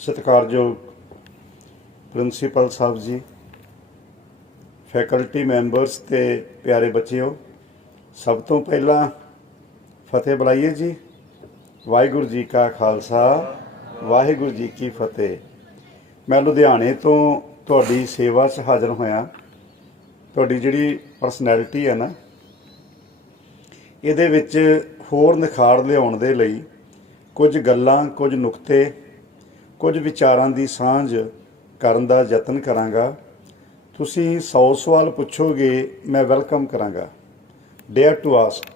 ਸਤਿਕਾਰਯੋਗ principal Sahib ji, faculty members ਤੇ ਪਿਆਰੇ ਬੱਚਿਓ, ਸਭ ਤੋਂ ਪਹਿਲਾਂ ਫਤਿਹ ਬੁਲਾਈਏ ਜੀ। ਵਾਹਿਗੁਰੂ ਜੀ ਕਾ ਖਾਲਸਾ, ਵਾਹਿਗੁਰੂ ਜੀ ਕੀ ਫਤਿਹ। ਮੈਂ ਲੁਧਿਆਣੇ ਤੋਂ ਤੁਹਾਡੀ ਸੇਵਾ 'ਚ ਹਾਜ਼ਰ ਹੋਇਆ। ਤੁਹਾਡੀ ਜਿਹੜੀ ਪਰਸਨੈਲਿਟੀ ਹੈ ਨਾ, ਇਹਦੇ ਵਿੱਚ ਹੋਰ ਨਿਖਾਰ ਲਿਆਉਣ ਦੇ ਲਈ ਕੁਝ ਗੱਲਾਂ, ਕੁਝ ਨੁਕਤੇ, ਕੁਝ ਵਿਚਾਰਾਂ ਦੀ ਸਾਂਝ ਕਰਨ ਦਾ ਯਤਨ ਕਰਾਂਗਾ। ਤੁਸੀਂ 100 ਸਵਾਲ ਪੁੱਛੋਗੇ, ਮੈਂ ਵੈਲਕਮ ਕਰਾਂਗਾ। Dare to ask.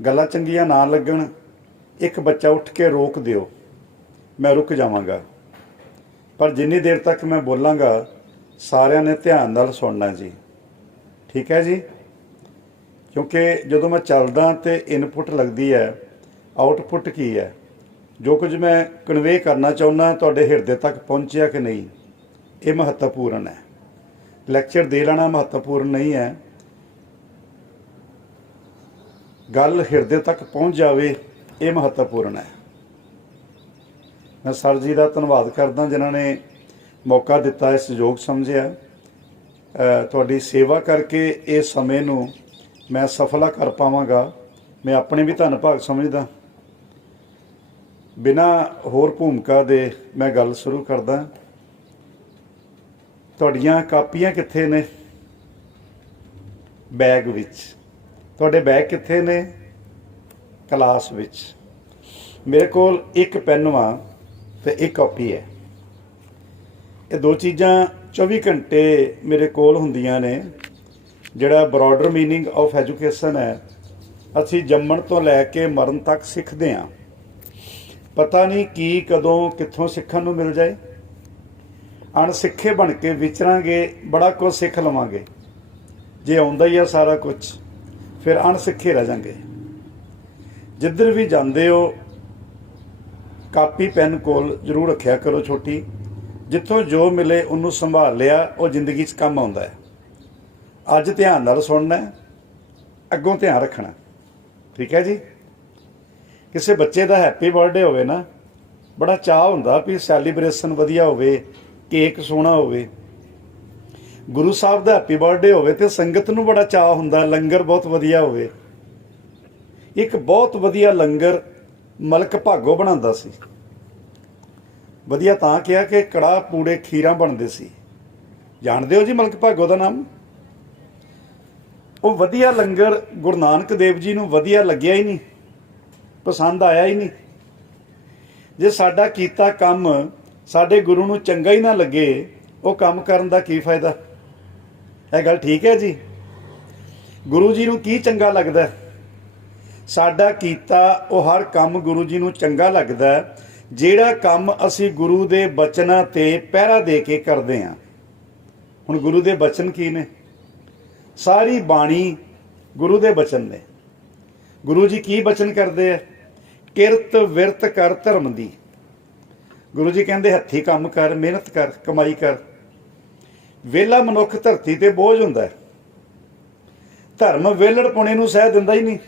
ਗੱਲਾਂ ਚੰਗੀਆਂ ਨਾ ਲੱਗਣ, ਇੱਕ ਬੱਚਾ ਉੱਠ ਕੇ ਰੋਕ ਦਿਓ, ਮੈਂ ਰੁਕ ਜਾਵਾਂਗਾ। ਪਰ ਜਿੰਨੀ ਦੇਰ ਤੱਕ ਮੈਂ ਬੋਲਾਂਗਾ ਸਾਰਿਆਂ ਨੇ ਧਿਆਨ ਨਾਲ ਸੁਣਨਾ ਜੀ, ਠੀਕ ਹੈ ਜੀ? ਕਿਉਂਕਿ ਜਦੋਂ ਮੈਂ ਚੱਲਦਾ ਤੇ ਇਨਪੁਟ ਲੱਗਦੀ ਹੈ, ਆਊਟਪੁੱਟ ਕੀ ਹੈ, ਜੋ ਕੁਝ ਮੈਂ ਕਨਵੇ ਕਰਨਾ ਚਾਹੁੰਦਾ ਤੁਹਾਡੇ ਹਿਰਦੇ ਤੱਕ ਪਹੁੰਚਿਆ ਕਿ ਨਹੀਂ, ਇਹ ਮਹੱਤਵਪੂਰਨ ਹੈ। ਲੈਕਚਰ ਦੇ ਲੈਣਾ ਮਹੱਤਵਪੂਰਨ ਨਹੀਂ ਹੈ, ਗੱਲ ਹਿਰਦੇ ਤੱਕ ਪਹੁੰਚ ਜਾਵੇ, ਇਹ ਮਹੱਤਵਪੂਰਨ ਹੈ। ਮੈਂ ਸਰ ਜੀ ਦਾ ਧੰਨਵਾਦ ਕਰਦਾ ਜਿਨ੍ਹਾਂ ਨੇ ਮੌਕਾ ਦਿੱਤਾ, ਇਹ ਸਹਿਯੋਗ ਸਮਝਿਆ। ਤੁਹਾਡੀ ਸੇਵਾ ਕਰਕੇ ਇਹ ਸਮੇਂ ਨੂੰ ਮੈਂ ਸਫਲਾ ਕਰ ਪਾਵਾਂਗਾ, ਮੈਂ ਆਪਣੇ ਵੀ ਧੰਨ ਭਾਗ ਸਮਝਦਾ। ਬਿਨਾਂ ਹੋਰ ਭੂਮਿਕਾ ਦੇ ਮੈਂ ਗੱਲ ਸ਼ੁਰੂ ਕਰਦਾ। ਤੁਹਾਡੀਆਂ ਕਾਪੀਆਂ ਕਿੱਥੇ ਨੇ? ਬੈਗ ਵਿੱਚ। ਤੁਹਾਡੇ ਬੈਗ ਕਿੱਥੇ ਨੇ? ਕਲਾਸ ਵਿੱਚ। ਮੇਰੇ ਕੋਲ ਇੱਕ ਪੈਨ ਵਾ ਤੇ ਇੱਕ ਕਾਪੀ ਹੈ। ਇਹ ਦੋ ਚੀਜ਼ਾਂ 24 ਘੰਟੇ ਮੇਰੇ ਕੋਲ ਹੁੰਦੀਆਂ ਨੇ। ਜਿਹੜਾ ਬਰੋਡਰ ਮੀਨਿੰਗ ਆਫ ਐਜੂਕੇਸ਼ਨ ਹੈ, ਅਸੀਂ ਜੰਮਣ ਤੋਂ ਲੈ ਕੇ ਮਰਨ ਤੱਕ ਸਿੱਖਦੇ ਹਾਂ। ਪਤਾ ਨਹੀਂ ਕੀ, ਕਦੋਂ, ਕਿੱਥੋਂ ਸਿੱਖਣ ਨੂੰ ਮਿਲ ਜਾਏ। ਅਣਸਿੱਖੇ ਬਣ ਕੇ ਵਿਚਰਾਂਗੇ, ਬੜਾ ਕੁਝ ਸਿੱਖ ਲਵਾਂਗੇ। ਜੇ ਆਉਂਦਾ ਹੀ ਆ ਸਾਰਾ ਕੁਝ, ਫਿਰ ਅਣਸਿੱਖੇ ਰਹਿ ਜਾਵਾਂਗੇ। ਜਿੱਧਰ ਵੀ ਜਾਂਦੇ ਹੋ ਕਾਪੀ ਪੈਨ ਕੋਲ ਜ਼ਰੂਰ ਰੱਖਿਆ ਕਰੋ, ਛੋਟੀ। ਜਿੱਥੋਂ ਜੋ ਮਿਲੇ ਉਹਨੂੰ ਸੰਭਾਲ ਲਿਆ, ਉਹ ਜ਼ਿੰਦਗੀ 'ਚ ਕੰਮ ਆਉਂਦਾ ਹੈ। ਅੱਜ ਧਿਆਨ ਨਾਲ ਸੁਣਨਾ, ਅੱਗੋਂ ਧਿਆਨ ਰੱਖਣਾ, ਠੀਕ ਹੈ ਜੀ? ਕਿਸੇ ਬੱਚੇ ਦਾ ਹੈਪੀ ਬਰਥਡੇ ਹੋਵੇ ਨਾ, ਬੜਾ ਚਾਅ ਹੁੰਦਾ ਵੀ ਸੈਲੀਬ੍ਰੇਸ਼ਨ ਵਧੀਆ ਹੋਵੇ, ਕੇਕ ਸੋਹਣਾ ਹੋਵੇ। ਗੁਰੂ ਸਾਹਿਬ ਦਾ ਹੈਪੀ ਬਰਥਡੇ ਹੋਵੇ ਤੇ ਸੰਗਤ ਨੂੰ ਬੜਾ ਚਾਅ ਹੁੰਦਾ, ਲੰਗਰ ਬਹੁਤ ਵਧੀਆ ਹੋਵੇ। ਇੱਕ ਬਹੁਤ ਵਧੀਆ ਲੰਗਰ ਮਲਕ ਭਾਗੋ ਬਣਾਉਂਦਾ ਸੀ। ਵਧੀਆ ਤਾਂ ਕਿਹਾ ਕਿ ਕੜਾਹ, ਪੂੜੇ, ਖੀਰਾਂ ਬਣਦੇ ਸੀ। ਜਾਣਦੇ ਹੋ ਜੀ ਮਲਕ ਭਾਗੋ ਦਾ ਨਾਮ? ਉਹ ਵਧੀਆ ਲੰਗਰ ਗੁਰੂ ਨਾਨਕ ਦੇਵ ਜੀ ਨੂੰ ਵਧੀਆ ਲੱਗਿਆ ਹੀ ਨਹੀਂ, ਪਸੰਦ ਆਇਆ ਹੀ ਨਹੀਂ। ਜੇ ਸਾਡਾ ਕੀਤਾ ਕੰਮ ਸਾਡੇ ਗੁਰੂ ਨੂੰ ਚੰਗਾ ਹੀ ਨਾ ਲੱਗੇ, ਉਹ ਕੰਮ ਕਰਨ ਦਾ ਕੀ ਫਾਇਦਾ? ਇਹ ਗੱਲ ਠੀਕ ਹੈ ਜੀ? ਗੁਰੂ ਜੀ ਨੂੰ ਕੀ ਚੰਗਾ ਲੱਗਦਾ? ਸਾਡਾ ਕੀਤਾ ਉਹ ਹਰ ਕੰਮ ਗੁਰੂ ਜੀ ਨੂੰ ਚੰਗਾ ਲੱਗਦਾ ਜਿਹੜਾ ਕੰਮ ਅਸੀਂ ਗੁਰੂ ਦੇ ਬਚਨਾਂ ਤੇ ਪਹਿਰਾ ਦੇ ਕੇ ਕਰਦੇ ਹਾਂ। ਹੁਣ ਗੁਰੂ ਦੇ ਬਚਨ ਕੀ ਨੇ? ਸਾਰੀ ਬਾਣੀ ਗੁਰੂ ਦੇ ਬਚਨ ਨੇ। ਗੁਰੂ ਜੀ ਕੀ ਬਚਨ ਕਰਦੇ ਆ? ਕਿਰਤ ਵਿਰਤ ਕਰ ਧਰਮ ਦੀ। ਗੁਰੂ ਜੀ ਕਹਿੰਦੇ ਹੱਥੀਂ ਕੰਮ ਕਰ, ਮਿਹਨਤ ਕਰ, ਕਮਾਈ ਕਰ। ਵਿਹਲਾ ਮਨੁੱਖ ਧਰਤੀ ਤੇ ਬੋਝ ਹੁੰਦਾ ਹੈ। ਧਰਮ ਵਿਹਲੜਪੁਣੇ ਨੂੰ ਸਹਿ ਦਿੰਦਾ ਹੀ ਨਹੀਂ।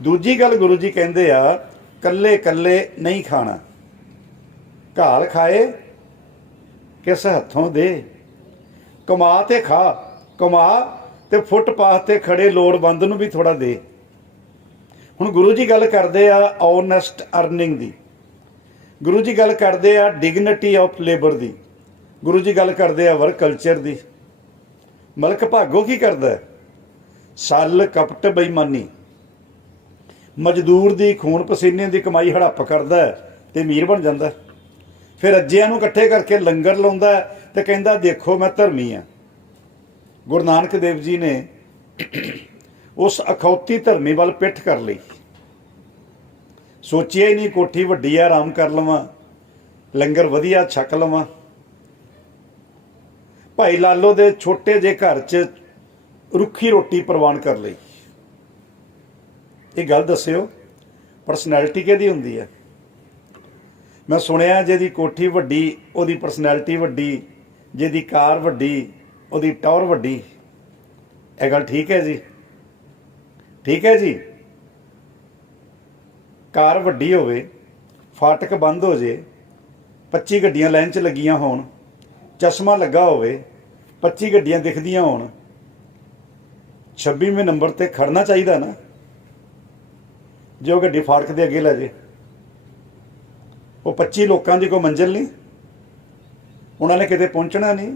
ਦੂਜੀ ਗੱਲ ਗੁਰੂ ਜੀ ਕਹਿੰਦੇ ਆ, ਕੱਲੇ ਕੱਲੇ ਨਹੀਂ ਖਾਣਾ, ਘਾਲ ਖਾਏ ਕਿਸ ਹੱਥੋਂ ਦੇ। ਕਮਾ ਤੇ ਖਾ, ਕਮਾ ਤੇ ਫੁੱਟਪਾਥ ਤੇ ਖੜੇ ਲੋੜਵੰਦ ਨੂੰ ਵੀ ਥੋੜਾ ਦੇ। ਹੁਣ ਗੁਰੂ ਜੀ ਗੱਲ ਕਰਦੇ ਆ ਓਨੈਸਟ ਅਰਨਿੰਗ ਦੀ। ਗੁਰੂ ਜੀ ਗੱਲ ਕਰਦੇ ਆ ਡਿਗਨਿਟੀ ਆਫ ਲੇਬਰ ਦੀ। ਗੁਰੂ ਜੀ ਗੱਲ ਕਰਦੇ ਆ ਵਰਕ ਕਲਚਰ ਦੀ। ਮਲਕ ਭਾਗੋ ਕੀ ਕਰਦਾ? ਸੱਲ, ਕਪਟ, ਬੇਈਮਾਨੀ। ਮਜ਼ਦੂਰ ਦੀ ਖੂਨ ਪਸੀਨੇ ਦੀ ਕਮਾਈ ਹੜੱਪ ਕਰਦਾ ਤੇ ਅਮੀਰ ਬਣ ਜਾਂਦਾ। ਫਿਰ ਰੱਜਿਆਂ ਨੂੰ ਇਕੱਠੇ ਕਰਕੇ ਲੰਗਰ ਲਾਉਂਦਾ ਤੇ ਕਹਿੰਦਾ ਦੇਖੋ ਮੈਂ ਧਰਮੀ ਹਾਂ। ਗੁਰੂ ਨਾਨਕ ਦੇਵ ਜੀ ਨੇ ਉਸ ਅਖੌਤੀ ਧਰਮੀ ਵੱਲ ਪਿੱਠ ਕਰ ਲਈ। ਸੋਚਿਆ ਹੀ ਨਹੀਂ ਕੋਠੀ ਵੱਡੀ ਆ, ਆਰਾਮ ਕਰ ਲਵਾਂ, ਲੰਗਰ ਵਧੀਆ ਛਕ ਲਵਾਂ। ਭਾਈ ਲਾਲੋ ਦੇ ਛੋਟੇ ਜਿਹੇ ਘਰ 'ਚ ਰੁੱਖੀ ਰੋਟੀ ਪ੍ਰਵਾਨ ਕਰ ਲਈ। ਇਹ ਗੱਲ ਦੱਸਿਓ, ਪਰਸਨੈਲਿਟੀ ਕਿਹਦੀ ਹੁੰਦੀ ਹੈ? ਮੈਂ ਸੁਣਿਆ ਜਿਹਦੀ ਕੋਠੀ ਵੱਡੀ ਉਹਦੀ ਪਰਸਨੈਲਿਟੀ ਵੱਡੀ, ਜਿਹਦੀ ਕਾਰ ਵੱਡੀ ਉਹਦੀ ਟੌਰ ਵੱਡੀ। ਇਹ ਗੱਲ ਠੀਕ ਹੈ ਜੀ? ਠੀਕ ਹੈ ਜੀ? ਕਾਰ ਵੱਡੀ ਹੋਵੇ, फाटक बंद हो जे, 25 गड्डियां लाइन च लगियां होण, चश्मा लगा होवे, 25 गड्डियां दिखदियां होण, 26वें नंबर ते खड़ना चाहिए ना। जो गड्डी फाटक दे अगे लै जे, वो 25 लोगों की कोई मंजिल नहीं, उन्होंने किते पहुँचना नहीं,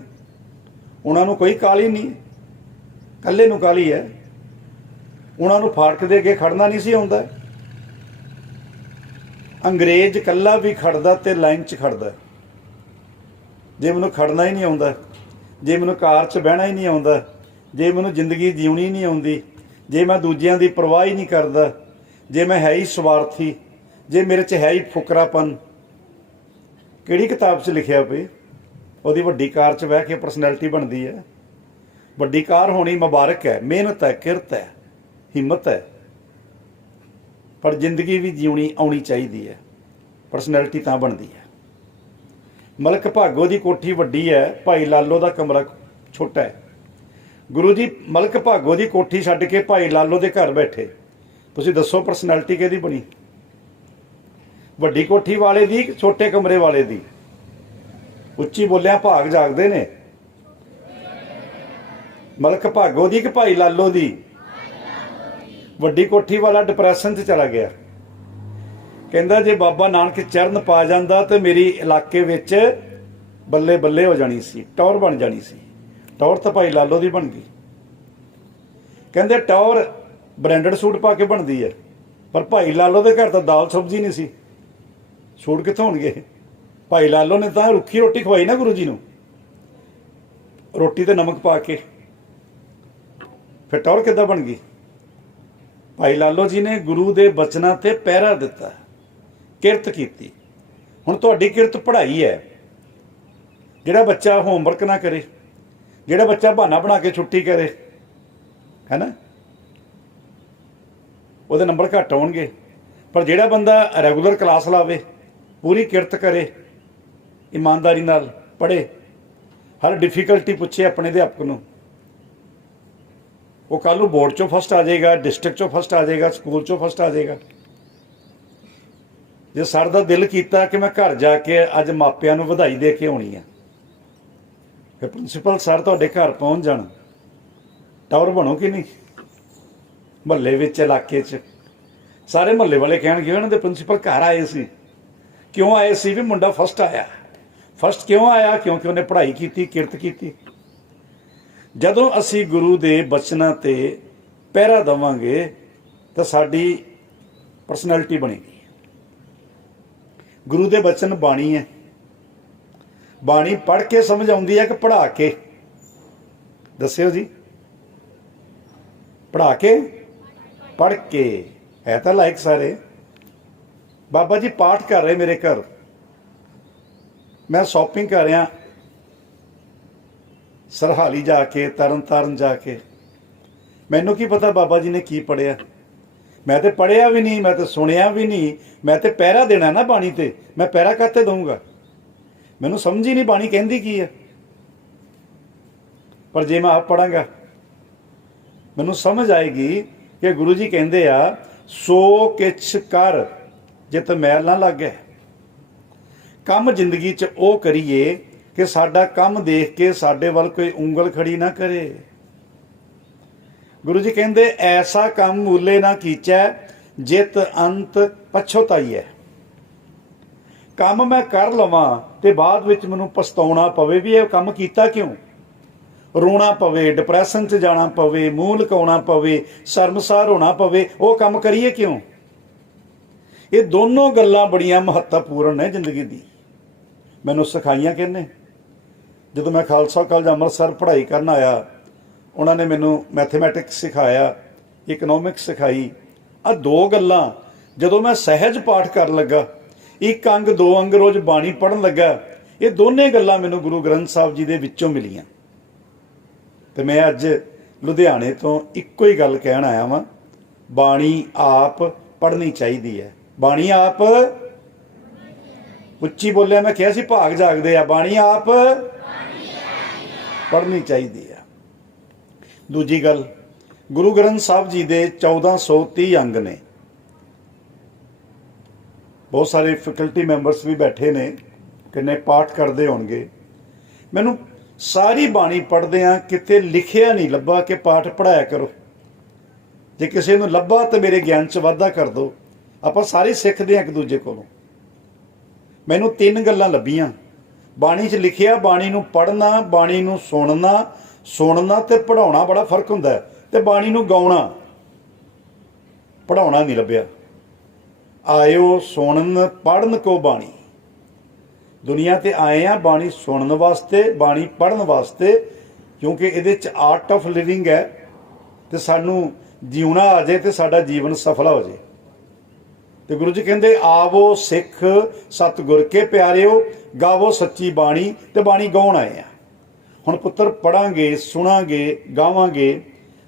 उन्होंने कोई काली नहीं, कल्ले नूं काली है, उन्होंने फाटक दे अगे खड़ना नहीं सी आउंदा। अंग्रेज कल्ला भी खड़दा ते लाइन च खड़दा। जे मैनूं खड़ना ही नहीं आउंदा, जे मैनूं कार च बहना ही नहीं आउंदा, जे मैनूं जिंदगी जीउणी नहीं आउंदी, जे मैं दूजियां दी परवाह ही नहीं करदा, जे मैं है ही स्वार्थी, जे मेरे च है ही फुकरापन, किहड़ी किताब च लिखिया पई ਉਹਦੀ ਵੱਡੀ ਕਾਰ 'ਚ ਬਹਿ ਕੇ ਪਰਸਨੈਲਿਟੀ ਬਣਦੀ ਹੈ। ਵੱਡੀ ਕਾਰ ਹੋਣੀ ਮੁਬਾਰਕ ਹੈ, ਮਿਹਨਤ ਹੈ, ਕਿਰਤ ਹੈ, ਹਿੰਮਤ ਹੈ, ਪਰ ਜ਼ਿੰਦਗੀ ਵੀ ਜਿਉਣੀ ਆਉਣੀ ਚਾਹੀਦੀ ਹੈ, ਪਰਸਨੈਲਿਟੀ ਤਾਂ ਬਣਦੀ ਹੈ। ਮਲਕ ਭਾਗੋ ਦੀ ਕੋਠੀ ਵੱਡੀ ਹੈ, ਭਾਈ ਲਾਲੋ ਦਾ ਕਮਰਾ ਛੋਟਾ ਹੈ। ਗੁਰੂ ਜੀ ਮਲਕ ਭਾਗੋ ਦੀ ਕੋਠੀ ਛੱਡ ਕੇ ਭਾਈ ਲਾਲੋ ਦੇ ਘਰ ਬੈਠੇ, ਤੁਸੀਂ ਦੱਸੋ ਪਰਸਨੈਲਿਟੀ ਕਿਹਦੀ ਬਣੀ? ਵੱਡੀ ਕੋਠੀ ਵਾਲੇ ਦੀ, ਛੋਟੇ ਕਮਰੇ ਵਾਲੇ ਦੀ? ਉੱਚੀ ਬੋਲਿਆ ਭਾਗ ਜਾਗਦੇ ਨੇ। ਮਲਕ ਭਾਗੋ ਦੀ ਕਿ ਭਾਈ ਲਾਲੋ ਦੀ? ਵੱਡੀ ਕੋਠੀ ਵਾਲਾ ਡਿਪਰੈਸ਼ਨ 'ਚ ਚਲਾ ਗਿਆ, ਕਹਿੰਦਾ ਜੇ ਬਾਬਾ ਨਾਨਕ ਚਰਨ ਪਾ ਜਾਂਦਾ ਤੇ ਮੇਰੀ ਇਲਾਕੇ ਵਿੱਚ ਬੱਲੇ ਬੱਲੇ ਹੋ ਜਾਣੀ ਸੀ, ਟੌਰ ਬਣ ਜਾਣੀ ਸੀ। ਟੌਰ ਤਾਂ ਭਾਈ ਲਾਲੋ ਦੀ ਬਣ ਗਈ। ਕਹਿੰਦੇ ਟੌਰ ਬ੍ਰਾਂਡਡ ਸੂਟ ਪਾ ਕੇ ਬਣਦੀ ਹੈ, ਪਰ ਭਾਈ ਲਾਲੋ ਦੇ ਘਰ ਤਾਂ ਦਾਲ ਸਬਜ਼ੀ ਨਹੀਂ ਸੀ, ਸੂਟ ਕਿੱਥੋਂ ਹੋਣਗੇ? ਭਾਈ ਲਾਲੋ ਨੇ ਤਾਂ ਰੁੱਖੀ ਰੋਟੀ ਖਵਾਈ ਨਾ ਗੁਰੂ ਜੀ ਨੂੰ, ਰੋਟੀ ਤੇ ਨਮਕ ਪਾ ਕੇ, ਫਿਰ ਟੌਰ ਕਿੱਦਾਂ ਬਣ ਗਈ? ਭਾਈ ਲਾਲੋ ਜੀ ਨੇ ਗੁਰੂ ਦੇ ਬਚਨਾਂ ਤੇ ਪਹਿਰਾ ਦਿੱਤਾ, ਕਿਰਤ ਕੀਤੀ। ਹੁਣ ਤੁਹਾਡੀ ਕਿਰਤ ਪੜ੍ਹਾਈ ਹੈ। ਜਿਹੜਾ ਬੱਚਾ ਹੋਮਵਰਕ ਨਾ ਕਰੇ, ਜਿਹੜਾ ਬੱਚਾ ਬਹਾਨਾ ਬਣਾ ਕੇ ਛੁੱਟੀ ਕਰੇ, ਹੈ ਨਾ, ਉਹਦੇ ਨੰਬਰ ਘੱਟ ਆਉਣਗੇ। ਪਰ ਜਿਹੜਾ ਬੰਦਾ ਰੈਗੂਲਰ ਕਲਾਸ ਲਾਵੇ, ਪੂਰੀ ਕਿਰਤ ਕਰੇ, ईमानदारी नाल पढ़े, हर डिफिकल्टी पूछे अपने अध्यापक नूं, वो कल नूं बोर्ड चों फस्ट आ जाएगा, डिस्ट्रिक्ट चों फस्ट आ जाएगा, स्कूल चों फस्ट आ जाएगा। जे सर दा दिल कीता कि मैं घर जाके अज मापियां नूं वधाई दे के आउणी है, फिर प्रिंसीपल सर तुहाडे घर पहुँच जाण, टौर बनो कि नहीं? महल्ले विच, इलाके च सारे महल्ले वाले कहणगे उन्हां दे प्रिंसीपल घर आए सी। क्यों आए सी? भी मुंडा फस्ट आया। फस्ट क्यों आया? क्योंकि उन्हें पढ़ाई की, किरत की। जदों असी गुरु के बचनों ते पहरा देवांगे तो साडी परसनैलिटी बनेगी। गुरु के बचन बाणी है, बाणी पढ़ के समझ आउंदी है कि पढ़ा के? दस्सिओ जी, पढ़ा के, पढ़ के? है तो लायक सारे। बाबा जी पाठ कर रहे मेरे घर, मैं शॉपिंग कर रहा सरहाली जाके, तरन ताਰਨ जाके, मैनू की पता बाबा जी ने की पढ़िया? मैं तो पढ़िया भी नहीं, मैं तो सुनिया भी नहीं, मैं तो पहरा देना ना बाणी ते, मैं पहरा काते दूंगा? मैनू समझ ही नहीं बाणी कहती की है। पर जे मैं आप पढ़ांगा मैनू समझ आएगी कि गुरु जी कहते आ सो किछ कर जित मैल ना लगे। काम जिंदगी च ओ करिए कि साडा काम देख के साडे वल कोई उंगल खड़ी ना करे। गुरु जी कहते ऐसा काम मूले ना कीचै जित अंत पछोताई है। काम मैं कर लवां ते बाद विच मैनूं पछताउणा पवे भी ये काम कीता क्यों, रोना पवे, डिप्रैशन च जाना पवे, मूंह लकाउणा पवे, शर्मसार होना पवे, वो काम करिए क्यों? ये दोनों गल्लां बड़ियां महत्वपूर्ण है जिंदगी दी। मैनूं सिखाइयां किहने? जदों मैं खालसा कॉलेज अमृतसर पढ़ाई करन आया, उन्होंने मैनूं मैथमैटिक्स सिखाया, इकनॉमिक्स सिखाई। आ दो गल्लां जदों मैं सहज पाठ कर लगा, एक अंग दो अंग रोज़ बाणी पढ़न लगा, ये दोने गल्लां मैनूं गुरु ग्रंथ साहब जी दे विचों मिलियां। ते मैं अज लुधियाने तो इक्को ही गल कहण आया वां, बाणी आप पढ़नी चाहिदी है। बाणी आप, उच्ची बोलिया, मैं कहा सी भाग जागदे आ, बाणी आप पढ़नी चाहिदी है। दूजी गल, गुरु ग्रंथ साहब जी दे 1430 अंग ने, बहुत सारे फैकल्टी मैंबर्स भी बैठे ने, किन्ने पाठ करते होणगे। मैनू सारी बाणी पढ़द्या किते लिखिया नहीं लभा कि पाठ पढ़ाया करो। जे किसी नूं लभा तो मेरे ज्ञान च वाधा कर दो। आपां सारे सिੱਖਦੇ एक दूजे कोलों। मैनू 3 गल्लां लभीਆਂ। बाणी च लिखिया बाणी नूं पढ़ना, बाणी नूं सुनना, सुनना ते पढ़ाउणा बड़ा फर्क हुंदा है। ते बाणी नूं गाउणा, पढ़ाउणा नहीं लभ्या। आयो सुनन पढ़न को बाणी। दुनिया ते आए हैं बाणी सुनन वास्ते, बाणी पढ़न वास्ते, क्योंकि इहदे च आर्ट ऑफ लिविंग है। ते सानू जीवना आ जाए तो साडा जीवन सफल हो जाए। तो गुरु जी कहते आवो सिख सतगुर के प्यारिओ, गावो सच्ची बाणी। तो बाणी गाउण आए हैं। हुण पुत्तर पढ़ांगे, सुनांगे, गावांगे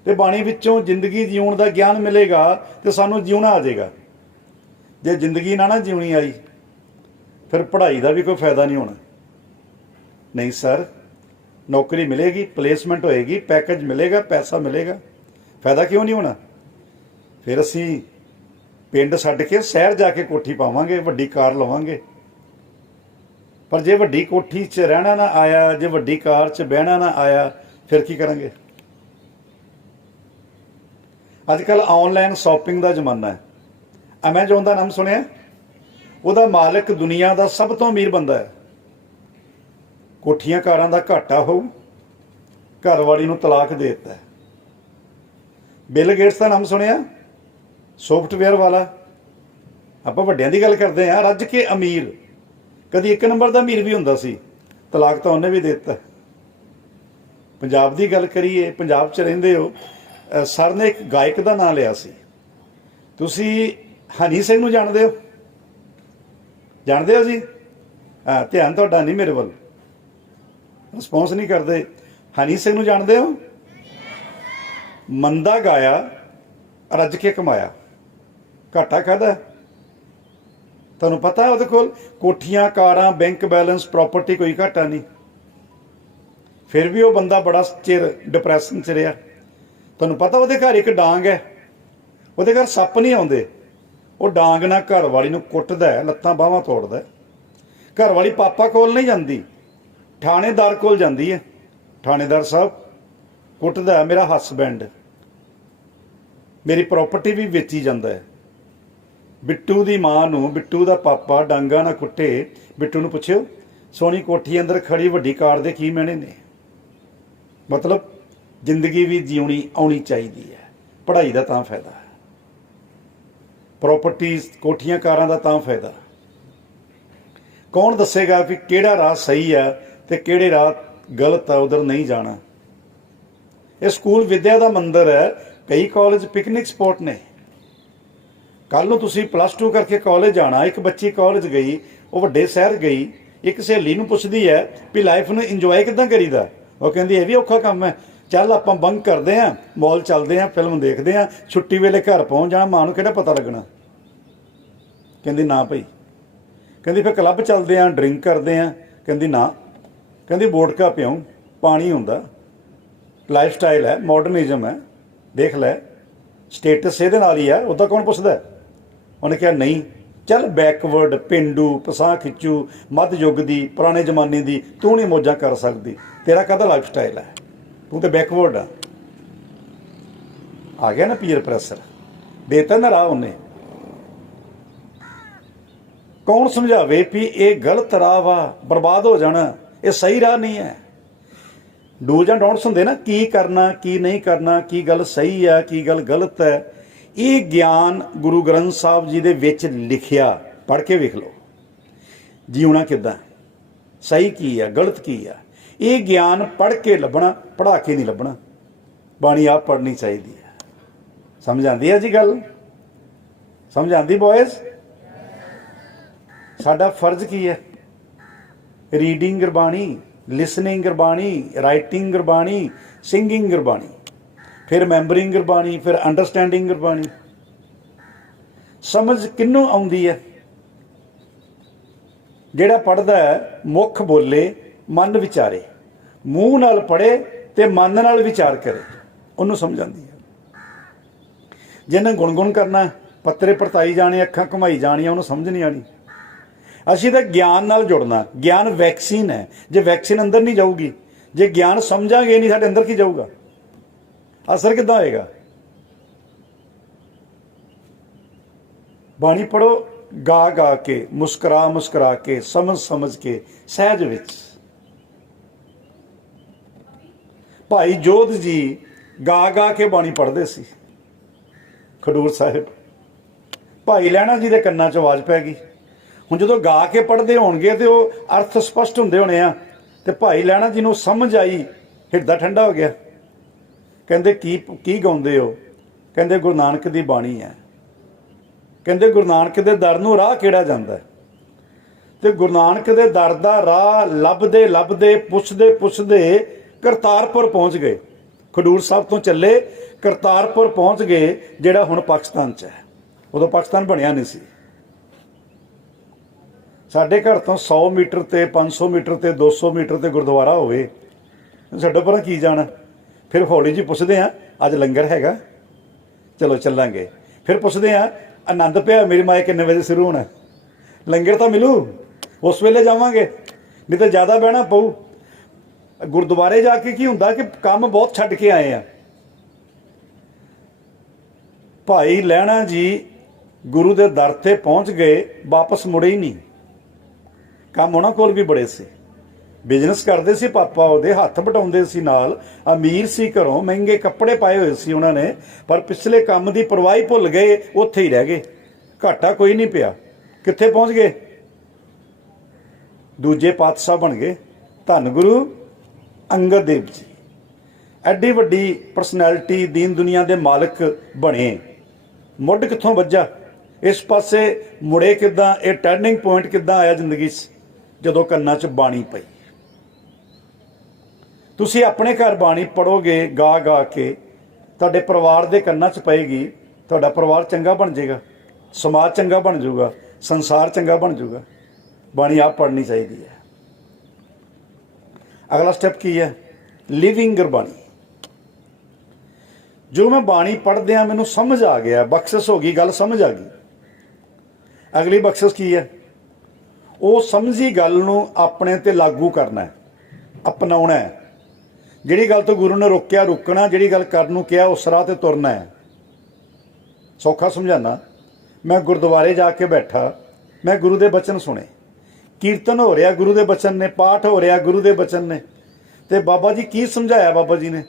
तो बाणी विचों जिंदगी जीउण दा ज्ञान मिलेगा तो सानू जीवना आ जाएगा। जे जिंदगी ना जीवनी आई फिर पढ़ाई का भी कोई फायदा नहीं होना। नहीं सर, नौकरी मिलेगी, प्लेसमेंट होएगी, पैकेज मिलेगा, पैसा मिलेगा, फायदा क्यों नहीं होना। फिर असी पिंड छड्ड के शहर जाके कोठी पावांगे, वड्डी कार लवांगे। पर जे वड्डी कोठी च रहना ना आया, जे वड्डी कार च बहना ना आया, फिर की करांगे। अजकल ऑनलाइन शॉपिंग का जमाना है। अमेजोन का नाम सुनिया? ਉਹਦਾ मालिक दुनिया का सब तो अमीर बंदा है। कोठियां कारां दा घाटा होऊ, घरवाली नूं तलाक दे दिता है। बिल गेट्स का नाम सुनिया? सॉफ्टवेयर वाला। आपां वड्डियां दी गल करदे हां, रज के अमीर। कदी 1 नंबर का अमीर भी हुंदा सी, तलाक तो उन्हें भी दे दिता। पंजाब की गल करिए, पंजाब च रहिंदे हो, सर ने एक गायक का नाम लिया सी। तुसी हनी सिंह नूं जाणदे हो? जानते हो जी? हाँ, ध्यान तुहाडा नहीं मेरे वाल, रिस्पॉन्स नहीं करते। हनी सिंह नूं जानते हो? मंदा गाया, रज के कमाया, घाटा खादा। तुहानूं पता है उहदे कोल कोठियां, कारां, बैंक बैलेंस, प्रॉपर्टी, कोई घाटा नहीं। फिर भी वो बंदा बड़ा चिर डिप्रैशन च रहा। तुहानूं पता उहदे घर एक डांग है, उहदे घर सप्प नहीं आउंदे। वो डांग ना घर वाली नूं कुੱਟਦਾ है, लत्तां बाहां तोड़दा है। घर वाली पापा कोल नहीं जाती, थानेदार कोल जाती है। थानेदार साहब कुੱਟਦਾ है मेरा हसबैंड, मेरी प्रॉपर्टी भी वेची जाता है। बिट्टू की मां नूं बिट्टू का पापा डांगा ना कुੱਟੇ। बिट्टू नूं पुछियो सोनी कोठी अंदर खड़ी वड्डी कार दे की मैने ने। मतलब जिंदगी भी जीवनी आउणी चाहिदी है। पढ़ाई का तां फायदा है, प्रॉपर्टीज, कोठियां, कारां दा तां फायदा। कौन दसेगा भी किहड़ा राह सही है तो किहड़े राह गलत है, उधर नहीं जाना। ये स्कूल विद्या का मंदिर है। कई कॉलेज पिकनिक स्पॉट ने। कल नूं तुसीं +2 करके कॉलेज जाना। एक बच्ची कॉलेज गई, वो वड्डे शहर गई, एक सहेली नूं पुछदी है भी लाइफ नूं इंजॉय किदां करीदा। वो कहंदी ये भी औखा काम है, चल आपां बंक करते हैं, मॉल चलते हैं, फिल्म देखते हैं, छुट्टी वेले घर पहुँच जाना, मां नूं किहड़ा पता लगना। कहंदी ना भाई। कहंदी फिर क्लब चलते हैं, ड्रिंक करते हैं। कहंदी ना। कहंदी वोडका पियाऊं, पानी हुंदा, लाइफ स्टाइल है, मॉडर्निज्म है, देख लै, स्टेटस इहदे नाल ही है, उदा कौन पुछदा है। उन्हें कहा नहीं, चल बैकवर्ड, पेंडू, पसाह खिच्चू, मध युग की, पुराने जमाने की तू नहीं मौजां कर सकती। तेरा कहदा लाइफ स्टाइल है, तू तो बैकवर्ड आ गया ना। पीयर प्रैशर देता ना राह उन्हें। कौन समझावे भी ये गलत राह वा, बर्बाद हो जाना, ये सही राह नहीं है। डूज एंड डोंट्स होंदे ना, की करना की नहीं करना, की गल सही है की गल गलत है। ये ज्ञान गुरु ग्रंथ साहब जी दे विच लिखिया, पढ़ के वेख लो। जीवना किदां, सही की है गलत की है, ये ज्ञान पढ़ के लभना, पढ़ा के नहीं लभना। बाणी आप पढ़नी चाहिए है। समझ आती है जी गल? समझ आती बॉयज? साडा फर्ज की है? Reading Gurbani, listening Gurbani, writing Gurbani, singing Gurbani, फिर मैंबरिंग गुरबाणी, फिर अंडरस्टैंडिंग गुरबाणी। समझ किन्नों आउंदी है? जिहड़ा पढ़दा है मुख बोले मन विचारे, मूँह नाल पढ़े ते मन नाल विचार करे, उन्होंने समझ आती है। जिन्हें गुणगुण करना पत्तरे परताई जाने, अखां घुमाई जानियां, उन्होंने समझ नहीं आनी। ਅਸੀਂ ਤਾਂ ਗਿਆਨ ਨਾਲ ਜੁੜਨਾ। ਗਿਆਨ ਵੈਕਸੀਨ ਹੈ। ਜੇ ਵੈਕਸੀਨ ਅੰਦਰ ਨਹੀਂ ਜਾਊਗੀ, ਜੇ ਗਿਆਨ ਸਮਝਾਂਗੇ ਨਹੀਂ, ਸਾਡੇ ਅੰਦਰ ਕੀ ਜਾਊਗਾ? ਅਸਰ ਕਿੱਦਾਂ ਹੋਏਗਾ? ਬਾਣੀ ਪੜੋ ਗਾ ਗਾ ਕੇ, ਮੁਸਕਰਾ ਮੁਸਕਰਾ ਕੇ, ਸਮਝ ਸਮਝ ਕੇ, ਸਹਿਜ ਵਿੱਚ। ਭਾਈ ਜੋਧ ਜੀ ਗਾ ਗਾ ਕੇ ਬਾਣੀ ਪੜ੍ਹਦੇ ਸੀ ਖਡੂਰ ਸਾਹਿਬ। ਭਾਈ ਲਹਿਣਾ ਜੀ ਦੇ ਕੰਨਾਂ 'ਚ ਆਵਾਜ਼ ਪੈ ਗਈ। ਹੁਣ ਜਦੋਂ ਗਾ ਕੇ ਪੜ੍ਹਦੇ ਹੋਣਗੇ ਤੇ ਉਹ ਅਰਥ ਸਪਸ਼ਟ ਹੁੰਦੇ ਹੋਣੇ ਆ, ਤੇ ਭਾਈ ਲਹਿਣਾ ਜੀ ਨੂੰ ਸਮਝ ਆਈ, ਹਿਰਦਾ ਠੰਡਾ ਹੋ ਗਿਆ। ਕਹਿੰਦੇ ਕੀ ਗਾਉਂਦੇ ਹੋ? ਕਹਿੰਦੇ ਗੁਰੂ ਨਾਨਕ ਦੀ ਬਾਣੀ ਹੈ। ਕਹਿੰਦੇ ਗੁਰੂ ਨਾਨਕ ਦੇ ਦਰ ਨੂੰ ਰਾਹ ਕਿਹੜਾ ਜਾਂਦਾ? ਤੇ ਗੁਰੂ ਨਾਨਕ ਦੇ ਦਰ ਦਾ ਰਾਹ ਲੱਭਦੇ ਲੱਭਦੇ, ਪੁੱਛਦੇ ਪੁੱਛਦੇ ਕਰਤਾਰਪੁਰ ਪਹੁੰਚ ਗਏ। ਖਡੂਰ ਸਾਹਿਬ ਤੋਂ ਚੱਲੇ, ਕਰਤਾਰਪੁਰ ਪਹੁੰਚ ਗਏ, ਜਿਹੜਾ ਹੁਣ ਪਾਕਿਸਤਾਨ 'ਚ ਹੈ। ਉਦੋਂ ਪਾਕਿਸਤਾਨ ਬਣਿਆ ਨਹੀਂ ਸੀ। ਸਾਡੇ ਘਰ ਤੋਂ 100 ਮੀਟਰ ਤੇ 500 ਮੀਟਰ ਤੇ 200 ਮੀਟਰ ਤੇ ਗੁਰਦੁਆਰਾ ਹੋਵੇ, ਸਾਡੇ ਪਰਾਂ ਕੀ ਜਾਣਾ। ਫਿਰ ਹੌਲੀ ਜੀ ਪੁੱਛਦੇ ਆ, ਅੱਜ ਲੰਗਰ ਹੈਗਾ? ਚਲੋ ਚੱਲਾਂਗੇ। ਫਿਰ ਪੁੱਛਦੇ ਆ, ਆਨੰਦ ਪਿਆ ਮੇਰੀ ਮਾਏ ਕਿੰਨੇ ਵਜੇ ਸ਼ੁਰੂ ਹੋਣਾ? ਲੰਗਰ ਤਾਂ ਮਿਲੂ, ਉਸ ਵੇਲੇ ਜਾਵਾਂਗੇ, ਨਹੀਂ ਤਾਂ ਜ਼ਿਆਦਾ ਬਹਿਣਾ ਪਊ। ਗੁਰਦੁਆਰੇ ਜਾ ਕੇ ਕੀ ਹੁੰਦਾ ਕਿ ਕੰਮ ਬਹੁਤ ਛੱਡ ਕੇ ਆਏ ਆ। ਭਾਈ ਲਹਿਣਾ ਜੀ ਗੁਰੂ ਦੇ ਦਰ ਤੇ ਪਹੁੰਚ ਗਏ, ਵਾਪਸ ਮੁੜੇ ਹੀ ਨਹੀਂ। ਕੰਮ ਉਹਨਾਂ ਕੋਲ ਵੀ ਬੜੇ ਸੀ, ਬਿਜ਼ਨਸ ਕਰਦੇ ਸੀ, ਪਾਪਾ ਉਹਦੇ ਹੱਥ ਵਟਾਉਂਦੇ ਸੀ, ਨਾਲ ਅਮੀਰ ਸੀ, ਘਰੋਂ ਮਹਿੰਗੇ ਕੱਪੜੇ ਪਾਏ ਹੋਏ ਸੀ ਉਹਨਾਂ ਨੇ, ਪਰ ਪਿਛਲੇ ਕੰਮ ਦੀ ਪਰਵਾਹ ਹੀ ਭੁੱਲ ਗਏ, ਉੱਥੇ ਹੀ ਰਹਿ ਗਏ। ਘਾਟਾ ਕੋਈ ਨਹੀਂ ਪਿਆ। ਕਿੱਥੇ ਪਹੁੰਚ ਗਏ? ਦੂਜੇ ਪਾਤਸ਼ਾਹ ਬਣ ਗਏ, ਧੰਨ ਗੁਰੂ ਅੰਗਦ ਦੇਵ ਜੀ। ਐਡੀ ਵੱਡੀ ਪਰਸਨੈਲਿਟੀ, ਦੀਨ ਦੁਨੀਆ ਦੇ ਮਾਲਕ ਬਣੇ। ਮੁੱਢ ਕਿੱਥੋਂ ਵੱਜਾ? ਇਸ ਪਾਸੇ ਮੁੜੇ ਕਿੱਦਾਂ? ਇਹ ਟਰਨਿੰਗ ਪੁਆਇੰਟ ਕਿੱਦਾਂ ਆਇਆ ਜ਼ਿੰਦਗੀ 'ਚ? ਜਦੋਂ ਕੰਨਾਂ 'ਚ ਬਾਣੀ ਪਈ। ਤੁਸੀਂ ਆਪਣੇ ਘਰ ਬਾਣੀ ਪੜੋਗੇ ਗਾ ਗਾ ਕੇ, ਤੁਹਾਡੇ ਪਰਿਵਾਰ ਦੇ ਕੰਨਾਂ 'ਚ ਪਏਗੀ, ਤੁਹਾਡਾ ਪਰਿਵਾਰ ਚੰਗਾ ਬਣ ਜਾਏਗਾ, ਸਮਾਜ ਚੰਗਾ ਬਣ ਜਾਊਗਾ, ਸੰਸਾਰ ਚੰਗਾ ਬਣ ਜਾਊਗਾ। ਬਾਣੀ ਆਪ ਪੜ੍ਹਨੀ ਚਾਹੀਦੀ ਹੈ। ਅਗਲਾ ਸਟੈਪ ਕੀ ਹੈ? ਲਿਵਿੰਗ ਗੁਰਬਾਣੀ। ਜੋ ਮੈਂ ਬਾਣੀ ਪੜ੍ਹਦਿਆਂ ਮੈਨੂੰ ਸਮਝ ਆ ਗਿਆ, ਬਖਸ਼ਿਸ਼ ਹੋ ਗਈ, ਗੱਲ ਸਮਝ ਆ ਗਈ। ਅਗਲੀ ਬਖਸ਼ਿਸ਼ ਕੀ ਹੈ? ਉਹ ਸਮਝੀ ਗੱਲ ਨੂੰ ਆਪਣੇ ਤੇ ਲਾਗੂ ਕਰਨਾ ਹੈ, ਅਪਣਾਉਣਾ ਹੈ। ਜਿਹੜੀ ਗੱਲ ਤੋਂ ਗੁਰੂ ਨੇ ਰੋਕਿਆ ਰੁਕਣਾ, ਜਿਹੜੀ ਗੱਲ ਕਰਨ ਨੂੰ ਕਿਹਾ ਉਸ ਰਾਹ ਤੇ ਤੁਰਨਾ ਹੈ। ਸੌਖਾ ਸਮਝਾਣਾ। ਮੈਂ ਗੁਰਦੁਆਰੇ ਜਾ ਕੇ ਬੈਠਾ, ਮੈਂ ਗੁਰੂ ਦੇ ਬਚਨ ਸੁਣੇ, ਕੀਰਤਨ ਹੋ ਰਿਹਾ ਗੁਰੂ ਦੇ ਬਚਨ ਨੇ, ਪਾਠ ਹੋ ਰਿਹਾ ਗੁਰੂ ਦੇ ਬਚਨ ਨੇ, ਤੇ ਬਾਬਾ ਜੀ ਕੀ ਸਮਝਾਇਆ? ਬਾਬਾ ਜੀ ਨੇ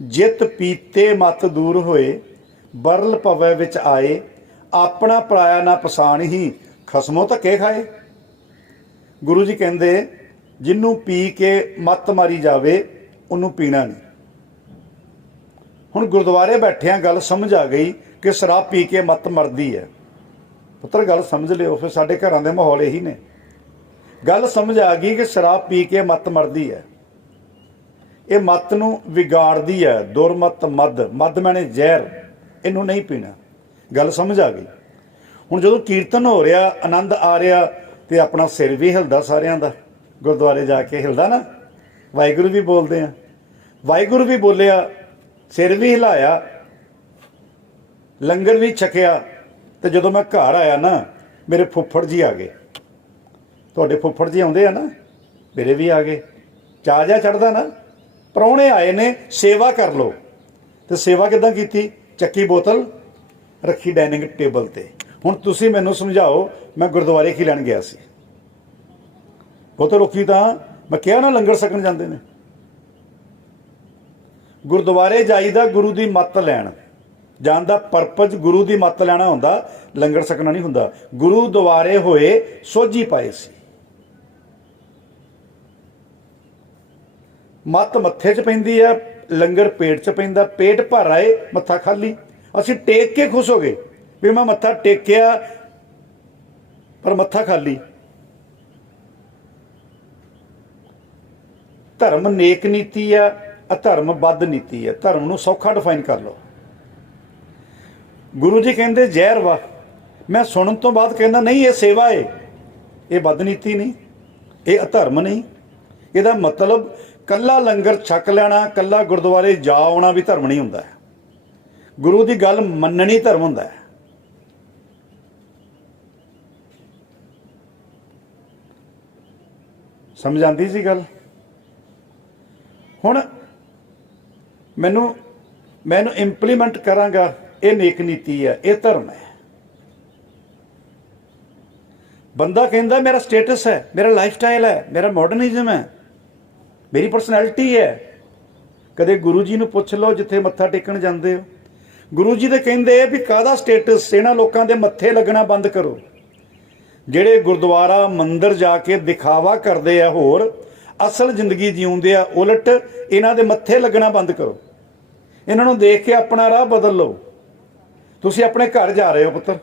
ਜਿਤ ਪੀਤੇ ਮਤ ਦੂਰ ਹੋਏ, ਬਰਲ ਭਵੈ ਵਿੱਚ ਆਏ, ਆਪਣਾ ਪਰਾਇਆ ਨਾ ਪਛਾਣਹੀ, ਖਸਮੋਂ ਧੱਕੇ ਖਾਏ। ਗੁਰੂ ਜੀ ਕਹਿੰਦੇ ਜਿਹਨੂੰ ਪੀ ਕੇ ਮੱਤ ਮਾਰੀ ਜਾਵੇ ਉਹਨੂੰ ਪੀਣਾ ਨਹੀਂ। ਹੁਣ ਗੁਰਦੁਆਰੇ ਬੈਠਿਆਂ ਗੱਲ ਸਮਝ ਆ ਗਈ ਕਿ ਸ਼ਰਾਬ ਪੀ ਕੇ ਮੱਤ ਮਰਦੀ ਹੈ। ਪੁੱਤਰ ਗੱਲ ਸਮਝ ਲਿਓ, ਫਿਰ ਸਾਡੇ ਘਰਾਂ ਦੇ ਮਾਹੌਲ ਇਹੀ ਨੇ। ਗੱਲ ਸਮਝ ਆ ਗਈ ਕਿ ਸ਼ਰਾਬ ਪੀ ਕੇ ਮੱਤ ਮਰਦੀ ਹੈ। ਇਹ ਮੱਤ ਨੂੰ ਵਿਗਾੜਦੀ ਹੈ। ਦੁਰਮਤ ਮਦ, ਮਦ ਮੈਨੇ ਜ਼ਹਿਰ, ਇਹਨੂੰ ਨਹੀਂ ਪੀਣਾ। ਗੱਲ ਸਮਝ ਆ ਗਈ। ਹੁਣ ਜਦੋਂ ਕੀਰਤਨ ਹੋ ਰਿਹਾ, ਆਨੰਦ ਆ ਰਿਹਾ, ਤੇ ਆਪਣਾ ਸਿਰ ਵੀ ਹਿਲਦਾ ਸਾਰਿਆਂ ਦਾ। ਗੁਰਦੁਆਰੇ ਜਾ ਕੇ ਹਿਲਦਾ ਨਾ, ਵਾਹਿਗੁਰੂ ਵੀ ਬੋਲਦੇ ਆ, ਵਾਹਿਗੁਰੂ ਵੀ ਬੋਲਿਆ, ਸਿਰ ਵੀ ਹਿਲਾਇਆ, ਲੰਗਰ ਵੀ ਛਕਿਆ। ਤੇ ਜਦੋਂ ਮੈਂ ਘਰ ਆਇਆ ਨਾ, ਮੇਰੇ ਫੁੱਫੜ ਜੀ ਆ ਗਏ। ਤੁਹਾਡੇ ਫੁੱਫੜ ਜੀ ਆਉਂਦੇ ਆ ਨਾ, ਮੇਰੇ ਵੀ ਆ ਗਏ। ਚਾਅ ਜਿਹਾ ਚੜ੍ਹਦਾ ਨਾ, ਪ੍ਰਾਹੁਣੇ ਆਏ ਨੇ, ਸੇਵਾ ਕਰ ਲਓ। ਤੇ ਸੇਵਾ ਕਿੱਦਾਂ ਕੀਤੀ? ਚੱਕੀ ਬੋਤਲ ਰੱਖੀ ਡਾਈਨਿੰਗ ਟੇਬਲ ਤੇ। ਹੁਣ ਤੁਸੀਂ ਮੈਨੂੰ ਸਮਝਾਓ, ਮੈਂ ਗੁਰਦੁਆਰੇ ਕੀ ਲੈਣ ਗਿਆ ਸੀ? ਬੋਤਲ ਰੁਕੀ ਤਾਂ ਮੈਂ ਕਿਹਾ ਨਾ ਲੰਗਰ ਛਕਣ ਜਾਂਦੇ ਨੇ। ਗੁਰਦੁਆਰੇ ਜਾਈਦਾ ਗੁਰੂ ਦੀ ਮੱਤ ਲੈਣ। ਜਾਣ ਦਾ ਪਰਪਸ ਗੁਰੂ ਦੀ ਮੱਤ ਲੈਣਾ ਹੁੰਦਾ, ਲੰਗਰ ਛਕਣਾ ਨਹੀਂ ਹੁੰਦਾ। ਗੁਰੂ ਦੁਆਰੇ ਹੋਏ ਸੋਝੀ ਪਾਏ ਸੀ। ਮੱਤ ਮੱਥੇ 'ਚ ਪੈਂਦੀ ਆ, ਲੰਗਰ ਪੇਟ 'ਚ ਪੈਂਦਾ। ਪੇਟ ਭਰ ਆਏ, ਮੱਥਾ ਖਾਲੀ। ਅਸੀਂ ਟੇਕ ਕੇ ਖੁਸ਼ ਹੋ ਗਏ ਵੀ ਮੈਂ ਮੱਥਾ ਟੇਕਿਆ, ਪਰ ਮੱਥਾ ਖਾਲੀ। ਧਰਮ ਨੇਕ ਨੀਤੀ ਆ, ਅਧਰਮ ਬਦ ਨੀਤੀ ਆ। ਧਰਮ ਨੂੰ ਸੌਖਾ ਡਿਫਾਈਨ ਕਰ ਲਓ। ਗੁਰੂ ਜੀ ਕਹਿੰਦੇ ਜ਼ਹਿਰ ਵਾ, ਮੈਂ ਸੁਣਨ ਤੋਂ ਬਾਅਦ ਕਹਿੰਦਾ ਨਹੀਂ, ਇਹ ਸੇਵਾ ਏ, ਇਹ ਬਦ ਨੀਤੀ ਨਹੀਂ, ਇਹ ਅਧਰਮ ਨਹੀਂ। ਇਹਦਾ ਮਤਲਬ ਕੱਲਾ ਲੰਗਰ ਛਕ ਲੈਣਾ, ਕੱਲਾ ਗੁਰਦੁਆਰੇ ਜਾ ਆਉਣਾ ਵੀ ਧਰਮ ਨਹੀਂ ਹੁੰਦਾ। ਗੁਰੂ ਦੀ ਗੱਲ ਮੰਨਣੀ ਧਰਮ ਹੁੰਦਾ ਹੈ। समझ आती सी गल। हुण मैनू मैं इंप्लीमेंट करांगा, ये नेक नीति है, ये धर्म है। बंदा कहता मेरा स्टेटस है, मेरा लाइफ स्टाइल है, मेरा मॉडर्निज्म है, मेरी परसनैलिटी है। कदे गुरु जी नूं पुछ लो जिथे मत्था टेकण जांदे हो, गुरु जी तो कहते भी काहदा स्टेटस, इन्हां लोकां दे मत्थे लगना बंद करो। ਜਿਹੜੇ गुरुद्वारा मंदिर जाके दिखावा करते हैं होर असल जिंदगी जीउंदे आ उलट, इन्हां दे मत्थे लगना बंद करो। इन्हां नूं देख के अपना राह बदल लो। तुसी अपने घर जा रहे हो पुत्र,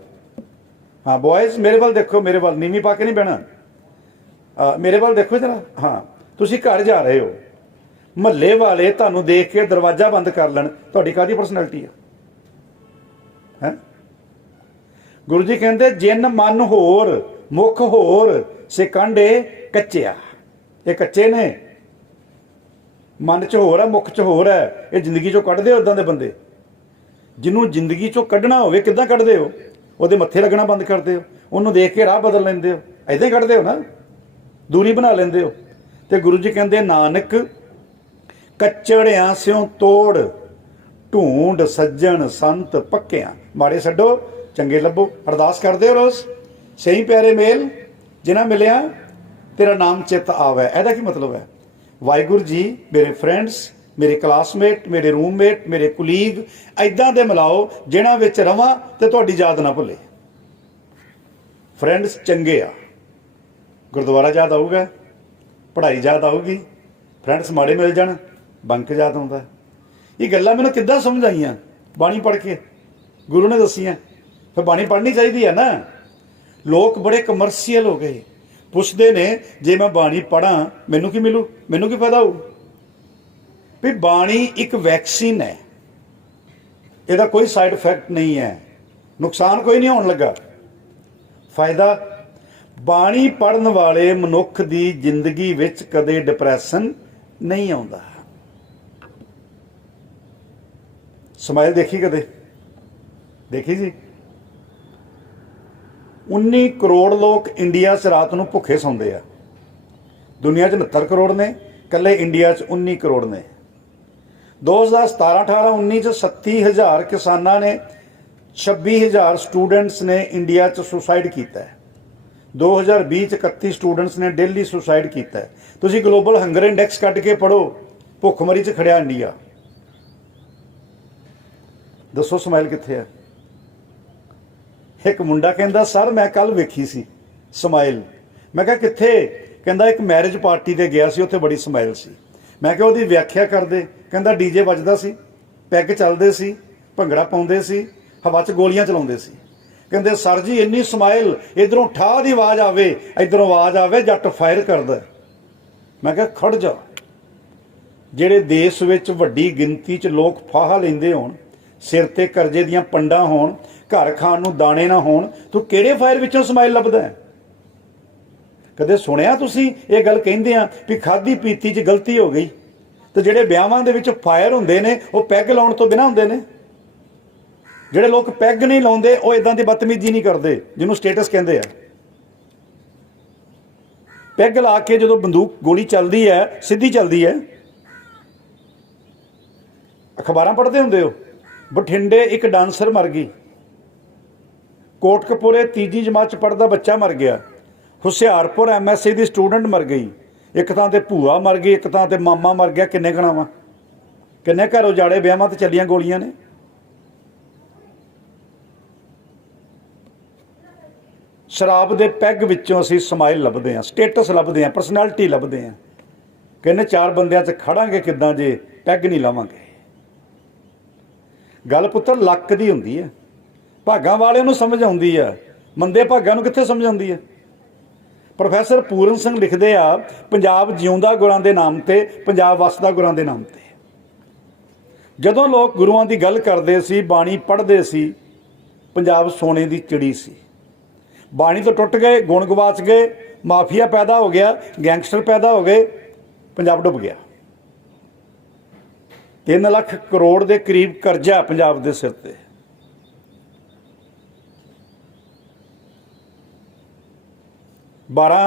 हाँ बॉयज़ मेरे वाल देखो, मेरे वाल नीवी पा के नहीं बहना, मेरे वाल देखो जरा। हाँ तुसी घर जा रहे हो, महल्ले वाले तुहानूं देख के दरवाजा बंद कर लैण, तुहाडी काहदी परसनैलिटी है? गुरु जी कहते जिन मन होर मुख होर सिकांडे कच्चिया। ये कच्चे ने, मन च होर है मुख च होर है। ये जिंदगी चों कढ़दे हो इदां दे बंदे। जिन्हों जिंदगी चों कढ़ना होवे किदां कढ़दे हो? ਉਹਦੇ मत्थे लगना बंद करते हो, उन्होंने देख के राह बदल लेंदे हो, ऐदां ही कढ़दे हो ना, दूरी बना लेंदे हो। तो गुरु जी कहते नानक कच्चड़ियां स्यों तोड़, ढूंढ सज्जन संत पक्कियां। माड़े छड्डो चंगे लभो। अरदास करदे हो रोज़, सही प्यारे मेल जिन्हां मिलिया तेरा नाम चित आवे। ਇਹਦਾ ਕੀ मतलब है? वाहिगुरू जी मेरे फ्रेंड्स, मेरे क्लासमेट, मेरे रूममेट, मेरे कुलीग इदां दे मिलाओ जिन्हां विच रवां ते तुहाडी याद ना भुले। फ्रेंड्स चंगे आ, गुरुद्वारा याद आऊगा, पढ़ाई याद आऊगी। फ्रेंड्स माड़े मिल जाण, बंक याद आउंदा। ये गल्लां मैनूं किद्दां समझ आईयां? बाणी पढ़ के गुरु ने दसियां। फिर बाणी पढ़नी चाहिए है ना। लोग बड़े कमर्शियल हो गए, पुछते ने जे मैं बाणी पढ़ा मैनू की मिलू, मैनू की फायदा हो? भी बाणी एक वैक्सीन है, ਇਹਦਾ कोई साइड इफेक्ट नहीं है, नुकसान कोई नहीं होने लगा। फायदा बाणी पढ़न वाले मनुख की जिंदगी विच कदे डिप्रैशन नहीं आउंदा। स्माइल देखी कदे? देखी जी? 19 करोड़ लोग इंडिया च रात को भुखे सौंदे आ। दुनिया 69 करोड़ ने, कल्ले इंडिया च 19 करोड़ ने। 2017-18-19 37,000 किसानां ने, 26,000 स्टूडेंट्स ने इंडिया च सुसाइड किया है। 2020 च 31 स्टूडेंट्स ने डेली सुसाइड किया है। तुसीं ग्लोबल हंगर इंडैक्स कट के पढ़ो, भुखमरी च खड़िया इंडिया। दसो स्माइल कित्थे है? एक मुंडा कहता सर मैं कल वेखी सी स्माइल। मैं कहा कित्थे? कहता एक मैरिज पार्टी ते गया सी, उत्थे बड़ी स्माइल सी। मैं कहा उहदी व्याख्या कर दे। कहता डीजे वजदा सी, पैग चलदे सी, भंगड़ा पाउंदे सी, हवा च गोलियां चलाउंदे सी। कहते सर जी इन्नी स्माइल, इधरों ठा दी आवाज़ आवे, इधरों आवाज़ आवे जट फायर करदा। मैं कहा खड़ जा, ਜਿਹੜੇ देश ਵਿੱਚ ਵੱਡੀ ਗਿਣਤੀ 'ਚ ਲੋਕ ਫਾਹਾ ਲੈਂਦੇ ਹੋਣ, सिर ते करजे दियां पंडा होण, घर खाण नूं दाणे ना होण, तू किहड़े फायर विचों स्माइल लभदा है? कदे सुणिया तुसीं ये गल कहिंदे आ भी खाधी पीती 'च गलती हो गई, तो जिहड़े ब्याहां दे विच फायर हुंदे ने वो पैग लाउण तो बिना हुंदे ने। जिहड़े लोग पैग नहीं लाउंदे वो इदां दी बदतमीजी नहीं करदे जिन्हों स्टेटस कहंदे आ। पैग ला के जदों बंदूक गोली चलदी है, सीधी चलदी है। अखबारां पढ़दे हुंदे हो, बठिंडे एक डांसर मर गई, कोटकपुरे तीजी जमात पढ़ता बच्चा मर गया, हुशियारपुर MSc की स्टूडेंट मर गई, एक थां ते भूआ मर गई, एक थां ते मामा मर गया। किन्ने गणावां? किन्ने घर उजाड़े ब्याहां ते चलियां गोलियां ने। शराब के पैग विचों असीं स्माइल लभदे हां, स्टेटस लभदे हां, परसनैलिटी लभदे हां। कहने चार बंदियां च खड़ांगे किदां जे पैग नहीं लावांगे। गल पुत्तर लक दी हुंदी है, भागां वाले नूं समझ आउंदी है, मंदे भागां नूं कित्थे समझ आउंदी है? प्रोफैसर पूरन सिंह लिखदे आ पंजाब जिउंदा गुरां दे नाम ते, पंजाब वसदा गुरां दे नाम ते। जदों लोग गुरुआं दी गल करदे सी, बाणी पढ़दे सी, पंजाब सोने दी चिड़ी सी। बाणी तो टुट गए, गुण गवाच गए, माफिया पैदा हो गया, गैंगस्टर पैदा हो गए, पंजाब डुब गया। 3 लाख करोड़ के करीब करजा पंजाब के सिर ते। 12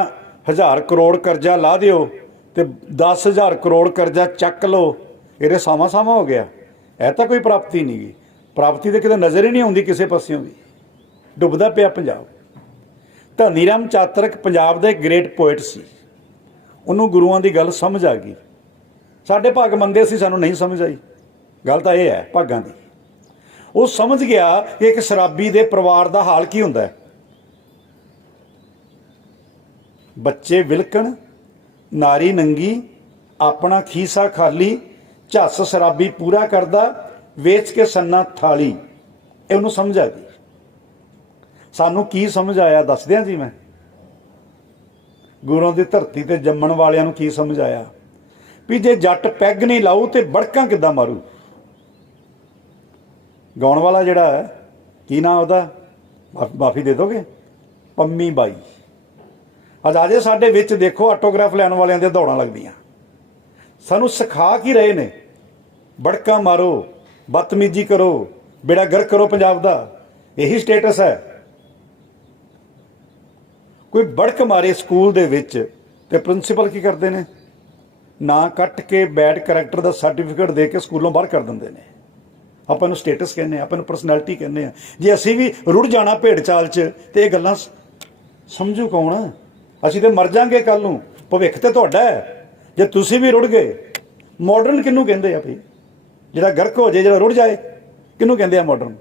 1000 ਕਰੋੜ ਕਰਜ਼ਾ ਲਾ ਦਿਓ ਤੇ 10,000 ਕਰੋੜ ਕਰਜ਼ਾ ਚੱਕ ਲਓ, ਇਹਦੇ ਸਾਵਾਂ ਸਾਵਾਂ ਹੋ ਗਿਆ। ਇਹ ਤਾਂ ਕੋਈ ਪ੍ਰਾਪਤੀ ਨਹੀਂ ਗੀ। ਪ੍ਰਾਪਤੀ ਤਾਂ ਕਿਤੇ ਨਜ਼ਰ ਹੀ ਨਹੀਂ ਆਉਂਦੀ ਕਿਸੇ ਪਾਸਿਓਂ ਵੀ। ਡੁੱਬਦਾ ਪਿਆ ਪੰਜਾਬ। ਧਨੀ ਰਾਮ ਚਾਤਰਕ ਪੰਜਾਬ ਦਾ ਇੱਕ ਗ੍ਰੇਟ ਪੋਇਟ ਸੀ। ਉਹਨੂੰ ਗੁਰੂਆਂ ਦੀ ਗੱਲ ਸਮਝ ਆ ਗਈ। ਸਾਡੇ ਭਾਗ ਮੰਦੇ ਸੀ, ਸਾਨੂੰ ਨਹੀਂ ਸਮਝ ਆਈ। ਗੱਲ ਤਾਂ ਇਹ ਹੈ ਭਾਗਾਂ ਦੀ। ਉਹ ਸਮਝ ਗਿਆ ਕਿ ਇੱਕ ਸ਼ਰਾਬੀ ਦੇ ਪਰਿਵਾਰ ਦਾ ਹਾਲ ਕੀ ਹੁੰਦਾ ਹੈ। ਬੱਚੇ ਵਿਲਕਣ, ਨਾਰੀ ਨੰਗੀ, ਆਪਣਾ ਖੀਸਾ ਖਾਲੀ, ਝੱਸ ਸ਼ਰਾਬੀ ਪੂਰਾ ਕਰਦਾ, ਵੇਚ ਕੇ ਸੰਨਾ ਥਾਲੀ। ਇਹ ਉਹਨੂੰ ਸਮਝ ਆ ਗਈ। ਸਾਨੂੰ ਕੀ ਸਮਝ ਆਇਆ ਦੱਸ ਦਿਆਂ ਜੀ। ਮੈਂ ਗੁਰੂਆਂ ਦੀ ਧਰਤੀ ਤੇ ਜੰਮਣ ਵਾਲਿਆਂ ਨੂੰ ਕੀ ਸਮਝ ਆਇਆ ਵੀ ਜੇ ਜੱਟ ਪੈਗ ਨਹੀਂ ਲਾਊ ਤੇ ਬੜਕਾਂ ਕਿੱਦਾਂ ਮਾਰੂ। ਗਾਉਣ ਵਾਲਾ ਜਿਹੜਾ ਹੈ, ਕੀ ਨਾਂ ਉਹਦਾ, ਮਾਫੀ ਦੇ ਦੋਗੇ, ਪੰਮੀ ਬਾਈ। ਅੱਜ ਆਜੇ ਸਾਡੇ ਵਿੱਚ ਦੇਖੋ ਆਟੋਗ੍ਰਾਫ ਲੈਣ ਵਾਲਿਆਂ ਦੇ ਦੌੜਾਂ ਲੱਗਦੀਆਂ। ਸਾਨੂੰ ਸਿਖਾ ਕੀ ਰਹੇ ਨੇ? ਬੜਕਾਂ ਮਾਰੋ, ਬਦਤਮੀਜੀ ਕਰੋ, ਬੇੜਾ ਗਰਕ ਕਰੋ ਪੰਜਾਬ ਦਾ। ਇਹੀ ਸਟੇਟਸ ਹੈ। ਕੋਈ ਬੜਕ ਮਾਰੇ ਸਕੂਲ ਦੇ ਵਿੱਚ ਤੇ ਪ੍ਰਿੰਸੀਪਲ ਕੀ ਕਰਦੇ ਨੇ? ਨਾਂ ਕੱਟ ਕੇ ਬੈਡ ਕਰੈਕਟਰ ਦਾ ਸਰਟੀਫਿਕੇਟ ਦੇ ਕੇ ਸਕੂਲੋਂ ਬਾਹਰ ਕਰ ਦਿੰਦੇ ਨੇ। ਆਪਾਂ ਨੂੰ ਸਟੇਟਸ ਕਹਿੰਦੇ ਆ, ਆਪਾਂ ਨੂੰ ਪਰਸਨੈਲਿਟੀ ਕਹਿੰਦੇ ਆ। ਜੇ ਅਸੀਂ ਵੀ ਰੁੜ ਜਾਣਾ ਭੇਡ ਚਾਲ 'ਚ ਤੇ ਇਹ ਗੱਲਾਂ ਸਮਝੂ ਕੌਣ? ਅਸੀਂ ਤੇ ਮਰ ਜਾਾਂਗੇ ਕੱਲ ਨੂੰ। ਭਵਿੱਖ ਤੇ ਤੁਹਾਡਾ ਹੈ। ਜੇ ਤੁਸੀਂ ਵੀ ਰੁੜ ਗਏ, ਮਾਡਰਨ ਕਿਹਨੂੰ ਕਹਿੰਦੇ ਆ ਭਈ? ਜਿਹੜਾ ਗਰਕ ਹੋ ਜਾਏ, ਜਿਹੜਾ ਰੁੜ ਜਾਏ, ਕਿਹਨੂੰ ਕਹਿੰਦੇ ਆ ਮਾਡਰਨ?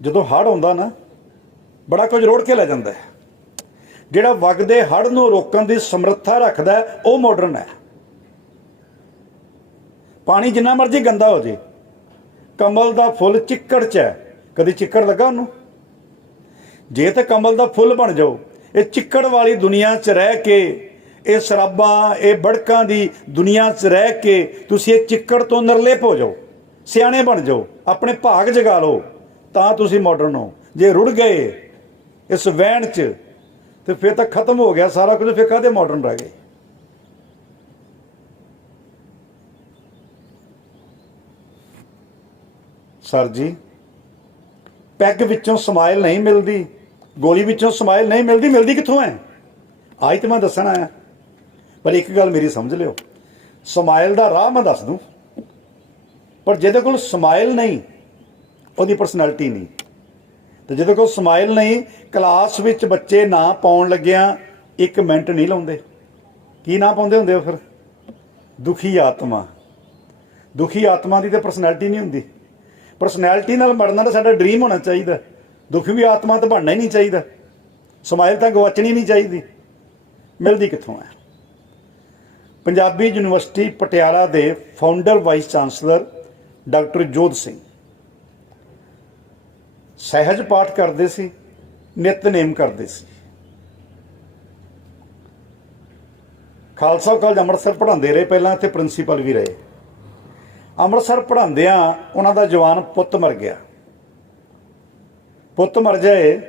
ਜਦੋਂ ਹੜ੍ਹ ਆਉਂਦਾ ਨਾ, ਬੜਾ ਕੁਝ ਰੋੜ ਕੇ ਲੈ ਜਾਂਦਾ ਹੈ। ਜਿਹੜਾ ਵਗਦੇ ਹੜ੍ਹ ਨੂੰ ਰੋਕਣ ਦੀ ਸਮਰੱਥਾ ਰੱਖਦਾ ਉਹ ਮਾਡਰਨ ਹੈ। ਪਾਣੀ ਜਿੰਨਾ ਮਰਜ਼ੀ ਗੰਦਾ ਹੋ ਜੇ, ਕਮਲ ਦਾ ਫੁੱਲ ਚਿੱਕੜ 'ਚ ਹੈ। ਕਦੀ ਚਿੱਕੜ ਲੱਗਾ ਉਹਨੂੰ? ਜੇ ਤੇ ਕਮਲ ਦਾ ਫੁੱਲ ਬਣ ਜਾਓ, ਇਹ ਚਿੱਕੜ ਵਾਲੀ ਦੁਨੀਆ 'ਚ ਰਹਿ ਕੇ, ਇਹ ਸ਼ਰਾਬਾਂ, ਇਹ ਬੜਕਾਂ ਦੀ ਦੁਨੀਆ 'ਚ ਰਹਿ ਕੇ ਤੁਸੀਂ ਇਹ ਚਿੱਕੜ ਤੋਂ ਨਿਰਲੇਪ ਹੋ ਜਾਓ, ਸਿਆਣੇ ਬਣ ਜਾਓ, ਆਪਣੇ ਭਾਗ ਜਗਾ ਲਓ, ਤਾਂ ਤੁਸੀਂ ਮਾਡਰਨ ਹੋ। ਜੇ ਰੁੜ ਗਏ ਇਸ ਵਹਿਣ 'ਚ ਤੇ ਫਿਰ ਤਾਂ ਖਤਮ ਹੋ ਗਿਆ ਸਾਰਾ ਕੁਝ। ਫਿਰ ਕਾਹਦੇ ਮਾਡਰਨ ਰਹਿ ਗਏ? ਸਰ ਜੀ, ਪੈਗ ਵਿੱਚੋਂ ਸਮਾਈਲ ਨਹੀਂ ਮਿਲਦੀ, ਗੋਲੀ ਵਿੱਚੋਂ ਸਮਾਈਲ ਨਹੀਂ ਮਿਲਦੀ। ਮਿਲਦੀ ਕਿੱਥੋਂ ਹੈ? ਅੱਜ ਤੇ ਮੈਂ ਦੱਸਣ ਆਇਆ। ਪਰ ਇੱਕ ਗੱਲ ਮੇਰੀ ਸਮਝ ਲਿਓ, ਸਮਾਈਲ ਦਾ ਰਾਹ ਮੈਂ ਦੱਸ ਦੂੰ, ਪਰ ਜਿਹਦੇ ਕੋਲ ਸਮਾਈਲ ਨਹੀਂ, ਉਹਦੀ ਪਰਸਨੈਲਿਟੀ ਨਹੀਂ। ਤੇ ਜਿਹਦੇ ਕੋਲ ਸਮਾਈਲ ਨਹੀਂ, ਕਲਾਸ ਵਿੱਚ ਬੱਚੇ ਨਾਂ ਪਾਉਣ ਲੱਗਿਆਂ 1 ਮਿੰਟ ਨਹੀਂ ਲਾਉਂਦੇ। ਕੀ ਨਾਂ ਪਾਉਂਦੇ ਹੁੰਦੇ ਹੋ ਫਿਰ? ਦੁਖੀ ਆਤਮਾ। ਦੁਖੀ ਆਤਮਾ ਦੀ ਤਾਂ ਪਰਸਨੈਲਿਟੀ ਨਹੀਂ ਹੁੰਦੀ। ਪਰਸਨੈਲਿਟੀ ਨਾਲ ਮਰਨਾ ਤਾਂ ਸਾਡਾ ਡ੍ਰੀਮ ਹੋਣਾ ਚਾਹੀਦਾ। ਦੁਖੀ ਵੀ ਆਤਮਾ ਤਾਂ ਬਣਨਾ ਹੀ ਨਹੀਂ ਚਾਹੀਦਾ। ਸਮਾਈਲ ਤਾਂ ਗਵਾਚਣੀ ਨਹੀਂ ਚਾਹੀਦੀ। ਮਿਲਦੀ ਕਿੱਥੋਂ ਹੈ? ਪੰਜਾਬੀ ਯੂਨੀਵਰਸਿਟੀ ਪਟਿਆਲਾ ਦੇ ਫਾਊਂਡਰ ਵਾਈਸ ਚਾਂਸਲਰ ਡਾਕਟਰ ਜੋਧ ਸਿੰਘ ਸਹਿਜ ਪਾਠ ਕਰਦੇ ਸੀ, ਨਿਤਨੇਮ ਕਰਦੇ ਸੀ। ਖਾਲਸਾ ਕਾਲਜ ਅੰਮ੍ਰਿਤਸਰ ਪੜ੍ਹਾਉਂਦੇ ਰਹੇ, ਪਹਿਲਾਂ ਇੱਥੇ ਪ੍ਰਿੰਸੀਪਲ ਵੀ ਰਹੇ। ਅੰਮ੍ਰਿਤਸਰ ਪੜ੍ਹਾਉਂਦਿਆਂ ਉਹਨਾਂ ਦਾ ਜਵਾਨ ਪੁੱਤ ਮਰ ਗਿਆ। ਪੁੱਤ ਮਰ ਜਾਏ,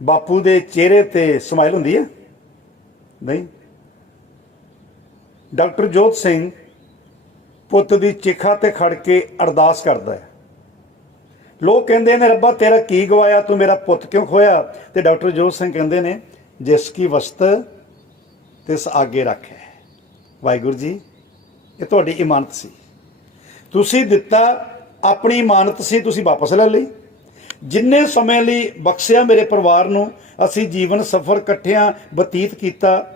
ਬਾਪੂ ਦੇ ਚਿਹਰੇ ਤੇ ਸਮਾਈਲ ਹੁੰਦੀ ਹੈ? ਨਹੀਂ। ਡਾਕਟਰ ਜੋਧ ਸਿੰਘ ਪੁੱਤ ਦੀ ਚਿਖਾ ਤੇ ਖੜ ਕੇ ਅਰਦਾਸ ਕਰਦਾ ਹੈ। ਲੋਕ ਕਹਿੰਦੇ ਨੇ, ਰੱਬਾ ਤੇਰਾ ਕੀ ਗਵਾਇਆ, ਤੂੰ ਮੇਰਾ ਪੁੱਤ ਕਿਉਂ ਖੋਇਆ? ਤੇ ਡਾਕਟਰ ਜੋਧ ਸਿੰਘ ਕਹਿੰਦੇ ਨੇ, ਜਿਸ ਕੀ ਵਸਤ ਤਿਸ ਆਗੇ ਰੱਖੇ। ਵਾਹਿਗੁਰੂ ਜੀ, ਇਹ ਤੁਹਾਡੀ ਇਮਾਨਤ ਸੀ, ਤੁਸੀਂ ਦਿੱਤਾ, ਆਪਣੀ ਇਮਾਨਤ ਸੀ, ਤੁਸੀਂ ਵਾਪਸ ਲੈ ਲਈ। ਜਿੰਨੇ ਸਮੇਂ ਲਈ ਬਖਸ਼ਿਆ ਮੇਰੇ ਪਰਿਵਾਰ ਨੂੰ, ਅਸੀਂ ਜੀਵਨ ਸਫਰ ਇਕੱਠਿਆਂ ਬਤੀਤ ਕੀਤਾ,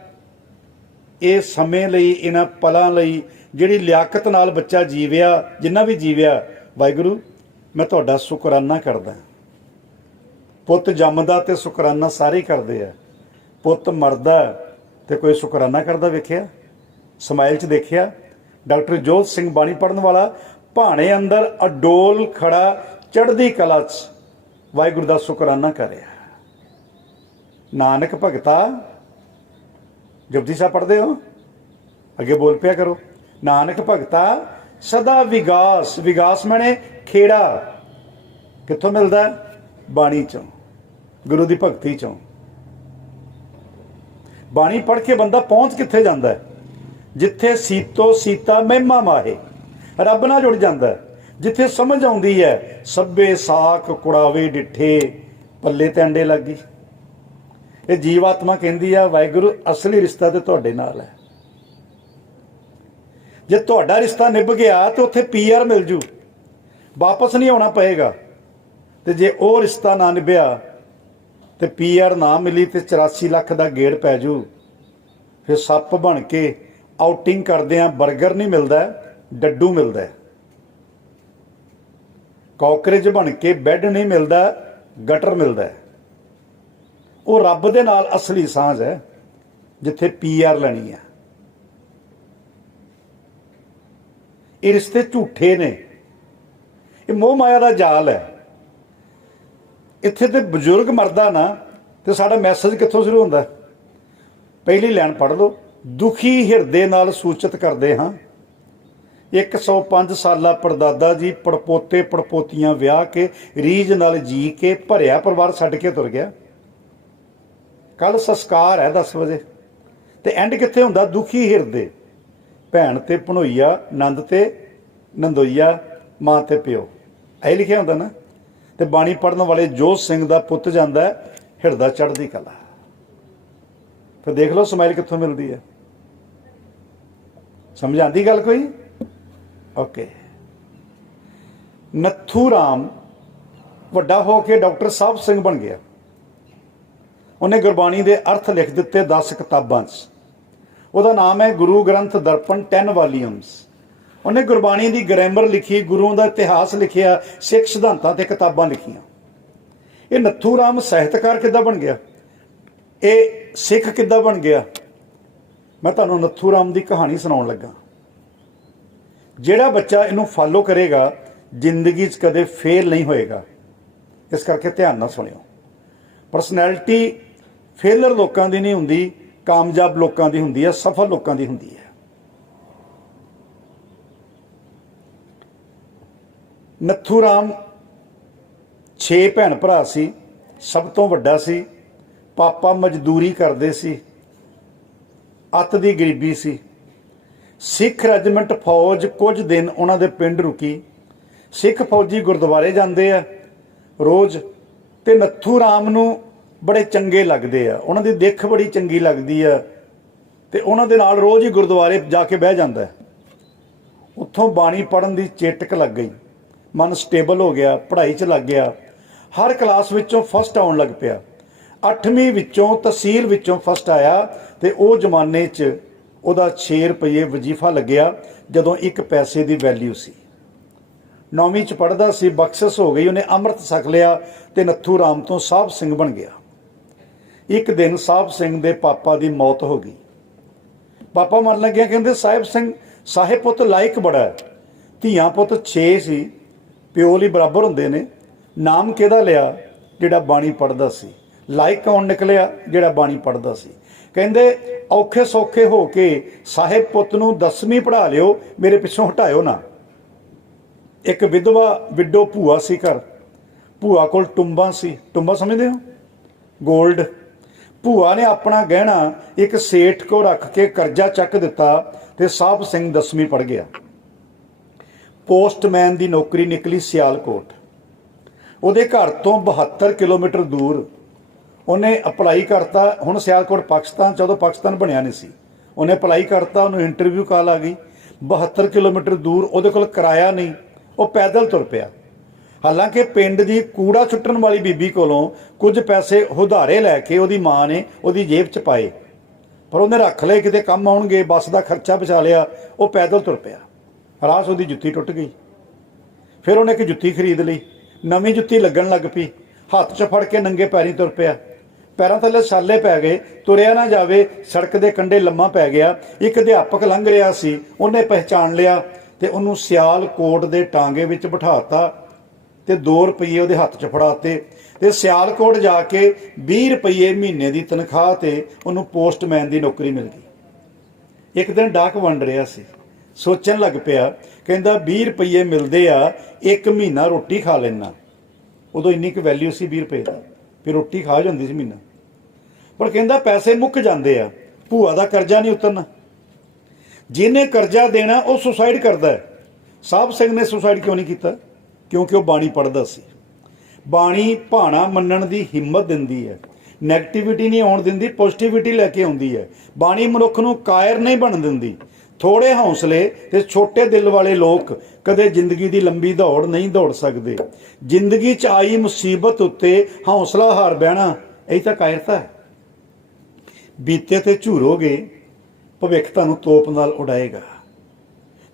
ਇਹ ਸਮੇਂ ਲਈ, ਇਹਨਾਂ ਪਲਾਂ ਲਈ, ਜਿਹੜੀ ਲਿਆਕਤ ਨਾਲ ਬੱਚਾ ਜੀਵਿਆ, ਜਿੰਨਾ ਵੀ ਜੀਵਿਆ, ਵਾਹਿਗੁਰੂ ਮੈਂ ਤੁਹਾਡਾ ਸ਼ੁਕਰਾਨਾ ਕਰਦਾ। ਪੁੱਤ ਜੰਮਦਾ ਤੇ ਸ਼ੁਕਰਾਨਾ ਸਾਰੇ ਕਰਦੇ ਆ, ਪੁੱਤ ਮਰਦਾ ਤੇ ਕੋਈ ਸ਼ੁਕਰਾਨਾ ਕਰਦਾ ਵੇਖਿਆ? ਸਮਾਈਲ 'ਚ ਦੇਖਿਆ? ਡਾਕਟਰ ਜੋਧ ਸਿੰਘ ਬਾਣੀ ਪੜ੍ਹਨ ਵਾਲਾ ਭਾਣੇ ਅੰਦਰ ਅਡੋਲ ਖੜਾ, ਚੜ੍ਹਦੀ ਕਲਾ 'ਚ ਵਾਹਿਗੁਰੂ ਦਾ ਸ਼ੁਕਰਾਨਾ ਕਰਿਆ। ਨਾਨਕ ਭਗਤਾ, ਜਪਜੀ ਸਾਹਿਬ ਪੜ੍ਹਦੇ ਹੋ? ਅੱਗੇ ਬੋਲ ਪਿਆ ਕਰੋ। ਨਾਨਕ ਭਗਤਾ ਸਦਾ ਵਿਗਾਸ। ਵਿਗਾਸ ਮਾਣੇ ਖੇੜਾ। ਕਿੱਥੋਂ ਮਿਲਦਾ? ਬਾਣੀ ਚੋਂ, ਗੁਰੂ ਦੀ ਭਗਤੀ ਚੋਂ। ਬਾਣੀ ਪੜ੍ਹ ਕੇ ਬੰਦਾ ਪਹੁੰਚ ਕਿੱਥੇ ਜਾਂਦਾ? ਜਿੱਥੇ ਸੀਤੋ ਸੀਤਾ ਮਹਿਮਾ ਮਾਹੇ, ਰੱਬ ਨਾਲ ਜੁੜ ਜਾਂਦਾ। ਜਿੱਥੇ ਸਮਝ ਆਉਂਦੀ ਹੈ, ਸੱਭੇ ਸਾਖ ਕੁੜਾਵੇ ਡਿੱਠੇ, ਪੱਲੇ ਤੇ ਅੰਡੇ ਲੱਗੀ। ਇਹ ਜੀਵਾਤਮਾ ਕਹਿੰਦੀ ਆ ਵਾਹਿਗੁਰੂ ਅਸਲੀ ਰਿਸ਼ਤਾ ਤੇ ਤੁਹਾਡੇ ਨਾਲ ਹੈ। ਜੇ ਤੁਹਾਡਾ ਰਿਸ਼ਤਾ ਨਿਭ ਗਿਆ ਤੇ ਉੱਥੇ PR ਮਿਲ ਜੂ, ਵਾਪਸ ਨਹੀਂ ਆਉਣਾ ਪਏਗਾ। ਤੇ ਜੇ ਉਹ ਰਿਸ਼ਤਾ ਨਾ ਨਿਭਿਆ ਤੇ PR ਨਾ ਮਿਲੀ ਤੇ 84 ਲੱਖ ਦਾ ਗੇੜ ਪੈ ਜੂ। ਫਿਰ ਸੱਪ ਬਣ ਕੇ ਆਊਟਿੰਗ ਕਰਦੇ ਆ, 버ਗਰ ਨਹੀਂ ਮਿਲਦਾ, ਡੱਡੂ ਮਿਲਦਾ। ਕਾਕਰੇਜ ਬਣ ਕੇ ਬੈੱਡ ਨਹੀਂ ਮਿਲਦਾ, ਗਟਰ ਮਿਲਦਾ। ਉਹ ਰੱਬ ਦੇ ਨਾਲ ਅਸਲੀ ਸਾਂਝ ਹੈ ਜਿੱਥੇ PR ਲੈਣੀ ਹੈ। ਇਹ ਰਿਸ਼ਤੇ ਝੂਠੇ ਨੇ, ਇਹ ਮੋਹ ਮਾਇਆ ਦਾ ਜਾਲ ਹੈ। ਇੱਥੇ ਤੇ ਬਜ਼ੁਰਗ ਮਰਦਾ ਨਾ ਤੇ ਸਾਡਾ ਮੈਸੇਜ ਕਿੱਥੋਂ ਸ਼ੁਰੂ ਹੁੰਦਾ? ਪਹਿਲੀ ਲਾਈਨ ਪੜ੍ਹ ਲਓ। ਦੁਖੀ ਹਿਰਦੇ ਨਾਲ ਸੂਚਿਤ ਕਰਦੇ ਹਾਂ 105 ਸਾਲਾ ਪੜਦਾਦਾ ਜੀ ਪੜਪੋਤੇ ਪੜਪੋਤੀਆਂ ਵਿਆਹ ਕੇ ਰੀਝ ਨਾਲ ਜੀ ਕੇ ਭਰਿਆ ਪਰਿਵਾਰ ਛੱਡ ਕੇ ਤੁਰ ਗਿਆ। ਕੱਲ ਸੰਸਕਾਰ ਹੈ 10 ਵਜੇ ਤੇ ਐਂਡ ਕਿੱਥੇ ਹੁੰਦਾ? ਦੁਖੀ ਹਿਰਦੇ, ਭੈਣ ਤੇ ਭਣੋਈਆ, ਨੰਦ ਤੇ ਨੰਦੋਈਆ, ਮਾਂ ਤੇ ਪਿਓ, ਇਹ ਲਿਖਿਆ ਹੁੰਦਾ ਨਾ। ਤੇ ਬਾਣੀ ਪੜ੍ਹਨ ਵਾਲੇ ਜੋਤ ਸਿੰਘ ਦਾ ਪੁੱਤ ਜਾਂਦਾ ਹਿਰਦਾ ਚੜ੍ਹਦੀ ਕਲਾ। ਫਿਰ ਦੇਖ ਲਓ ਸਮਾਈਲ ਕਿੱਥੋਂ ਮਿਲਦੀ ਹੈ। ਸਮਝ ਆਉਂਦੀ ਗੱਲ ਕੋਈ? ਓਕੇ। ਨੱਥੂ ਰਾਮ ਵੱਡਾ ਹੋ ਕੇ ਡਾਕਟਰ ਸਾਹਿਬ ਸਿੰਘ ਬਣ ਗਿਆ। ਉਹਨੇ ਗੁਰਬਾਣੀ ਦੇ ਅਰਥ ਲਿਖ ਦਿੱਤੇ 10 ਕਿਤਾਬਾਂ 'ਚ। ਉਹਦਾ ਨਾਮ ਹੈ ਗੁਰੂ ਗ੍ਰੰਥ ਦਰਪਣ 10 ਵਾਲੀਅਮਸ। ਉਹਨੇ ਗੁਰਬਾਣੀ ਦੀ ਗ੍ਰਾਮਰ ਲਿਖੀ, ਗੁਰੂਆਂ ਦਾ ਇਤਿਹਾਸ ਲਿਖਿਆ, ਸਿੱਖ ਸਿਧਾਂਤਾਂ ਤੇ ਕਿਤਾਬਾਂ ਲਿਖੀਆਂ। ਇਹ ਨੱਥੂ ਰਾਮ ਸਾਹਿਤਕਾਰ ਕਿੱਦਾਂ ਬਣ ਗਿਆ? ਇਹ ਸਿੱਖ ਕਿੱਦਾਂ ਬਣ ਗਿਆ? ਮੈਂ ਤੁਹਾਨੂੰ ਨੱਥੂ ਰਾਮ ਦੀ ਕਹਾਣੀ ਸੁਣਾਉਣ ਲੱਗਾ। ਜਿਹੜਾ ਬੱਚਾ ਇਹਨੂੰ ਫਾਲੋ ਕਰੇਗਾ ਜ਼ਿੰਦਗੀ 'ਚ ਕਦੇ ਫੇਲ ਨਹੀਂ ਹੋਏਗਾ। ਇਸ ਕਰਕੇ ਧਿਆਨ ਨਾਲ ਸੁਣਿਓ। ਪਰਸਨੈਲਿਟੀ ਫੇਲਰ ਲੋਕਾਂ ਦੀ ਨਹੀਂ ਹੁੰਦੀ, ਕਾਮਯਾਬ ਲੋਕਾਂ ਦੀ ਹੁੰਦੀ ਹੈ, ਸਫਲ ਲੋਕਾਂ ਦੀ ਹੁੰਦੀ ਹੈ। ਨੱਥੂ ਰਾਮ 6 ਭੈਣ ਭਰਾ ਸੀ, ਸਭ ਤੋਂ ਵੱਡਾ ਸੀ। ਪਾਪਾ ਮਜ਼ਦੂਰੀ ਕਰਦੇ ਸੀ, ਅੱਤ ਦੀ ਗਰੀਬੀ ਸੀ। ਸਿੱਖ ਰੈਜੀਮੈਂਟ ਫੌਜ ਕੁਝ ਦਿਨ ਉਹਨਾਂ ਦੇ ਪਿੰਡ ਰੁਕੀ। ਸਿੱਖ ਫੌਜੀ ਗੁਰਦੁਆਰੇ ਜਾਂਦੇ ਆ ਰੋਜ਼ ਤੇ ਨੱਥੂ ਰਾਮ ਨੂੰ ਬੜੇ ਚੰਗੇ ਲੱਗਦੇ ਆ, ਉਹਨਾਂ ਦੀ ਦਿੱਖ ਬੜੀ ਚੰਗੀ ਲੱਗਦੀ ਆ ਤੇ ਉਹਨਾਂ ਦੇ ਨਾਲ ਰੋਜ਼ ਹੀ ਗੁਰਦੁਆਰੇ ਜਾ ਕੇ ਬਹਿ ਜਾਂਦਾ। ਉੱਥੋਂ ਬਾਣੀ ਪੜ੍ਹਨ ਦੀ ਚੇਟਕ ਲੱਗ ਗਈ, ਮਨ ਸਟੇਬਲ ਹੋ ਗਿਆ, ਪੜ੍ਹਾਈ 'ਚ ਲੱਗ ਗਿਆ। ਹਰ ਕਲਾਸ ਵਿੱਚੋਂ ਫਸਟ ਆਉਣ ਲੱਗ ਪਿਆ। 8ਵੀਂ ਵਿੱਚੋਂ ਤਹਿਸੀਲ ਵਿੱਚੋਂ ਫਸਟ ਆਇਆ ਤੇ ਉਹ ਜ਼ਮਾਨੇ 'ਚ ਉਹਦਾ 6 ਰੁਪਏ ਵਜ਼ੀਫਾ ਲੱਗਿਆ ਜਦੋਂ 1 ਪੈਸੇ ਦੀ ਵੈਲਿਊ ਸੀ। 9ਵੀਂ 'ਚ ਪੜ੍ਹਦਾ ਸੀ, ਬਖਸ਼ਿਸ਼ ਹੋ ਗਈ, ਉਹਨੇ ਅੰਮ੍ਰਿਤ ਛਕ ਲਿਆ ਤੇ ਨੱਥੂ ਰਾਮ ਤੋਂ ਸਾਹਿਬ ਸਿੰਘ ਬਣ ਗਿਆ। ਇੱਕ ਦਿਨ ਸਾਹਿਬ ਸਿੰਘ ਦੇ ਪਾਪਾ ਦੀ ਮੌਤ ਹੋ ਗਈ। ਪਾਪਾ ਮਰਨ ਲੱਗਿਆ ਕਹਿੰਦੇ ਸਾਹਿਬ ਸਿੰਘ ਸਾਹਿਬ ਪੁੱਤ ਲਾਇਕ ਬੜਾ ਹੈ। ਧੀਆਂ ਪੁੱਤ 6 ਸੀ, ਪਿਓ ਲਈ ਬਰਾਬਰ ਹੁੰਦੇ ਨੇ। ਨਾਮ ਕਿਹਦਾ ਲਿਆ? ਜਿਹੜਾ ਬਾਣੀ ਪੜ੍ਹਦਾ ਸੀ। ਲਾਇਕ ਕੌਣ ਨਿਕਲਿਆ? ਜਿਹੜਾ ਬਾਣੀ ਪੜ੍ਹਦਾ ਸੀ। ਕਹਿੰਦੇ ਔਖੇ ਸੌਖੇ ਹੋ ਕੇ ਸਾਹਿਬ ਪੁੱਤ ਨੂੰ 10ਵੀਂ ਪੜ੍ਹਾ ਲਿਓ, ਮੇਰੇ ਪਿੱਛੋਂ ਹਟਾਇਓ ਨਾ। ਇੱਕ ਵਿਧਵਾ ਵਿਡੋ ਭੂਆ ਸੀ ਘਰ। ਭੂਆ ਕੋਲ ਟੁੰਬਾਂ ਸੀ, ਟੁੰਬਾਂ ਸਮਝਦੇ ਹੋ? ਗੋਲਡ। ਭੂਆ ਨੇ ਆਪਣਾ ਗਹਿਣਾ ਇੱਕ ਸੇਠ ਕੋ ਰੱਖ ਕੇ ਕਰਜ਼ਾ ਚੱਕ ਦਿੱਤਾ ਤੇ ਸਾਹਿਬ ਸਿੰਘ 10ਵੀਂ ਪੜ੍ਹ ਗਿਆ। ਪੋਸਟਮੈਨ ਦੀ ਨੌਕਰੀ ਨਿਕਲੀ ਸਿਆਲਕੋਟ। ਉਹਦੇ ਘਰ ਤੋਂ 72 ਕਿਲੋਮੀਟਰ ਦੂਰ ਉਹਨੇ ਅਪਲਾਈ ਕਰਤਾ। ਹੁਣ ਸਿਆਲਕੋਟ ਪਾਕਿਸਤਾਨ 'ਚ, ਉਦੋਂ ਪਾਕਿਸਤਾਨ ਬਣਿਆ ਨਹੀਂ ਸੀ। ਉਹਨੇ ਅਪਲਾਈ ਕਰਤਾ, ਉਹਨੂੰ ਇੰਟਰਵਿਊ ਕਾਲ ਆ ਗਈ। 72 ਕਿਲੋਮੀਟਰ ਦੂਰ, ਉਹਦੇ ਕੋਲ ਕਿਰਾਇਆ ਨਹੀਂ, ਉਹ ਪੈਦਲ ਤੁਰ ਪਿਆ। ਹਾਲਾਂਕਿ ਪਿੰਡ ਦੀ ਕੂੜਾ ਸੁੱਟਣ ਵਾਲੀ ਬੀਬੀ ਕੋਲੋਂ ਕੁਝ ਪੈਸੇ ਉਧਾਰੇ ਲੈ ਕੇ ਉਹਦੀ ਮਾਂ ਨੇ ਉਹਦੀ ਜੇਬ 'ਚ ਪਾਏ, ਪਰ ਉਹਨੇ ਰੱਖ ਲਏ, ਕਿਤੇ ਕੰਮ ਆਉਣਗੇ। ਬੱਸ ਦਾ ਖਰਚਾ ਬਚਾ ਲਿਆ, ਉਹ ਪੈਦਲ ਤੁਰ ਪਿਆ। ਰਾਸ ਉਹਦੀ ਜੁੱਤੀ ਟੁੱਟ ਗਈ। ਫਿਰ ਉਹਨੇ ਇੱਕ ਜੁੱਤੀ ਖਰੀਦ ਲਈ, ਨਵੀਂ ਜੁੱਤੀ ਲੱਗਣ ਲੱਗ ਪਈ। ਹੱਥ 'ਚ ਫੜ ਕੇ ਨੰਗੇ ਪੈਰੀਂ ਤੁਰ ਪਿਆ। ਪੈਰਾਂ ਥੱਲੇ ਛਾਲੇ ਪੈ ਗਏ, ਤੁਰਿਆ ਨਾ ਜਾਵੇ, ਸੜਕ ਦੇ ਕੰਢੇ ਲੰਮਾ ਪੈ ਗਿਆ। ਇੱਕ ਅਧਿਆਪਕ ਲੰਘ ਰਿਹਾ ਸੀ, ਉਹਨੇ ਪਹਿਚਾਣ ਲਿਆ ਤੇ ਉਹਨੂੰ ਸਿਆਲਕੋਟ ਦੇ ਟਾਂਗੇ ਵਿੱਚ ਬਿਠਾਤਾ ਤੇ 2 ਰੁਪਏ ਉਹਦੇ ਹੱਥ 'ਚ ਫੜਾਤੇ ਤੇ ਸਿਆਲਕੋਟ ਜਾ ਕੇ 20 ਰੁਪਏ ਮਹੀਨੇ ਦੀ ਤਨਖਾਹ ਤੇ ਉਹਨੂੰ ਪੋਸਟਮੈਨ ਦੀ ਨੌਕਰੀ ਮਿਲ ਗਈ। ਇੱਕ ਦਿਨ ਡਾਕ ਵੰਡ ਰਿਹਾ ਸੀ, ਸੋਚਣ ਲੱਗ ਪਿਆ, ਕਹਿੰਦਾ 20 ਰੁਪਏ ਮਿਲਦੇ ਆ, 1 ਮਹੀਨਾ ਰੋਟੀ ਖਾ ਲੈਣਾ। ਉਦੋਂ ਇੰਨੀ ਕੁ ਵੈਲਿਊ ਸੀ 20 ਰੁਪਏ ਦੀ, ਫਿਰ ਰੋਟੀ ਖਾ ਜਾਂਦੀ ਸੀ ਮਹੀਨਾ। ਪਰ ਕਹਿੰਦਾ ਪੈਸੇ ਮੁੱਕ ਜਾਂਦੇ ਆ, ਭੂਆ ਦਾ ਕਰਜ਼ਾ ਨਹੀਂ ਉਤਰਨਾ। ਜਿਹਨੇ ਕਰਜ਼ਾ ਦੇਣਾ ਉਹ ਸੁਸਾਈਡ ਕਰਦਾ ਹੈ। ਸਾਹਿਬ ਸਿੰਘ ਨੇ ਸੁਸਾਈਡ ਕਿਉਂ ਨਹੀਂ ਕੀਤਾ? ਕਿਉਂਕਿ ਉਹ ਬਾਣੀ ਪੜ੍ਹਦਾ ਸੀ। ਬਾਣੀ ਭਾਣਾ ਮੰਨਣ ਦੀ ਹਿੰਮਤ ਦਿੰਦੀ ਹੈ। ਨੈਗੇਟਿਵਿਟੀ ਨਹੀਂ ਆਉਣ ਦਿੰਦੀ, ਪੋਜ਼ਿਟਿਵਿਟੀ ਲੈ ਕੇ ਆਉਂਦੀ ਹੈ। ਬਾਣੀ ਮਨੁੱਖ ਨੂੰ ਕਾਇਰ ਨਹੀਂ ਬਣ ਦਿੰਦੀ। ਥੋੜੇ ਹੌਸਲੇ ਤੇ ਛੋਟੇ ਦਿਲ ਵਾਲੇ ਲੋਕ ਕਦੇ ਜ਼ਿੰਦਗੀ ਦੀ ਲੰਬੀ ਦੌੜ ਨਹੀਂ ਦੌੜ ਸਕਦੇ। ਜ਼ਿੰਦਗੀ 'ਚ ਆਈ ਮੁਸੀਬਤ ਉੱਤੇ ਹੌਸਲਾ ਹਾਰ ਬਹਿਣਾ ਇਹ ਤਾਂ ਕਾਇਰਤਾ ਹੈ। ਬੀਤੇ ਤੇ ਝੂਰੋਗੇ, ਭਵਿੱਖ ਤੁਹਾਨੂੰ ਤੋਪ ਨਾਲ ਉਡਾਏਗਾ।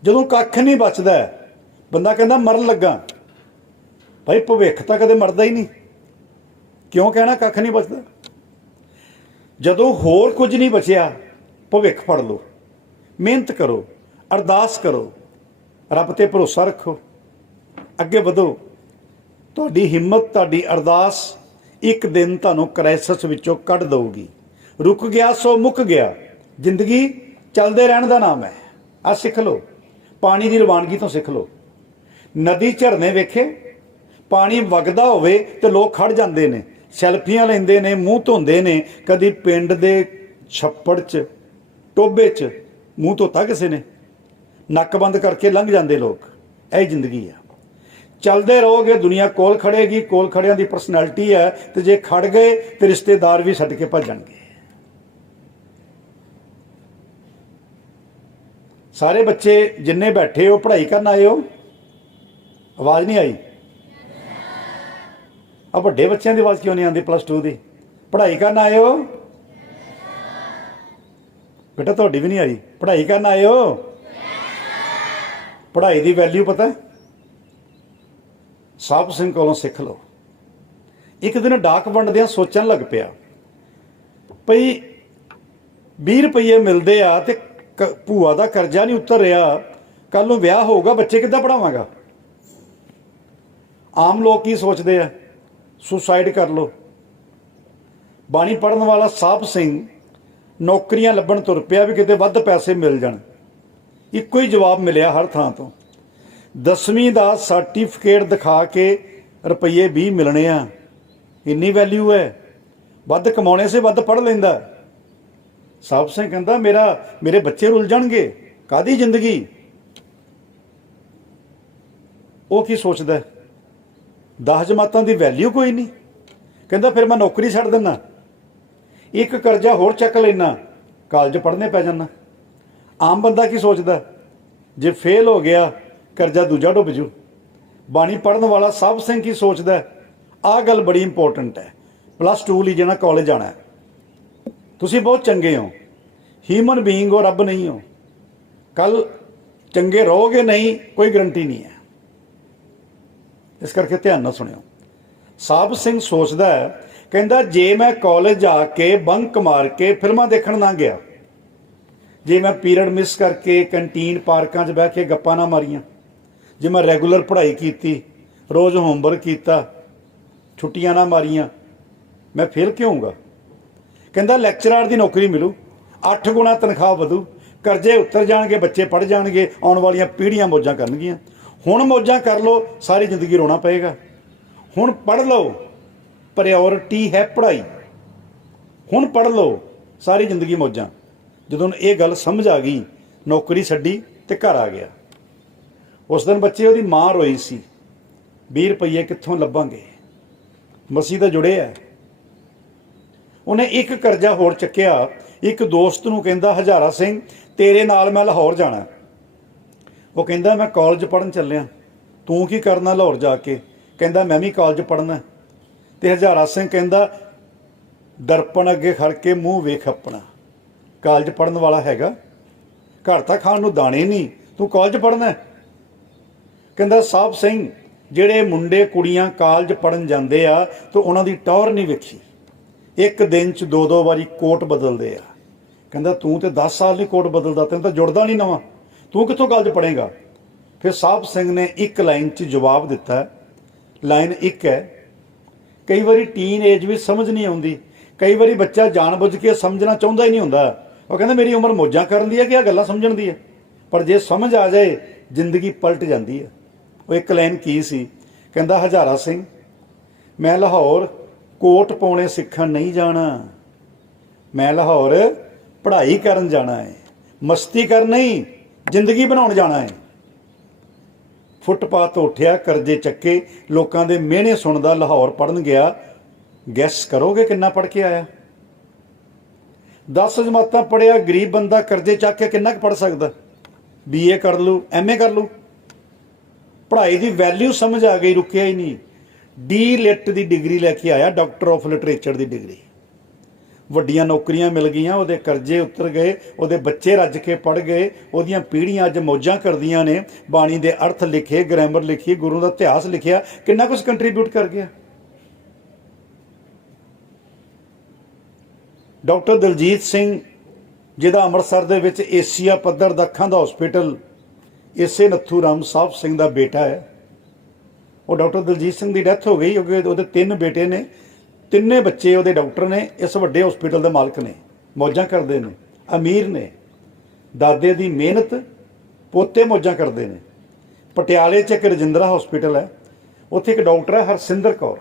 ਜਦੋਂ ਕੱਖ ਨਹੀਂ ਬਚਦਾ, ਬੰਦਾ ਕਹਿੰਦਾ ਮਰਨ ਲੱਗਾ। ਭਾਈ ਭਵਿੱਖ ਤਾਂ ਕਦੇ ਮਰਦਾ ਹੀ ਨਹੀਂ, ਕਿਉਂ ਕਹਿਣਾ ਕੱਖ ਨਹੀਂ ਬਚਦਾ? ਜਦੋਂ ਹੋਰ ਕੁਝ ਨਹੀਂ ਬਚਿਆ, ਭਵਿੱਖ ਫੜ ਲਓ, ਮਿਹਨਤ ਕਰੋ, ਅਰਦਾਸ ਕਰੋ, ਰੱਬ ਤੇ ਭਰੋਸਾ ਰੱਖੋ, ਅੱਗੇ ਵਧੋ। ਤੁਹਾਡੀ ਹਿੰਮਤ, ਤੁਹਾਡੀ ਅਰਦਾਸ ਇੱਕ ਦਿਨ ਤੁਹਾਨੂੰ ਕ੍ਰਾਈਸਿਸ ਵਿੱਚੋਂ ਕੱਢ ਦਊਗੀ। ਰੁਕ ਗਿਆ ਸੋ ਮੁੱਕ ਗਿਆ। ਜ਼ਿੰਦਗੀ ਚੱਲਦੇ ਰਹਿਣ ਦਾ ਨਾਮ ਹੈ। ਆ ਸਿੱਖ ਲਓ, ਪਾਣੀ ਦੀ ਰਵਾਨਗੀ ਤੋਂ ਸਿੱਖ ਲਓ। ਨਦੀ ਝਰਨੇ ਵੇਖੇ, ਪਾਣੀ ਵਗਦਾ ਹੋਵੇ ਤੇ ਲੋਕ ਖੜ ਜਾਂਦੇ ਨੇ, ਸੈਲਫੀਆਂ ਲੈਂਦੇ ਨੇ, ਮੂੰਹ ਧੋਂਦੇ ਨੇ। ਕਦੀ ਪਿੰਡ ਦੇ ਛੱਪੜ 'ਚ, ਟੋਬੇ 'ਚ ਮੂੰਹ ਧੋਤਾ ਕਿਸੇ ਨੇ? ਨੱਕ ਬੰਦ ਕਰਕੇ ਲੰਘ ਜਾਂਦੇ ਲੋਕ। ਇਹ ਜ਼ਿੰਦਗੀ ਆ। ਚੱਲਦੇ ਰਹੋਗੇ, ਦੁਨੀਆ ਕੋਲ ਖੜੇਗੀ। ਕੋਲ ਖੜਿਆਂ ਦੀ ਪਰਸਨੈਲਿਟੀ ਹੈ, ਤੇ ਜੇ ਖੜ ਗਏ ਤੇ ਰਿਸ਼ਤੇਦਾਰ ਵੀ ਛੱਡ ਕੇ ਭੱਜਣਗੇ। ਸਾਰੇ ਬੱਚੇ ਜਿੰਨੇ ਬੈਠੇ ਹੋ, ਪੜ੍ਹਾਈ ਕਰਨ ਆਏ ਹੋ? ਆਵਾਜ਼ ਨਹੀਂ ਆਈ? ਆ ਵੱਡੇ ਬੱਚਿਆਂ ਦੀ ਆਵਾਜ਼ ਕਿਉਂ ਨਹੀਂ ਆਉਂਦੀ? +2 ਦੀ ਪੜ੍ਹਾਈ ਕਰਨ ਆਏ ਹੋ? ਬੇਟਾ ਤੁਹਾਡੀ ਵੀ ਨਹੀਂ ਆਈ। ਪੜ੍ਹਾਈ ਕਰਨ ਆਏ ਹੋ? ਪੜ੍ਹਾਈ ਦੀ ਵੈਲਿਊ ਪਤਾ? ਸਾਹਿਬ ਸਿੰਘ ਕੋਲੋਂ ਸਿੱਖ ਲਓ। ਇੱਕ ਦਿਨ ਡਾਕ ਵੰਡਦਿਆਂ ਸੋਚਣ ਲੱਗ ਪਿਆ, ਭਈ 20 ਰੁਪਏ ਮਿਲਦੇ ਆ ਤੇ ਭੂਆ ਦਾ ਕਰਜ਼ਾ ਨਹੀਂ ਉਤਰ ਰਿਹਾ, ਕੱਲ ਨੂੰ ਵਿਆਹ ਹੋਊਗਾ, ਬੱਚੇ ਕਿੱਦਾਂ ਪੜਾਵਾਂਗਾ? ਆਮ ਲੋਕ ਕੀ ਸੋਚਦੇ ਆ? ਸੁਸਾਈਡ ਕਰ ਲਓ। ਬਾਣੀ ਪੜ੍ਹਨ ਵਾਲਾ ਸਾਹਿਬ ਸਿੰਘ ਨੌਕਰੀਆਂ ਲੱਭਣ ਤੁਰ ਪਿਆ ਵੀ ਕਿਤੇ ਵੱਧ ਪੈਸੇ ਮਿਲ ਜਾਣ। ਇੱਕੋ ਹੀ ਜਵਾਬ ਮਿਲਿਆ ਹਰ ਥਾਂ ਤੋਂ, 10ਵੀਂ ਦਾ ਸਰਟੀਫਿਕੇਟ ਦਿਖਾ ਕੇ ਰੁਪਈਏ 20 ਮਿਲਣੇ ਆ। ਇੰਨੀ ਵੈਲਿਊ ਹੈ, ਵੱਧ ਕਮਾਉਣੇ ਸੇ ਵੱਧ ਪੜ੍ਹ ਲੈਂਦਾ। ਸਾਹਿਬ ਸਿੰਘ ਕਹਿੰਦਾ ਮੇਰੇ ਬੱਚੇ ਰੁੱਲ ਜਾਣਗੇ, ਕਾਹਦੀ ਜ਼ਿੰਦਗੀ? ਉਹ ਕੀ ਸੋਚਦਾ? 10 ਜਮਾਤਾਂ ਦੀ ਵੈਲਿਊ ਕੋਈ ਨਹੀਂ। ਕਹਿੰਦਾ ਫਿਰ ਮੈਂ ਨੌਕਰੀ ਛੱਡ ਦਿੰਦਾ, ਇੱਕ ਕਰਜ਼ਾ ਹੋਰ ਚੱਕ ਲੈਣਾ, ਕਾਲਜ ਪੜ੍ਹਨੇ ਪੈ ਜਾਣਾ। ਆਮ ਬੰਦਾ ਕੀ ਸੋਚਦਾ? ਜੇ ਫੇਲ ਹੋ ਗਿਆ, ਕਰਜ਼ਾ ਦੂਜਾ ਡੁੱਬ ਜੂ। ਬਾਣੀ ਪੜ੍ਹਨ ਵਾਲਾ ਸਾਹਿਬ ਸਿੰਘ ਕੀ ਸੋਚਦਾ? ਆਹ ਗੱਲ ਬੜੀ ਇੰਪੋਰਟੈਂਟ ਹੈ। +2 ਲਈ ਜਾਣਾ, ਕਾਲਜ ਜਾਣਾ। ਤੁਸੀਂ ਬਹੁਤ ਚੰਗੇ ਹੋ, ਹਿਊਮਨ ਬੀਇੰਗ ਹੋ, ਰੱਬ ਨਹੀਂ ਹੋ। ਕੱਲ ਚੰਗੇ ਰਹੋਗੇ ਨਹੀਂ, ਕੋਈ ਗਰੰਟੀ ਨਹੀਂ ਹੈ। ਇਸ ਕਰਕੇ ਧਿਆਨ ਨਾਲ ਸੁਣਿਓ। ਸਾਹਿਬ ਸਿੰਘ ਸੋਚਦਾ ਹੈ, ਕਹਿੰਦਾ ਜੇ ਮੈਂ ਕਾਲਜ ਜਾ ਕੇ ਬੰਕ ਮਾਰ ਕੇ ਫਿਲਮਾਂ ਦੇਖਣ ਨਾ ਗਿਆ, ਜੇ ਮੈਂ ਪੀਰੀਅਡ ਮਿਸ ਕਰਕੇ ਕੰਟੀਨ ਪਾਰਕਾਂ 'ਚ ਬਹਿ ਕੇ ਗੱਪਾਂ ਨਾ ਮਾਰੀਆਂ, ਜੇ ਮੈਂ ਰੈਗੂਲਰ ਪੜ੍ਹਾਈ ਕੀਤੀ, ਰੋਜ਼ ਹੋਮਵਰਕ ਕੀਤਾ, ਛੁੱਟੀਆਂ ਨਾ ਮਾਰੀਆਂ, ਮੈਂ ਫੇਲ ਕਿਉਂ ਹੋਊਗਾ? ਕਹਿੰਦਾ ਲੈਕਚਰਾਰ ਦੀ ਨੌਕਰੀ ਮਿਲੂ, 8 ਗੁਣਾ ਤਨਖਾਹ ਵਧੂ, ਕਰਜ਼ੇ ਉਤਰ ਜਾਣਗੇ, ਬੱਚੇ ਪੜ੍ਹ ਜਾਣਗੇ, ਆਉਣ ਵਾਲੀਆਂ ਪੀੜ੍ਹੀਆਂ ਮੌਜਾਂ ਕਰਨਗੀਆਂ। ਹੁਣ ਮੌਜਾਂ ਕਰ ਲਓ, ਸਾਰੀ ਜ਼ਿੰਦਗੀ ਰੋਣਾ ਪਏਗਾ। ਹੁਣ ਪੜ੍ਹ ਲਓ, ਪ੍ਰਾਇਓਰਟੀ ਹੈ ਪੜ੍ਹਾਈ। ਹੁਣ ਪੜ੍ਹ ਲਓ, ਸਾਰੀ ਜ਼ਿੰਦਗੀ ਮੌਜਾਂ। ਜਦੋਂ ਇਹ ਗੱਲ ਸਮਝ ਆ ਗਈ, ਨੌਕਰੀ ਛੱਡੀ ਤੇ ਘਰ ਆ ਗਿਆ। ਉਸ ਦਿਨ ਬੱਚੇ ਉਹਦੀ ਮਾਂ ਰੋਈ ਸੀ, 20 ਰੁਪਏ ਕਿੱਥੋਂ ਲੱਭਾਂਗੇ, ਮਸੀਹ ਦਾ ਜੁੜੇ ਆ। ਉਹਨੇ ਇੱਕ ਕਰਜ਼ਾ ਹੋਰ ਚੱਕਿਆ। ਇੱਕ ਦੋਸਤ ਨੂੰ ਕਹਿੰਦਾ, ਹਜ਼ਾਰਾ ਸਿੰਘ ਤੇਰੇ ਨਾਲ ਮੈਂ ਲਾਹੌਰ ਜਾਣਾ। ਉਹ ਕਹਿੰਦਾ ਮੈਂ ਕਾਲਜ ਪੜ੍ਹਨ ਚੱਲਿਆ, ਤੂੰ ਕੀ ਕਰਨਾ ਲਾਹੌਰ ਜਾ ਕੇ? ਕਹਿੰਦਾ ਮੈਂ ਵੀ ਕਾਲਜ ਪੜ੍ਹਨਾ। ਤੇ ਹਜ਼ਾਰਾ ਸਿੰਘ ਕਹਿੰਦਾ ਦਰਪਣ ਅੱਗੇ ਖੜ ਕੇ ਮੂੰਹ ਵੇਖ ਆਪਣਾ, ਕਾਲਜ ਪੜ੍ਹਨ ਵਾਲਾ ਹੈਗਾ? ਘਰ ਤਾਂ ਖਾਣ ਨੂੰ ਦਾਣੇ ਨਹੀਂ, ਤੂੰ ਕਾਲਜ ਪੜ੍ਹਨਾ? ਕਹਿੰਦਾ ਸਾਹਿਬ ਸਿੰਘ ਜਿਹੜੇ ਮੁੰਡੇ ਕੁੜੀਆਂ ਕਾਲਜ ਪੜ੍ਹਨ ਜਾਂਦੇ ਆ ਤਾਂ ਉਹਨਾਂ ਦੀ ਟੌਰ ਨਹੀਂ ਵੇਖੀ, ਇੱਕ ਦਿਨ 'ਚ 2-2 ਵਾਰੀ ਕੋਟ ਬਦਲਦੇ ਆ। ਕਹਿੰਦਾ ਤੂੰ ਤੇ 10 ਸਾਲ ਨਹੀਂ ਕੋਟ ਬਦਲਦਾ, ਤੈਨੂੰ ਤਾਂ ਜੁੜਦਾ ਨਹੀਂ ਨਵਾਂ, ਤੂੰ ਕਿੱਥੋਂ ਕਾਲਜ ਪੜ੍ਹੇਗਾ? ਫਿਰ ਸਾਹਿਬ ਸਿੰਘ ਨੇ ਇੱਕ ਲਾਈਨ 'ਚ ਜਵਾਬ ਦਿੱਤਾ। ਲਾਈਨ ਇੱਕ ਹੈ, ਕਈ ਵਾਰੀ ਟੀਨ ਏਜ ਵੀ ਸਮਝ ਨਹੀਂ ਆਉਂਦੀ, ਕਈ ਵਾਰੀ ਬੱਚਾ ਜਾਣਬੁੱਝ ਕੇ ਸਮਝਣਾ ਚਾਹੁੰਦਾ ਹੀ ਨਹੀਂ ਹੁੰਦਾ। ਉਹ ਕਹਿੰਦਾ ਮੇਰੀ ਉਮਰ ਮੌਜਾਂ ਕਰਨ ਦੀ ਹੈ ਕਿ ਆਹ ਗੱਲਾਂ ਸਮਝਣ ਦੀ ਹੈ? ਪਰ ਜੇ ਸਮਝ ਆ ਜਾਏ, ਜ਼ਿੰਦਗੀ ਪਲਟ ਜਾਂਦੀ ਹੈ। ਉਹ ਇੱਕ ਲਾਈਨ ਕੀ ਸੀ? ਕਹਿੰਦਾ ਹਜ਼ਾਰਾ ਸਿੰਘ ਮੈਂ ਲਾਹੌਰ ਕੋਟ ਪਾਉਣੇ ਸਿੱਖਣ ਨਹੀਂ ਜਾਣਾ, ਮੈਂ ਲਾਹੌਰ ਪੜ੍ਹਾਈ ਕਰਨ ਜਾਣਾ ਹੈ, ਮਸਤੀ ਕਰਨ ਨਹੀਂ, ਜ਼ਿੰਦਗੀ ਬਣਾਉਣ ਜਾਣਾ ਹੈ। ਫੁੱਟਪਾਥ ਤੋਂ ਉੱਠਿਆ, ਕਰਜ਼ੇ ਚੱਕੇ, ਲੋਕਾਂ ਦੇ ਮਿਹਣੇ ਸੁਣਦਾ ਲਾਹੌਰ ਪੜ੍ਹਨ ਗਿਆ। गैस करोगे किन्ना पढ़ के आया? 10 जमातां पढ़िया गरीब बंदा करजे चक के किन्ना पढ़ सकता? BA कर लूँ, MA कर लूँ। पढ़ाई की वैल्यू समझ आ गई, रुकिया ही नहीं। D.Litt की डिग्री लैके आया, डॉक्टर ऑफ लिटरेचर की डिग्री। ਵੱਡੀਆਂ नौकरियां मिल गई, ਉਹਦੇ ਕਰਜ਼ੇ उतर गए, ਉਹਦੇ बच्चे रज के पढ़ गए, ਉਹਦੀਆਂ पीढ़ियां अज मौजां करदियां ने, बाणी के अर्थ लिखे, ग्रामर लिखी, गुरु का इतिहास लिखिया, कितना कुछ कंट्रीब्यूट कर गया। डॉक्टर दलजीत सिंह जिहदा अंमृतसर दे विच एशिया पद्धर दा अखां दा हॉस्पिटल इसे नत्थू राम साहब सिंह का बेटा है। वो डॉक्टर दलजीत सिंह की डैथ हो गई क्योंकि वो 3 बेटे ने, तिन्ने बच्चे वो डॉक्टर ने, इस वड्डे हॉस्पिटल के मालक ने, मौजां करते हैं, अमीर ने, दादे की मेहनत, पोते मौजां करते हैं। पटियाले च एक रजिंद्रा हॉस्पिटल है, उत्थे एक डॉक्टर है हरसिंदर कौर,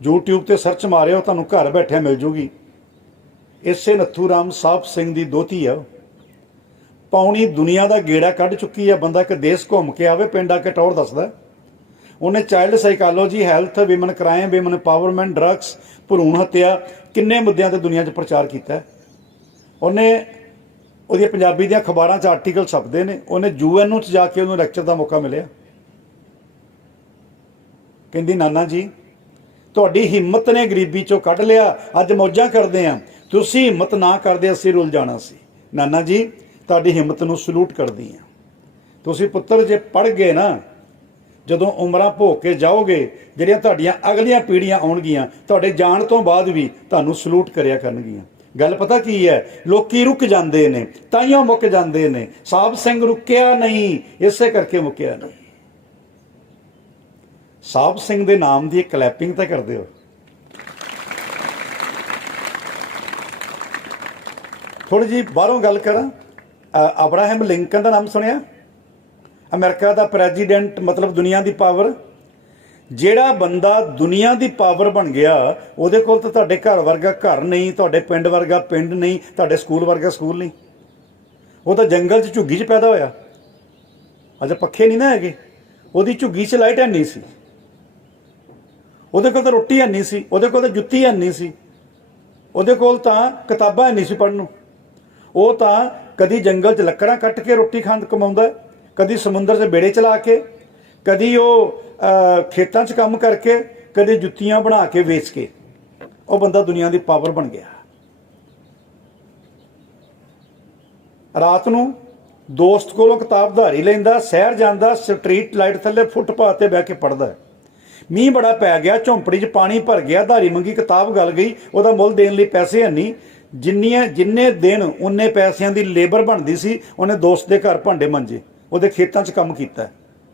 यूट्यूब पर सर्च मारियो तुहानूं घर बैठे मिल जूगी। इसे नत्थू राम साहब सिंह की दोती है, पौनी दुनिया का गेड़ा कढ़ चुकी है। बंदा एक देश घूम के आवे, पिंड आके टौर दसदा। उन्हें child psychology, health, women crime, women empowerment, drugs, भरूण हत्या, किन्ने मुद्दों पर दुनिया 'च प्रचार किया। उन्हें वो पंजाबी दी अखबारां 'च आर्टिकल छपते हैं। उन्हें UN च जाके उन्होंने लैक्चर का मौका मिले। कहती नाना जी तुहाडी हिम्मत ने गरीबी चों कढ़ लिया, अज मौजां करदे हैं, तुसीं हिम्मत ना करदे असीं रुल जाना सी। नाना जी तुहाडी हिम्मत नूं सलूट करदी हां। तुसीं पुत्तर जे पढ़ गए ना, जदों उमरां भोग के जाओगे, जिहड़ियां तुहाडीआं अगलियां पीढ़ियां आउणगीआं, तुहाडे जाण तो बाद भी तुहानूं सलूट करिया करनगीआं। गल पता की है, लोकी रुक जाते ने, ताइयों मुक जाते ने। साहब सिंह रुकिया नहीं, इसे करके मुकिया नहीं। साहब सिंह के नाम की क्लैपिंग तो कर दिओ। थोड़ी जी बाहरों गल करा, अब्राहम लिंकन का नाम सुनिया? अमेरिका का प्रेजिडेंट, मतलब दुनिया की पावर। ਜਿਹੜਾ ਬੰਦਾ दुनिया की पावर बन गया, ਉਹਦੇ ਕੋਲ ਤਾਂ ਤੁਹਾਡੇ घर वर्गा घर नहीं, ਤੁਹਾਡੇ पिंड वर्गा पिंड नहीं, ਤੁਹਾਡੇ ਸਕੂਲ वर्गा ਸਕੂਲ नहीं। ਉਹ ਤਾਂ जंगल 'ਚ ਝੁੱਗੀ 'ਚ पैदा होया। अज पखे नहीं ना है, ਉਹਦੀ ਝੁੱਗੀ 'ਚ लाइट है नहीं सी, ਉਹਦੇ ਕੋਲ ਤਾਂ ਰੋਟੀ है नहीं सी, ਉਹਦੇ ਕੋਲ ਤਾਂ ਜੁੱਤੀ है नहीं सी, ਉਹਦੇ ਕੋਲ ਤਾਂ ਕਿਤਾਬਾਂ है नहीं सी पढ़न ਨੂੰ। ਉਹ ਤਾਂ कदी जंगल 'ਚ ਲੱਕੜਾਂ ਕੱਟ ਕੇ रोटी खान कमाਉਂਦਾ, कदी समुंदर से बेड़े चला के, कदी वो खेतों च काम करके, कदी जुत्तियां बना के वेच के। वो बंदा दुनिया की पावर बन गया। रात नूं दोस्त कोलों किताब धारी लैंदा, शहर जांदा, स्ट्रीट लाइट थल्ले फुटपाथ ते बह के पढ़दा। मींह बड़ा पै गया, झोंपड़ी च पानी भर गया, धारी मंगी किताब गल गई, ਉਹਦਾ ਮੁੱਲ देण लई पैसे है नहीं। जिन्ने दिन उन्ने पैसों की लेबर बनती सी, उन्हें दोस्त के घर भांडे मांजे, ਉਹਦੇ खेतों च काम किया,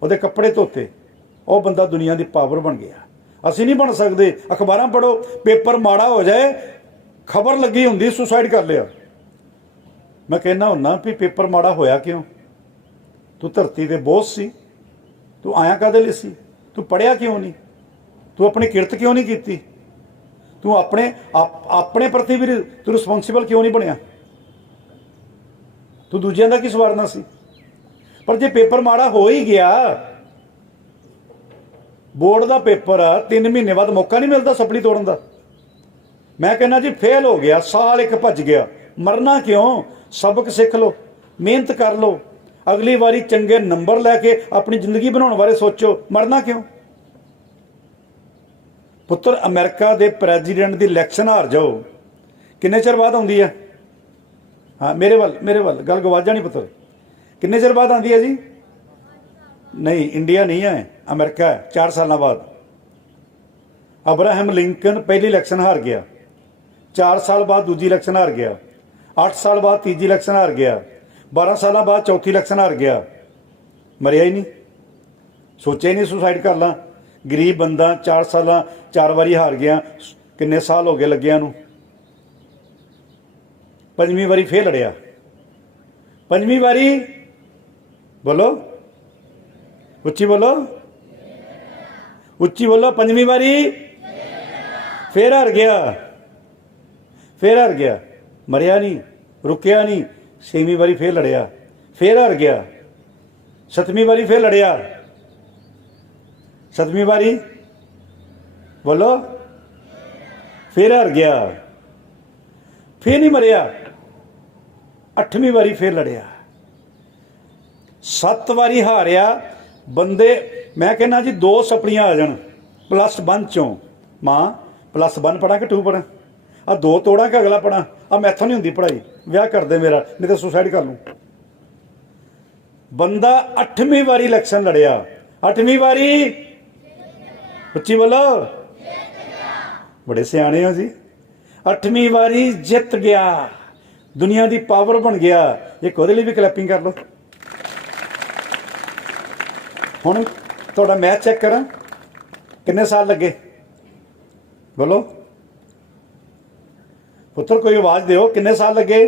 ਉਹਦੇ कपड़े धोते। ਉਹ ਬੰਦਾ दुनिया की पावर बन गया। ਅਸੀਂ नहीं बन सकते। अखबारां पढ़ो, पेपर माड़ा हो जाए, खबर लगी होंगी सुसाइड कर लिया। मैं कहना हुन्ना भी पेपर माड़ा होया क्यों? तू धरती ते बोझ सी, तू आया काहदे लई सी? तू पढ़िया क्यों नहीं? तू अपनी किरत क्यों नहीं की? तू अपने प्रति भी तू रिस्पोंसिबल क्यों नहीं बनया? तू दूजियां दा की सवारना सी? पर जे पेपर माड़ा हो ही गया, बोर्ड का पेपर 3 महीने बाद मौका नहीं मिलता सपनी तोड़न का। मैं कहना जी फेल हो गया, साल एक भज गया, मरना क्यों? सबक सीख लो, मेहनत कर लो, अगली बारी चंगे नंबर लैके अपनी जिंदगी बनाने बारे सोचो। मरना क्यों? पुत्र अमेरिका के प्रेजिडेंट की इलैक्शन हार जाओ, किन्ने चिर बाद आउंदी है? हाँ मेरे वाल गल गवा जानी पुत्र। किन्ने चिर बाद आती है जी? नहीं, इंडिया नहीं है, अमेरिका है। 4 साल बाद। अब्राहम लिंकन पहली इलैक्शन हार गया, 4 साल बाद दूजी इलैक्शन हार गया, 8 साल बाद तीजी इलैक्शन हार गया, 12 साल बाद चौथी इलैक्शन हार गया, मरिया ही नहीं। सोचा ही नहीं सुसाइड कर ला। गरीब बंदा 4 साल 4 बारी हार गया, किन्ने साल हो गए लग्या नूं। 5वीं बारी फिर लड़िया, 5वीं बारी बोलो उच्ची बोलो, उच्ची बोलो, 5वीं बारी फिर हार गया, फिर हार गया, मरिया नहीं, रुकिया नहीं। 6वीं बारी फिर लड़िया, फिर हार गया। 7वीं बारी फिर लड़िया, 7वीं बारी बोलो फिर हार गया, फिर नहीं मरिया, 8वीं वारी फिर लड़िया, 7 वारी हारिया। बंदे मैं कहना जी 2 सपड़ियाँ आ जान +1 चों, मां +1 पढ़ा कि 2 पढ़ा, आ 2 तोड़ा कि अगला पढ़ा, आ मैथों नहीं होंगी पढ़ाई, विआह कर दे मेरा, नहीं तो सुसाइड कर लूँ। बंदा 8वीं वारी इलैक्शन लड़िया, 8वीं वारी, उच्ची बोलो, बड़े सियाने हो जी, 8वीं वारी जित गया, दुनिया की पावर बन गया। एक ਉਹਦੇ ਲਈ भी क्लैपिंग कर लो। ਹੁਣ ਤੁਹਾਡਾ मैथ चेक करा, किन्ने साल लगे बोलो पुत्र, कोई आवाज दो, किन्ने साल लगे?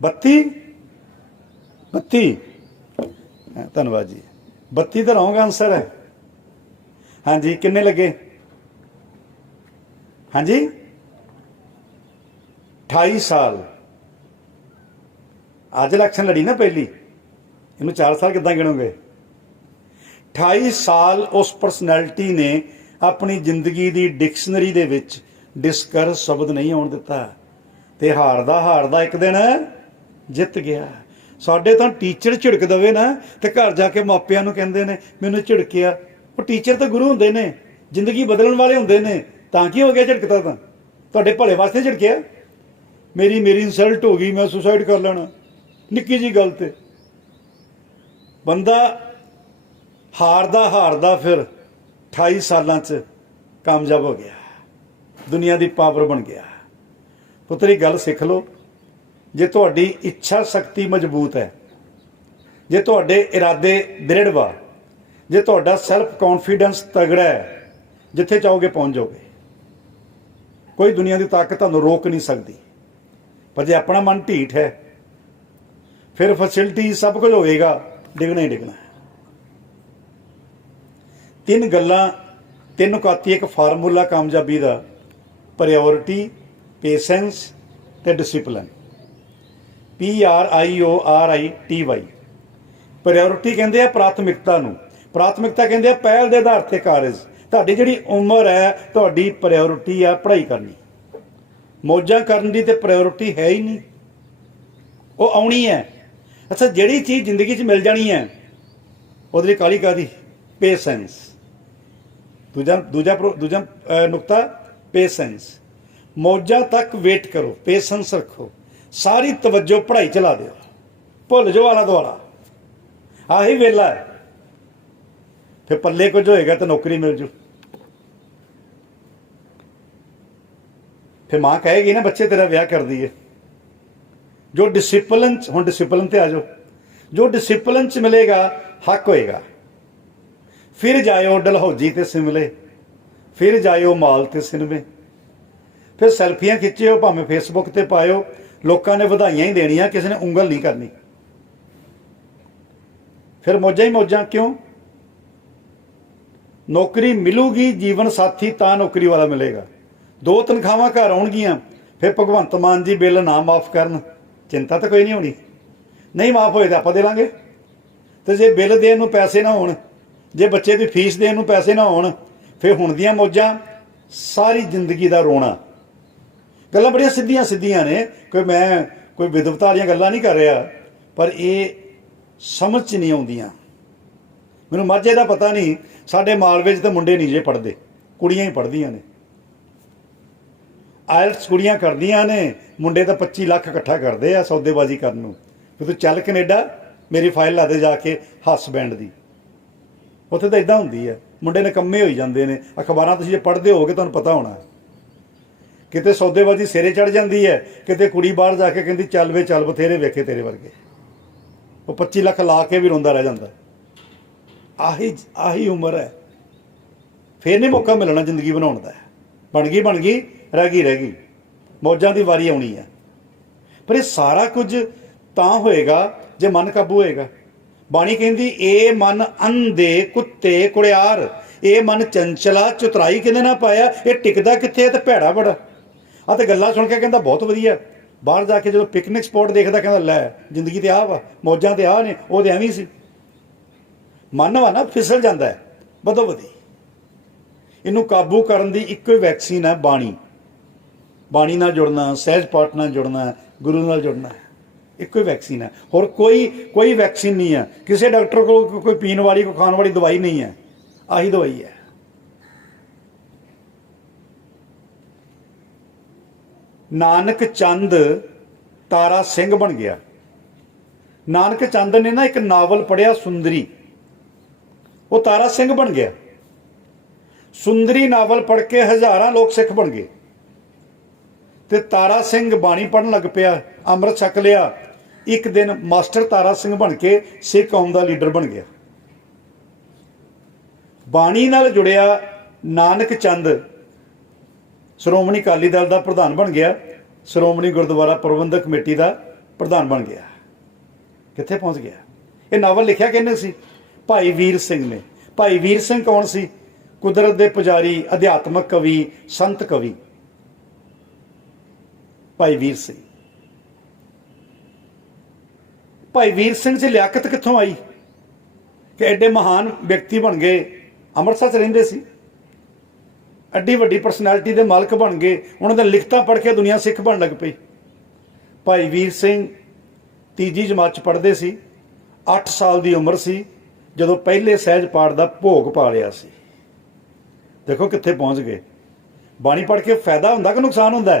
32 धन्यवाद जी, 32 तो रॉन्ग आंसर है। हाँ जी, किन्ने लगे? हाँ जी 28 साल। आज इलैक्शन लड़ी ना पहली, इन्हू 4 साल कितना गिनोगे? 28 साल उस परसनैलिटी ने अपनी जिंदगी की डिक्शनरी दे विच डिस्कस शब्द नहीं आउण दिता, ते हारदा एक दिन जित गया। साडे तां टीचर झिड़क दवे ना ते घर जाके मापियां नूं कहंदे ने मैनूं झिड़किया। वो टीचर तो गुरु हुंदे ने, जिंदगी बदलण वाले हुंदे ने, तां की हो गया झिड़कता? तां तुहाडे भले वास्ते झिड़किया। मेरी इंसल्ट हो गई, मैं सुसाइड कर लेना, निक्की जी गल ते। बंदा हारदा फिर 28 सालां च कामयाब हो गया, दुनिया की पावर बन गया। पुत्री गल सिख लो, जे तुहाडी इच्छा शक्ति मजबूत है, जे तुहाडे इरादे दृढ़ वा, जे तुहाडा सैल्फ कॉन्फिडेंस तगड़ा है, जिथे चाहोगे पहुंच जाओगे। कोई दुनिया की ताकत तुहानूं रोक नहीं सकती। पर जे अपना मन ढीठ है, फिर फैसिलिटी सब कुछ होएगा, डिगना ही डिगना। 3 गल्लां, 3 नुकाती, एक फार्मूला कामयाबी का, प्रायोरिटी, पेशेंस ते डिसिपलिन। PRIORITY। प्रायोरिटी कहते हैं प्राथमिकता नूं, प्राथमिकता कहते हैं पहल के आधार पर कारज। तुहाडी जिहड़ी उम्र है, तुहाडी प्रायोरिटी आ पढ़ाई करनी, मौजां करन दी ते प्रायोरिटी है ही नहीं, वो आउणी है। अच्छा, जिहड़ी चीज़ जिंदगी च मिल जानी है, उहदे लई काहली काहदी? पेशेंस। दूजा नुकता पेशेंस। मौजां तक वेट करो, पेशेंस रखो, सारी तवज्जो पढ़ाई चला दो, भुल जाओ आला दुआला, आही वेला है। फिर पल्ले कुछ होएगा तो नौकरी मिल जू। फिर मां कहेगी ना बच्चे तेरा ब्याह कर दिए। जो डिसिपलिन, हुण डिसिपलिन ते आ जाओ, जो डिसिपलिन च मिलेगा हक होएगा। फिर जाओ डलहौजी ते सिमले, फिर जाओ माल ते सिनमे, फिर सैल्फियां खिच्चिओ, भावें फेसबुक ते पाओ, लोगों ने बधाइयां ही देनियां, किसी ने उंगल नहीं करनी। फिर मौजां ही मौजां। क्यों? नौकरी मिलूगी, जीवन साथी तां नौकरी वाला मिलेगा। 2 तनखावां घर आउणगियां, फिर भगवंत मान जी बिल ना माफ़ करन, चिंता तो कोई नहीं होनी। नहीं माफ़ होए तो आपां दे लांगे। तो जे बिल देण नूं पैसे ना होण, जे बच्चे की फीस देण नूं पैसे ना होण, फिर हुण दियां मौजां, सारी जिंदगी का रोना। गल्लां बड़ियां सीधियां सीधियां ने, कोई विदवता वालियां गल्लां नहीं कर रहा, पर ये समझ च नहीं आउंदियां। मैनूं माਝੇ ਦਾ पता नहीं, साडे मालवे च तो मुंडे नहीं जे पढ़ते, कुड़ियां ही पढ़दियां ने। आयल्स कुड़ियां करदियां ने, मुंडे तो 25 लाख इकट्ठा करते आ सौदेबाजी करन नूं। फिर तू चल कनेडा, मेरी फाइल ला दे जाके हसबैंड दी। उत्थे तो इदां हुंदी है, मुंडे निकम्मे होई जांदे ने। अखबारां तुसीं जे पढ़दे होगे तुहानूं पता होना है, किते सौदेबाजी सिरे चढ़ जाती है, किते कुड़ी बाहर जाके कहती चल वे चल, बथेरे वेखे तेरे वर्गे। वो 25 लाख ला के भी रोंदा रह जाता। आही उम्र है, फिर नहीं मौका मिलना जिंदगी बनाने का। बन गई, रह गई, मौजां की वारी आनी है। पर यह सारा कुछ तां होएगा जे मन काबू होएगा। बाणी कहती ए मन अंधे कुत्ते कुड़ियार, ए मन चंचला चुतराई किने ना पाया, ये टिकदा कित्थे ते भैड़ा बड़ा। आ ते गल्लां सुन के कहता बहुत वधिया। बाहर जाके जो पिकनिक स्पॉट देखता कहता लै जिंदगी तो आ वा, मौजां तो आ ने, वो तो एवं सी। मन वा ना फिसल जाता है बदो बदी। ਇਹਨੂੰ ਕਾਬੂ ਕਰਨ ਦੀ ਇੱਕੋ ਹੀ ਵੈਕਸੀਨ ਹੈ, ਬਾਣੀ। ਬਾਣੀ ਨਾਲ ਜੁੜਨਾ, ਸਹਿਜ ਪਾਠ ਨਾਲ ਜੁੜਨਾ, ਗੁਰੂ ਨਾਲ ਜੁੜਨਾ, ਇੱਕੋ ਹੀ ਵੈਕਸੀਨ ਹੈ। ਹੋਰ ਕੋਈ ਵੈਕਸੀਨ ਨਹੀਂ ਹੈ। ਕਿਸੇ ਡਾਕਟਰ ਕੋਲ ਕੋਈ ਪੀਣ ਵਾਲੀ, ਕੋਈ ਖਾਣ ਵਾਲੀ ਦਵਾਈ ਨਹੀਂ ਹੈ, ਆਹੀ ਦਵਾਈ ਹੈ। ਨਾਨਕ ਚੰਦ ਤਾਰਾ ਸਿੰਘ ਬਣ ਗਿਆ। ਨਾਨਕ ਚੰਦ ਨੇ ਨਾ ਇੱਕ ਨਾਵਲ ਪੜ੍ਹਿਆ, ਸੁੰਦਰੀ, ਉਹ ਤਾਰਾ ਸਿੰਘ ਬਣ ਗਿਆ। ਸੁੰਦਰੀ ਨਾਵਲ ਪੜ੍ਹ ਕੇ ਹਜ਼ਾਰਾਂ ਲੋਕ ਸਿੱਖ ਬਣ ਗਏ ਤੇ ਤਾਰਾ ਸਿੰਘ ਬਾਣੀ ਪੜ੍ਹਨ ਲੱਗ ਪਿਆ, ਅੰਮ੍ਰਿਤ ਛਕ ਲਿਆ। ਇੱਕ ਦਿਨ ਮਾਸਟਰ ਤਾਰਾ ਸਿੰਘ ਬਣ ਕੇ ਸਿੱਖ ਕੌਮ ਦਾ ਲੀਡਰ ਬਣ ਗਿਆ। ਬਾਣੀ ਨਾਲ ਜੁੜਿਆ ਨਾਨਕ ਚੰਦ ਸ਼੍ਰੋਮਣੀ ਅਕਾਲੀ ਦਲ ਦਾ ਪ੍ਰਧਾਨ ਬਣ ਗਿਆ, ਸ਼੍ਰੋਮਣੀ ਗੁਰਦੁਆਰਾ ਪ੍ਰਬੰਧਕ ਕਮੇਟੀ ਦਾ ਪ੍ਰਧਾਨ ਬਣ ਗਿਆ। ਕਿੱਥੇ ਪਹੁੰਚ ਗਿਆ? ਇਹ ਨਾਵਲ ਲਿਖਿਆ ਕਿਹਨੇ ਸੀ? ਭਾਈ ਵੀਰ ਸਿੰਘ ਨੇ। ਭਾਈ ਵੀਰ ਸਿੰਘ ਕੌਣ ਸੀ? ਕੁਦਰਤ ਦੇ ਪੁਜਾਰੀ, ਅਧਿਆਤਮਕ ਕਵੀ, ਸੰਤ ਕਵੀ, ਭਾਈ ਵੀਰ ਸਿੰਘ। ਭਾਈ ਵੀਰ ਸਿੰਘ 'ਚ ਲਿਆਕਤ ਕਿੱਥੋਂ ਆਈ ਕਿ ਐਡੇ ਮਹਾਨ ਵਿਅਕਤੀ ਬਣ ਗਏ? ਅੰਮ੍ਰਿਤਸਰ 'ਚ ਰਹਿੰਦੇ ਸੀ, ਐਡੀ ਵੱਡੀ ਪਰਸਨੈਲਿਟੀ ਦੇ ਮਾਲਕ ਬਣ ਗਏ। ਉਹਨਾਂ ਦੀਆਂ ਲਿਖਤਾਂ ਪੜ੍ਹ ਕੇ ਦੁਨੀਆ ਸਿੱਖ ਬਣ ਲੱਗ ਪਈ। ਭਾਈ ਵੀਰ ਸਿੰਘ ਤੀਜੀ ਜਮਾਤ 'ਚ ਪੜ੍ਹਦੇ ਸੀ। 8 ਸਾਲ ਦੀ ਉਮਰ ਸੀ ਜਦੋਂ ਪਹਿਲੇ ਸਹਿਜ ਪਾਠ ਦਾ ਭੋਗ ਪਾ ਲਿਆ ਸੀ। ਦੇਖੋ ਕਿੱਥੇ ਪਹੁੰਚ ਗਏ। ਬਾਣੀ ਪੜ੍ਹ ਕੇ ਫਾਇਦਾ ਹੁੰਦਾ ਕਿ ਨੁਕਸਾਨ ਹੁੰਦਾ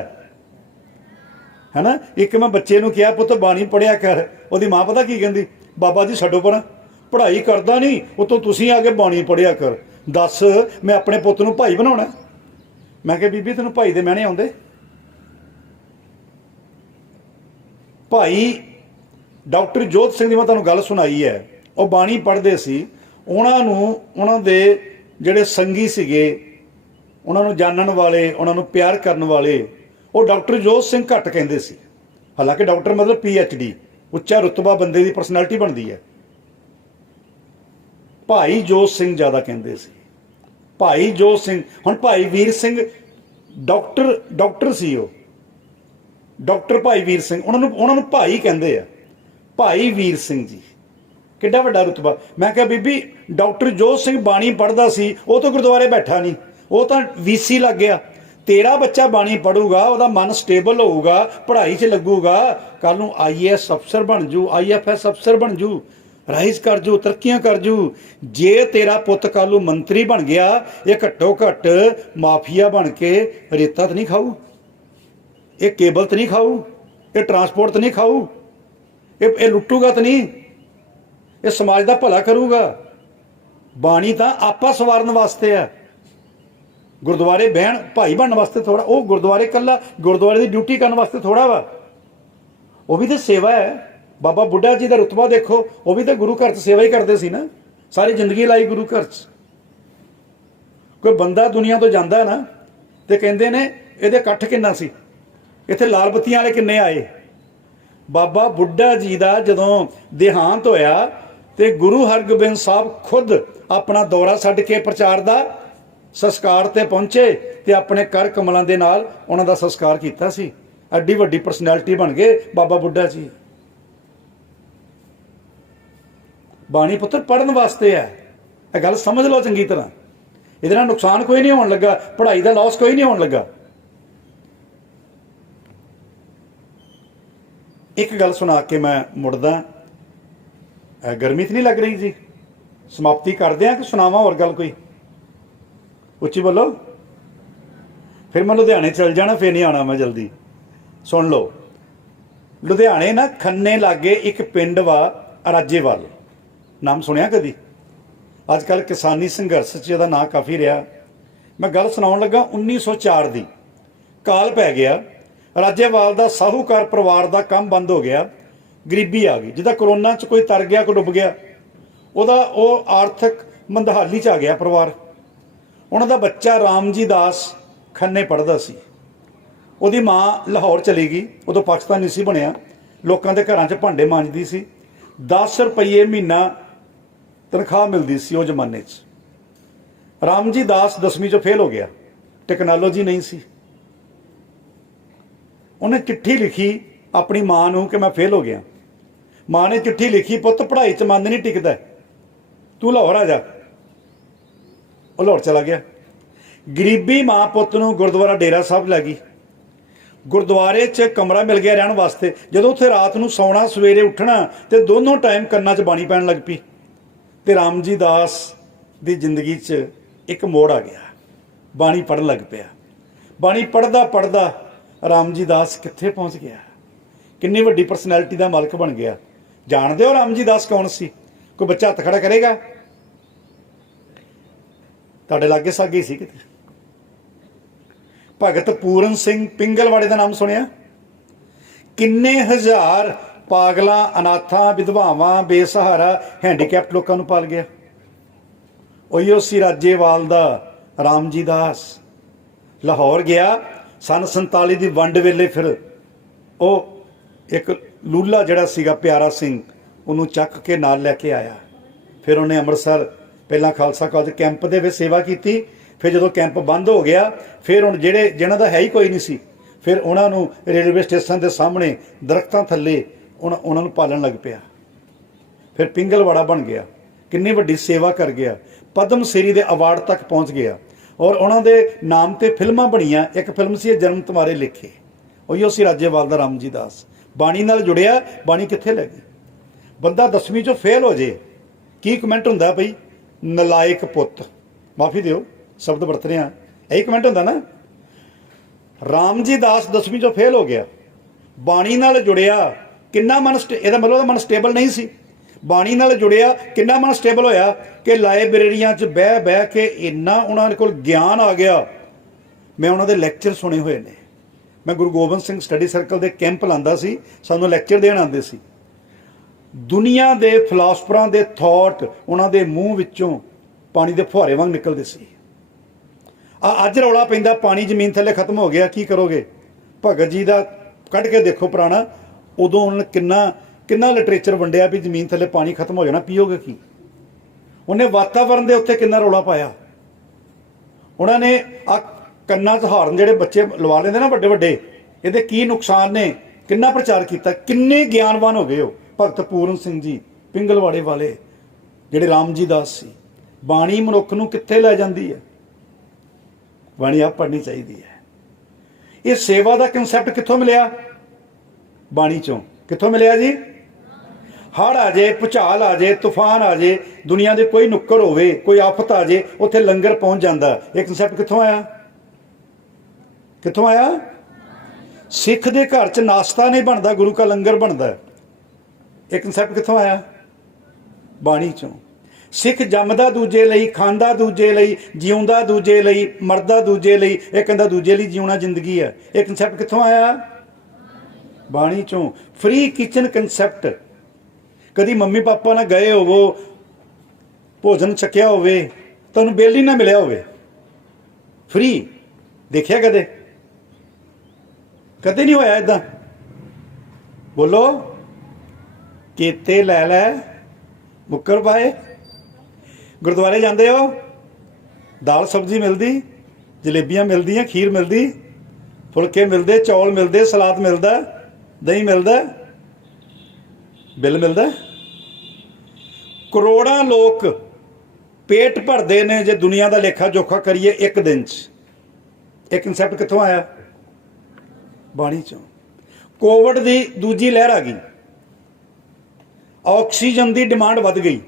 ਹੈ ਨਾ? ਇੱਕ ਮੈਂ ਬੱਚੇ ਨੂੰ ਕਿਹਾ, ਪੁੱਤ ਬਾਣੀ ਪੜ੍ਹਿਆ ਕਰ। ਉਹਦੀ ਮਾਂ ਪਤਾ ਕੀ ਕਹਿੰਦੀ? ਬਾਬਾ ਜੀ ਛੱਡੋ ਪਰਾਂ, ਪੜ੍ਹਾਈ ਕਰਦਾ ਨਹੀਂ, ਉਤੋਂ ਤੁਸੀਂ ਆ ਕੇ ਬਾਣੀ ਪੜ੍ਹਿਆ ਕਰ। ਦੱਸ, ਮੈਂ ਆਪਣੇ ਪੁੱਤ ਨੂੰ ਭਾਈ ਬਣਾਉਣਾ? ਮੈਂ ਕਿਹਾ ਬੀਬੀ ਤੈਨੂੰ ਭਾਈ ਦੇ ਮਹਿਣੇ ਆਉਂਦੇ? ਭਾਈ ਡਾਕਟਰ ਜੋਤ ਸਿੰਘ ਦੀ ਮੈਂ ਤੁਹਾਨੂੰ ਗੱਲ ਸੁਣਾਈ ਹੈ। ਉਹ ਬਾਣੀ ਪੜ੍ਹਦੇ ਸੀ। ਉਹਨਾਂ ਨੂੰ ਉਹਨਾਂ ਦੇ ਜਿਹੜੇ ਸੰਗੀ ਸੀਗੇ, ਉਹਨਾਂ ਨੂੰ ਜਾਣਨ ਵਾਲੇ, ਉਹਨਾਂ ਨੂੰ ਪਿਆਰ ਕਰਨ ਵਾਲੇ, ਉਹ ਡਾਕਟਰ ਜੋਤ ਸਿੰਘ ਘੱਟ ਕਹਿੰਦੇ ਸੀ। ਹਾਲਾਂਕਿ ਡਾਕਟਰ ਮਤਲਬ PhD, ਉੱਚਾ ਰੁਤਬਾ ਬੰਦੇ ਦੀ ਪਰਸਨੈਲਿਟੀ ਬਣਦੀ ਹੈ। ਭਾਈ ਜੋਤ ਸਿੰਘ ਜ਼ਿਆਦਾ ਕਹਿੰਦੇ ਸੀ। ਭਾਈ ਜੋਤ ਸਿੰਘ। ਹੁਣ ਭਾਈ ਵੀਰ ਸਿੰਘ ਡਾਕਟਰ ਸੀ, ਉਹ ਡਾਕਟਰ ਭਾਈ ਵੀਰ ਸਿੰਘ, ਉਹਨਾਂ ਨੂੰ ਭਾਈ ਕਹਿੰਦੇ ਆ। ਭਾਈ ਵੀਰ ਸਿੰਘ ਜੀ, ਕਿੱਡਾ ਵੱਡਾ ਰੁਤਬਾ। ਮੈਂ ਕਿਹਾ ਬੀਬੀ ਡਾਕਟਰ ਜੋਤ ਸਿੰਘ ਬਾਣੀ ਪੜ੍ਹਦਾ ਸੀ, ਉਹ ਤਾਂ ਗੁਰਦੁਆਰੇ ਬੈਠਾ ਨਹੀਂ, ਉਹ ਤਾਂ VC ਲੱਗ ਗਿਆ। ਤੇਰਾ ਬੱਚਾ ਬਾਣੀ ਪੜੂਗਾ, ਉਹਦਾ ਮਨ ਸਟੇਬਲ ਹੋਊਗਾ, ਪੜ੍ਹਾਈ 'ਚ ਲੱਗੂਗਾ, ਕੱਲ ਨੂੰ IAS ਅਫਸਰ ਬਣ ਜੂ, IFS ਅਫਸਰ ਬਣ ਜੂ, ਰਾਈਜ਼ ਕਰ ਜੂ, ਤਰੱਕੀਆਂ ਕਰ ਜੂ। ਜੇ ਤੇਰਾ ਪੁੱਤ ਕੱਲ ਨੂੰ ਮੰਤਰੀ ਬਣ ਗਿਆ, ਇਹ ਘੱਟੋ ਘੱਟ ਮਾਫੀਆ ਬਣ ਕੇ ਰੇਤਾ ਤਾਂ ਨਹੀਂ ਖਾਊ, ਇਹ ਕੇਬਲ ਤਾਂ ਨਹੀਂ ਖਾਊ, ਇਹ ਟਰਾਂਸਪੋਰਟ ਤਾਂ ਨਹੀਂ ਖਾਊ, ਇਹ ਲੁੱਟੂਗਾ ਤਾਂ ਨਹੀਂ, ਇਹ ਸਮਾਜ ਦਾ ਭਲਾ ਕਰੂਗਾ। ਬਾਣੀ ਤਾਂ ਆਪਾ ਸਵਾਰਨ ਵਾਸਤੇ ਹੈ, ਗੁਰਦੁਆਰੇ ਬਹਿਣ ਭਾਈ ਬਣਨ ਵਾਸਤੇ ਥੋੜਾ। ਉਹ ਗੁਰਦੁਆਰੇ ਕੱਲਾ ਗੁਰਦੁਆਰੇ ਦੀ ਡਿਊਟੀ ਕਰਨ ਵਾਸਤੇ ਥੋੜਾ ਵਾ, ਉਹ ਵੀ ਤਾਂ ਸੇਵਾ ਹੈ। ਬਾਬਾ ਬੁੱਢਾ ਜੀ ਦਾ ਰੁਤਬਾ ਦੇਖੋ, ਉਹ ਵੀ ਤਾਂ ਗੁਰੂ ਘਰ 'ਚ ਸੇਵਾ ਹੀ ਕਰਦੇ ਸੀ ਨਾ, ਸਾਰੀ ਜ਼ਿੰਦਗੀ ਲਾਈ ਗੁਰੂ ਘਰ 'ਚ। ਕੋਈ ਬੰਦਾ ਦੁਨੀਆ ਤੋਂ ਜਾਂਦਾ ਨਾ ਤੇ ਕਹਿੰਦੇ ਨੇ ਇਹਦੇ ਇਕੱਠ ਕਿੰਨਾ ਸੀ, ਇੱਥੇ ਲਾਲ ਬੱਤੀਆਂ ਵਾਲੇ ਕਿੰਨੇ ਆਏ। ਬਾਬਾ ਬੁੱਢਾ ਜੀ ਦਾ ਜਦੋਂ ਦੇਹਾਂਤ ਹੋਇਆ ਤੇ ਗੁਰੂ ਹਰਗੋਬਿੰਦ ਸਾਹਿਬ ਖੁਦ ਆਪਣਾ ਦੌਰਾ ਛੱਡ ਕੇ ਪ੍ਰਚਾਰ ਦਾ ਸੰਸਕਾਰ ਤੇ ਪਹੁੰਚੇ ਤੇ ਆਪਣੇ ਕਰ ਕਮਲਾਂ ਦੇ ਨਾਲ ਉਹਨਾਂ ਦਾ ਸੰਸਕਾਰ ਕੀਤਾ ਸੀ। ਐਡੀ ਵੱਡੀ ਪਰਸਨੈਲਿਟੀ ਬਣ ਗਏ ਬਾਬਾ ਬੁੱਢਾ ਜੀ। ਬਾਣੀ ਪੁੱਤਰ ਪੜ੍ਹਨ ਵਾਸਤੇ ਹੈ, ਇਹ ਗੱਲ ਸਮਝ ਲਓ ਚੰਗੀ ਤਰ੍ਹਾਂ। ਇਹਦੇ ਨਾਲ ਨੁਕਸਾਨ ਕੋਈ ਨਹੀਂ ਹੋਣ ਲੱਗਾ, ਪੜ੍ਹਾਈ ਦਾ ਲਾਸ ਕੋਈ ਨਹੀਂ ਹੋਣ ਲੱਗਾ। ਇੱਕ ਗੱਲ ਸੁਣਾ ਕੇ ਮੈਂ ਮੁੜਦਾ। ਗਰਮੀ ਤਾਂ ਨਹੀਂ ਲੱਗ ਰਹੀ ਜੀ? ਸਮਾਪਤੀ ਕਰਦੇ ਹਾਂ ਕਿ ਸੁਣਾਵਾਂ ਹੋਰ ਗੱਲ ਕੋਈ? ਉੱਚੀ ਬੋਲੋ। ਫਿਰ ਮੈਂ ਲੁਧਿਆਣੇ ਚਲ ਜਾਣਾ, ਫਿਰ ਨਹੀਂ ਆਉਣਾ ਮੈਂ ਜਲਦੀ। ਸੁਣ ਲਓ, ਲੁਧਿਆਣੇ ਨਾ ਖੰਨੇ ਲਾਗੇ ਇੱਕ ਪਿੰਡ ਵਾ ਰਾਜੇਵਾਲ, ਨਾਮ ਸੁਣਿਆ ਕਦੀ? ਅੱਜ ਕੱਲ੍ਹ ਕਿਸਾਨੀ ਸੰਘਰਸ਼ 'ਚ ਇਹਦਾ ਨਾਂ ਕਾਫੀ ਰਿਹਾ। ਮੈਂ ਗੱਲ ਸੁਣਾਉਣ ਲੱਗਾ 1904 ਦੀ। ਕਾਲ ਪੈ ਗਿਆ, ਰਾਜੇਵਾਲ ਦਾ ਸਾਹੂਕਾਰ ਪਰਿਵਾਰ ਦਾ ਕੰਮ ਬੰਦ ਹੋ ਗਿਆ, ਗਰੀਬੀ ਆ ਗਈ। ਜਿੱਦਾਂ ਕਰੋਨਾ 'ਚ ਕੋਈ ਤਰ ਗਿਆ, ਕੋਈ ਡੁੱਬ ਗਿਆ, ਉਹ ਆਰਥਿਕ ਮੰਦਹਾਲੀ 'ਚ ਆ ਗਿਆ ਪਰਿਵਾਰ। ਉਹਨਾਂ ਦਾ ਬੱਚਾ ਰਾਮਜੀ ਦਾਸ ਖੰਨੇ ਪੜ੍ਹਦਾ ਸੀ। ਉਹਦੀ ਮਾਂ ਲਾਹੌਰ ਚਲੀ ਗਈ, ਉਦੋਂ ਪਾਕਿਸਤਾਨ ਨਹੀਂ ਸੀ ਬਣਿਆ, ਲੋਕਾਂ ਦੇ ਘਰਾਂ 'ਚ ਭਾਂਡੇ ਮਾਂਜਦੀ ਸੀ। 10 ਰੁਪਏ ਮਹੀਨਾ ਤਨਖਾਹ ਮਿਲਦੀ ਸੀ ਉਹ ਜ਼ਮਾਨੇ 'ਚ। ਰਾਮਜੀ ਦਾਸ 10ਵੀਂ 'ਚੋਂ ਫੇਲ ਹੋ ਗਿਆ, ਟੈਕਨੋਲੋਜੀ ਨਹੀਂ ਸੀ। ਉਹਨੇ ਚਿੱਠੀ ਲਿਖੀ ਆਪਣੀ ਮਾਂ ਨੂੰ ਕਿ ਮੈਂ ਫੇਲ ਹੋ ਗਿਆ। ਮਾਂ ਨੇ ਚਿੱਠੀ ਲਿਖੀ, ਪੁੱਤ ਪੜ੍ਹਾਈ 'ਚ ਮਨ ਨਹੀਂ ਟਿਕਦਾ, ਤੂੰ ਲਾਹੌਰ ਆ ਜਾ। ਉਹ ਲਾਹੌਰ ਚਲਾ ਗਿਆ। ਗਰੀਬੀ ਮਾਂ ਪੁੱਤ ਨੂੰ ਗੁਰਦੁਆਰਾ ਡੇਰਾ ਸਾਹਿਬ ਲੈ ਗਈ। ਗੁਰਦੁਆਰੇ 'ਚ ਕਮਰਾ ਮਿਲ ਗਿਆ ਰਹਿਣ ਵਾਸਤੇ। ਜਦੋਂ ਉੱਥੇ ਰਾਤ ਨੂੰ ਸੌਣਾ ਸਵੇਰੇ ਉੱਠਣਾ ਤੇ ਦੋਨੋਂ ਟਾਈਮ ਕੰਨਾਂ 'ਚ ਬਾਣੀ ਪੈਣ ਲੱਗ ਪਈ। ਤੇ ਰਾਮ ਜੀ ਦਾਸ ਦੀ ਜ਼ਿੰਦਗੀ 'ਚ ਇੱਕ ਮੋੜ ਆ ਗਿਆ, ਬਾਣੀ ਪੜ੍ਹਨ ਲੱਗ ਪਿਆ। ਬਾਣੀ ਪੜ੍ਹਦਾ ਪੜ੍ਹਦਾ ਰਾਮ ਜੀ ਦਾਸ ਕਿੱਥੇ ਪਹੁੰਚ ਗਿਆ, ਕਿੰਨੀ ਵੱਡੀ ਪਰਸਨੈਲਿਟੀ ਦਾ ਮਾਲਕ ਬਣ ਗਿਆ। ਜਾਣਦੇ ਹੋ ਰਾਮ ਜੀ ਦਾਸ ਕੌਣ ਸੀ? ਕੋਈ ਬੱਚਾ ਹੱਥ ਖੜਾ ਕਰੇਗਾ? ਤੁਹਾਡੇ ਲਾਗੇ ਸਾਗੇ ਹੀ ਸੀ ਕਿਤੇ। ਭਗਤ ਪੂਰਨ ਸਿੰਘ ਪਿੰਗਲਵਾੜੇ ਦਾ ਨਾਮ ਸੁਣਿਆ? ਕਿੰਨੇ ਹਜ਼ਾਰ ਪਾਗਲਾਂ, ਅਨਾਥਾਂ, ਵਿਧਵਾਵਾਂ, ਬੇਸਹਾਰਾ, ਹੈਂਡੀਕੈਪਟ ਲੋਕਾਂ ਨੂੰ ਪਾਲ ਗਿਆ। ਉਹੀਓ ਸੀ ਰਾਜੇਵਾਲ ਦਾ ਰਾਮ ਜੀ ਦਾਸ। ਲਾਹੌਰ ਗਿਆ ਸੰਨ 47 ਦੀ ਵੰਡ ਵੇਲੇ। ਫਿਰ ਉਹ ਇੱਕ ਲੂਲਾ ਜਿਹੜਾ ਸੀਗਾ ਪਿਆਰਾ ਸਿੰਘ, ਉਹਨੂੰ ਚੱਕ ਕੇ ਨਾਲ ਲੈ ਕੇ ਆਇਆ। ਫਿਰ ਉਹਨੇ ਅੰਮ੍ਰਿਤਸਰ ਪਹਿਲਾਂ ਖਾਲਸਾ ਕਾਲਜ ਕੈਂਪ ਦੇ ਵਿੱਚ ਸੇਵਾ ਕੀਤੀ। ਫਿਰ ਜਦੋਂ ਕੈਂਪ ਬੰਦ ਹੋ ਗਿਆ, ਫਿਰ ਹੁਣ ਜਿਹਨਾਂ ਦਾ ਹੈ ਹੀ ਕੋਈ ਨਹੀਂ ਸੀ, ਫਿਰ ਉਹਨਾਂ ਨੂੰ ਰੇਲਵੇ ਸਟੇਸ਼ਨ ਦੇ ਸਾਹਮਣੇ ਦਰਖਤਾਂ ਥੱਲੇ ਉਹਨਾਂ ਨੂੰ ਪਾਲਣ ਲੱਗ ਪਿਆ। ਫਿਰ ਪਿੰਗਲਵਾੜਾ ਬਣ ਗਿਆ, ਕਿੰਨੀ ਵੱਡੀ ਸੇਵਾ ਕਰ ਗਿਆ, ਪਦਮ ਸ਼੍ਰੀ ਦੇ ਅਵਾਰਡ ਤੱਕ ਪਹੁੰਚ ਗਿਆ। ਔਰ ਉਹਨਾਂ ਦੇ ਨਾਮ ਤੇ ਫਿਲਮਾਂ ਬਣੀਆਂ। ਇੱਕ ਫਿਲਮ ਸੀ ਜਨਮ ਤੁਮਾਰੇ ਲਿਖੇ, ਉਹੀਓ ਸੀ ਰਾਜੇਵਾਲ ਦਾ ਰਾਮ ਜੀ ਦਾਸ। ਬਾਣੀ ਨਾਲ ਜੁੜਿਆ। ਬਾਣੀ ਕਿੱਥੇ ਲੈ ਗਈ? ਬੰਦਾ 10ਵੀਂ 'ਚੋਂ ਫੇਲ ਹੋ ਜੇ, ਕੀ ਕਮੈਂਟ ਹੁੰਦਾ ਬਈ? ਨਲਾਇਕ ਪੁੱਤ, ਮਾਫੀ ਦਿਓ ਸ਼ਬਦ ਵਰਤ ਰਿਹਾ, ਇਹੀ ਕਮੈਂਟ ਹੁੰਦਾ ਨਾ। ਰਾਮ ਜੀ ਦਾਸ 10ਵੀਂ 'ਚੋਂ ਫੇਲ ਹੋ ਗਿਆ, ਬਾਣੀ ਨਾਲ ਜੁੜਿਆ। ਕਿੰਨਾ ਮਨ ਇਹਦਾ ਮਤਲਬ ਉਹਦਾ ਮਨ ਸਟੇਬਲ ਨਹੀਂ ਸੀ। ਬਾਣੀ ਨਾਲ ਜੁੜਿਆ, ਕਿੰਨਾ ਮਨ ਸਟੇਬਲ ਹੋਇਆ ਕਿ ਲਾਇਬ੍ਰੇਰੀਆਂ 'ਚ ਬਹਿ ਬਹਿ ਕੇ ਇੰਨਾ ਉਹਨਾਂ ਕੋਲ ਗਿਆਨ ਆ ਗਿਆ। ਮੈਂ ਉਹਨਾਂ ਦੇ ਲੈਕਚਰ ਸੁਣੇ ਹੋਏ ਨੇ। ਮੈਂ ਗੁਰੂ ਗੋਬਿੰਦ ਸਿੰਘ ਸਟੱਡੀ ਸਰਕਲ ਦੇ ਕੈਂਪ ਲਾਉਂਦਾ ਸੀ, ਸਾਨੂੰ ਲੈਕਚਰ ਦੇਣ ਆਉਂਦੇ ਸੀ। ਦੁਨੀਆ ਦੇ ਫਿਲਾਸਫਰਾਂ ਦੇ ਥਾਟ ਉਹਨਾਂ ਦੇ ਮੂੰਹ ਵਿੱਚੋਂ ਪਾਣੀ ਦੇ ਫੁਹਾਰੇ ਵਾਂਗ ਨਿਕਲਦੇ ਸੀ। ਅੱਜ ਰੌਲਾ ਪੈਂਦਾ ਪਾਣੀ ਜ਼ਮੀਨ ਥੱਲੇ ਖਤਮ ਹੋ ਗਿਆ, ਕੀ ਕਰੋਗੇ? ਭਗਤ ਜੀ ਦਾ ਕੱਢ ਕੇ ਦੇਖੋ ਪੁਰਾਣਾ, ਉਦੋਂ ਉਹਨਾਂ ਨੇ ਕਿੰਨਾ ਲਿਟਰੇਚਰ ਵੰਡਿਆ ਵੀ ਜ਼ਮੀਨ ਥੱਲੇ ਪਾਣੀ ਖਤਮ ਹੋ ਜਾਣਾ, ਪੀਓਗੇ ਕੀ? ਉਹਨੇ ਵਾਤਾਵਰਨ ਦੇ ਉੱਤੇ ਕਿੰਨਾ ਰੌਲਾ ਪਾਇਆ। ਉਹਨਾਂ ਨੇ ਆ ਕੰਨਾਂ 'ਚ ਹਾਰਨ ਜਿਹੜੇ ਬੱਚੇ ਲਵਾ ਲੈਂਦੇ ਨਾ ਵੱਡੇ ਵੱਡੇ, ਇਹਦੇ ਕੀ ਨੁਕਸਾਨ ਨੇ, ਕਿੰਨਾ ਪ੍ਰਚਾਰ ਕੀਤਾ। ਕਿੰਨੇ ਗਿਆਨਵਾਨ ਹੋ ਗਏ ਹੋ ਭਗਤ ਪੂਰਨ ਸਿੰਘ ਜੀ ਪਿੰਗਲਵਾੜੇ ਵਾਲੇ, ਜਿਹੜੇ ਰਾਮ ਜੀ ਦਾਸ ਸੀ। ਬਾਣੀ ਮਨੁੱਖ ਨੂੰ ਕਿੱਥੇ ਲੈ ਜਾਂਦੀ ਹੈ? ਬਾਣੀ ਆਪ ਪੜ੍ਹਨੀ ਚਾਹੀਦੀ ਹੈ। ਇਹ ਸੇਵਾ ਦਾ ਕਨਸੈਪਟ ਕਿੱਥੋਂ ਮਿਲਿਆ? ਬਾਣੀ ਚੋਂ। ਕਿੱਥੋਂ ਮਿਲਿਆ ਜੀ? ਹੜ੍ਹ ਆ ਜੇ, ਭੁਚਾਲ ਆ ਜੇ, ਤੂਫਾਨ ਆ ਜੇ, ਦੁਨੀਆ ਦੇ ਕੋਈ ਨੁੱਕਰ ਹੋਵੇ, ਕੋਈ ਆਫਤ ਆ ਜੇ, ਉੱਥੇ ਲੰਗਰ ਪਹੁੰਚ ਜਾਂਦਾ। ਇਹ ਕਨਸੈਪਟ ਕਿੱਥੋਂ ਆਇਆ? ਕਿੱਥੋਂ ਆਇਆ? ਸਿੱਖ ਦੇ ਘਰ 'ਚ ਨਾਸ਼ਤਾ ਨਹੀਂ ਬਣਦਾ, ਗੁਰੂ ਕਾ ਲੰਗਰ ਬਣਦਾ। ਇਹ ਕਨਸੈਪਟ ਕਿੱਥੋਂ ਆਇਆ? ਬਾਣੀ ਚੋਂ। ਸਿੱਖ ਜੰਮਦਾ ਦੂਜੇ ਲਈ, ਖਾਂਦਾ ਦੂਜੇ ਲਈ, ਜਿਉਂਦਾ ਦੂਜੇ ਲਈ, ਮਰਦਾ ਦੂਜੇ ਲਈ। ਇਹ ਕਹਿੰਦਾ ਦੂਜੇ ਲਈ ਜਿਉਣਾ ਜ਼ਿੰਦਗੀ ਹੈ। ਇਹ ਕਨਸੈਪਟ ਕਿੱਥੋਂ ਆਇਆ? ਬਾਣੀ ਚੋਂ। Free kitchen concept. ਕਦੀ ਮੰਮੀ ਪਾਪਾ ਨਾਲ ਗਏ ਹੋਵੋ, ਭੋਜਨ ਛਕਿਆ ਹੋਵੇ, ਤੁਹਾਨੂੰ ਬਿੱਲ ਹੀ ਨਾ ਮਿਲਿਆ ਹੋਵੇ, ਫ੍ਰੀ। ਦੇਖਿਆ ਕਦੇ? ਕਦੇ ਨਹੀਂ ਹੋਇਆ ਇਦਾਂ? ਬੋਲੋ। ਕੀਤੇ ਲੈ ਲੈ ਮੁੱਕਰ ਪਾਏ। ਗੁਰਦੁਆਰੇ ਜਾਂਦੇ ਹੋ, ਦਾਲ ਸਬਜ਼ੀ ਮਿਲਦੀ, ਜਲੇਬੀਆਂ ਮਿਲਦੀਆਂ, ਖੀਰ ਮਿਲਦੀ, ਫੁਲਕੇ ਮਿਲਦੇ, ਚੌਲ ਮਿਲਦੇ, ਸਲਾਦ ਮਿਲਦਾ, ਦਹੀਂ ਮਿਲਦਾ, ਬਿੱਲ ਮਿਲਦਾ। ਕਰੋੜਾਂ ਲੋਕ ਪੇਟ ਭਰਦੇ ਨੇ ਜੇ ਦੁਨੀਆ ਦਾ ਲੇਖਾ ਜੋਖਾ ਕਰੀਏ ਇੱਕ ਦਿਨ 'ਚ। ਇਹ ਕਨਸੈਪਟ ਕਿੱਥੋਂ ਆਇਆ? ਬਾਣੀ ਚੋਂ। ਕੋਵਿਡ ਦੀ ਦੂਜੀ ਲਹਿਰ ਆ ਗਈ, ਆਕਸੀਜਨ ਦੀ ਡਿਮਾਂਡ ਵੱਧ ਗਈ।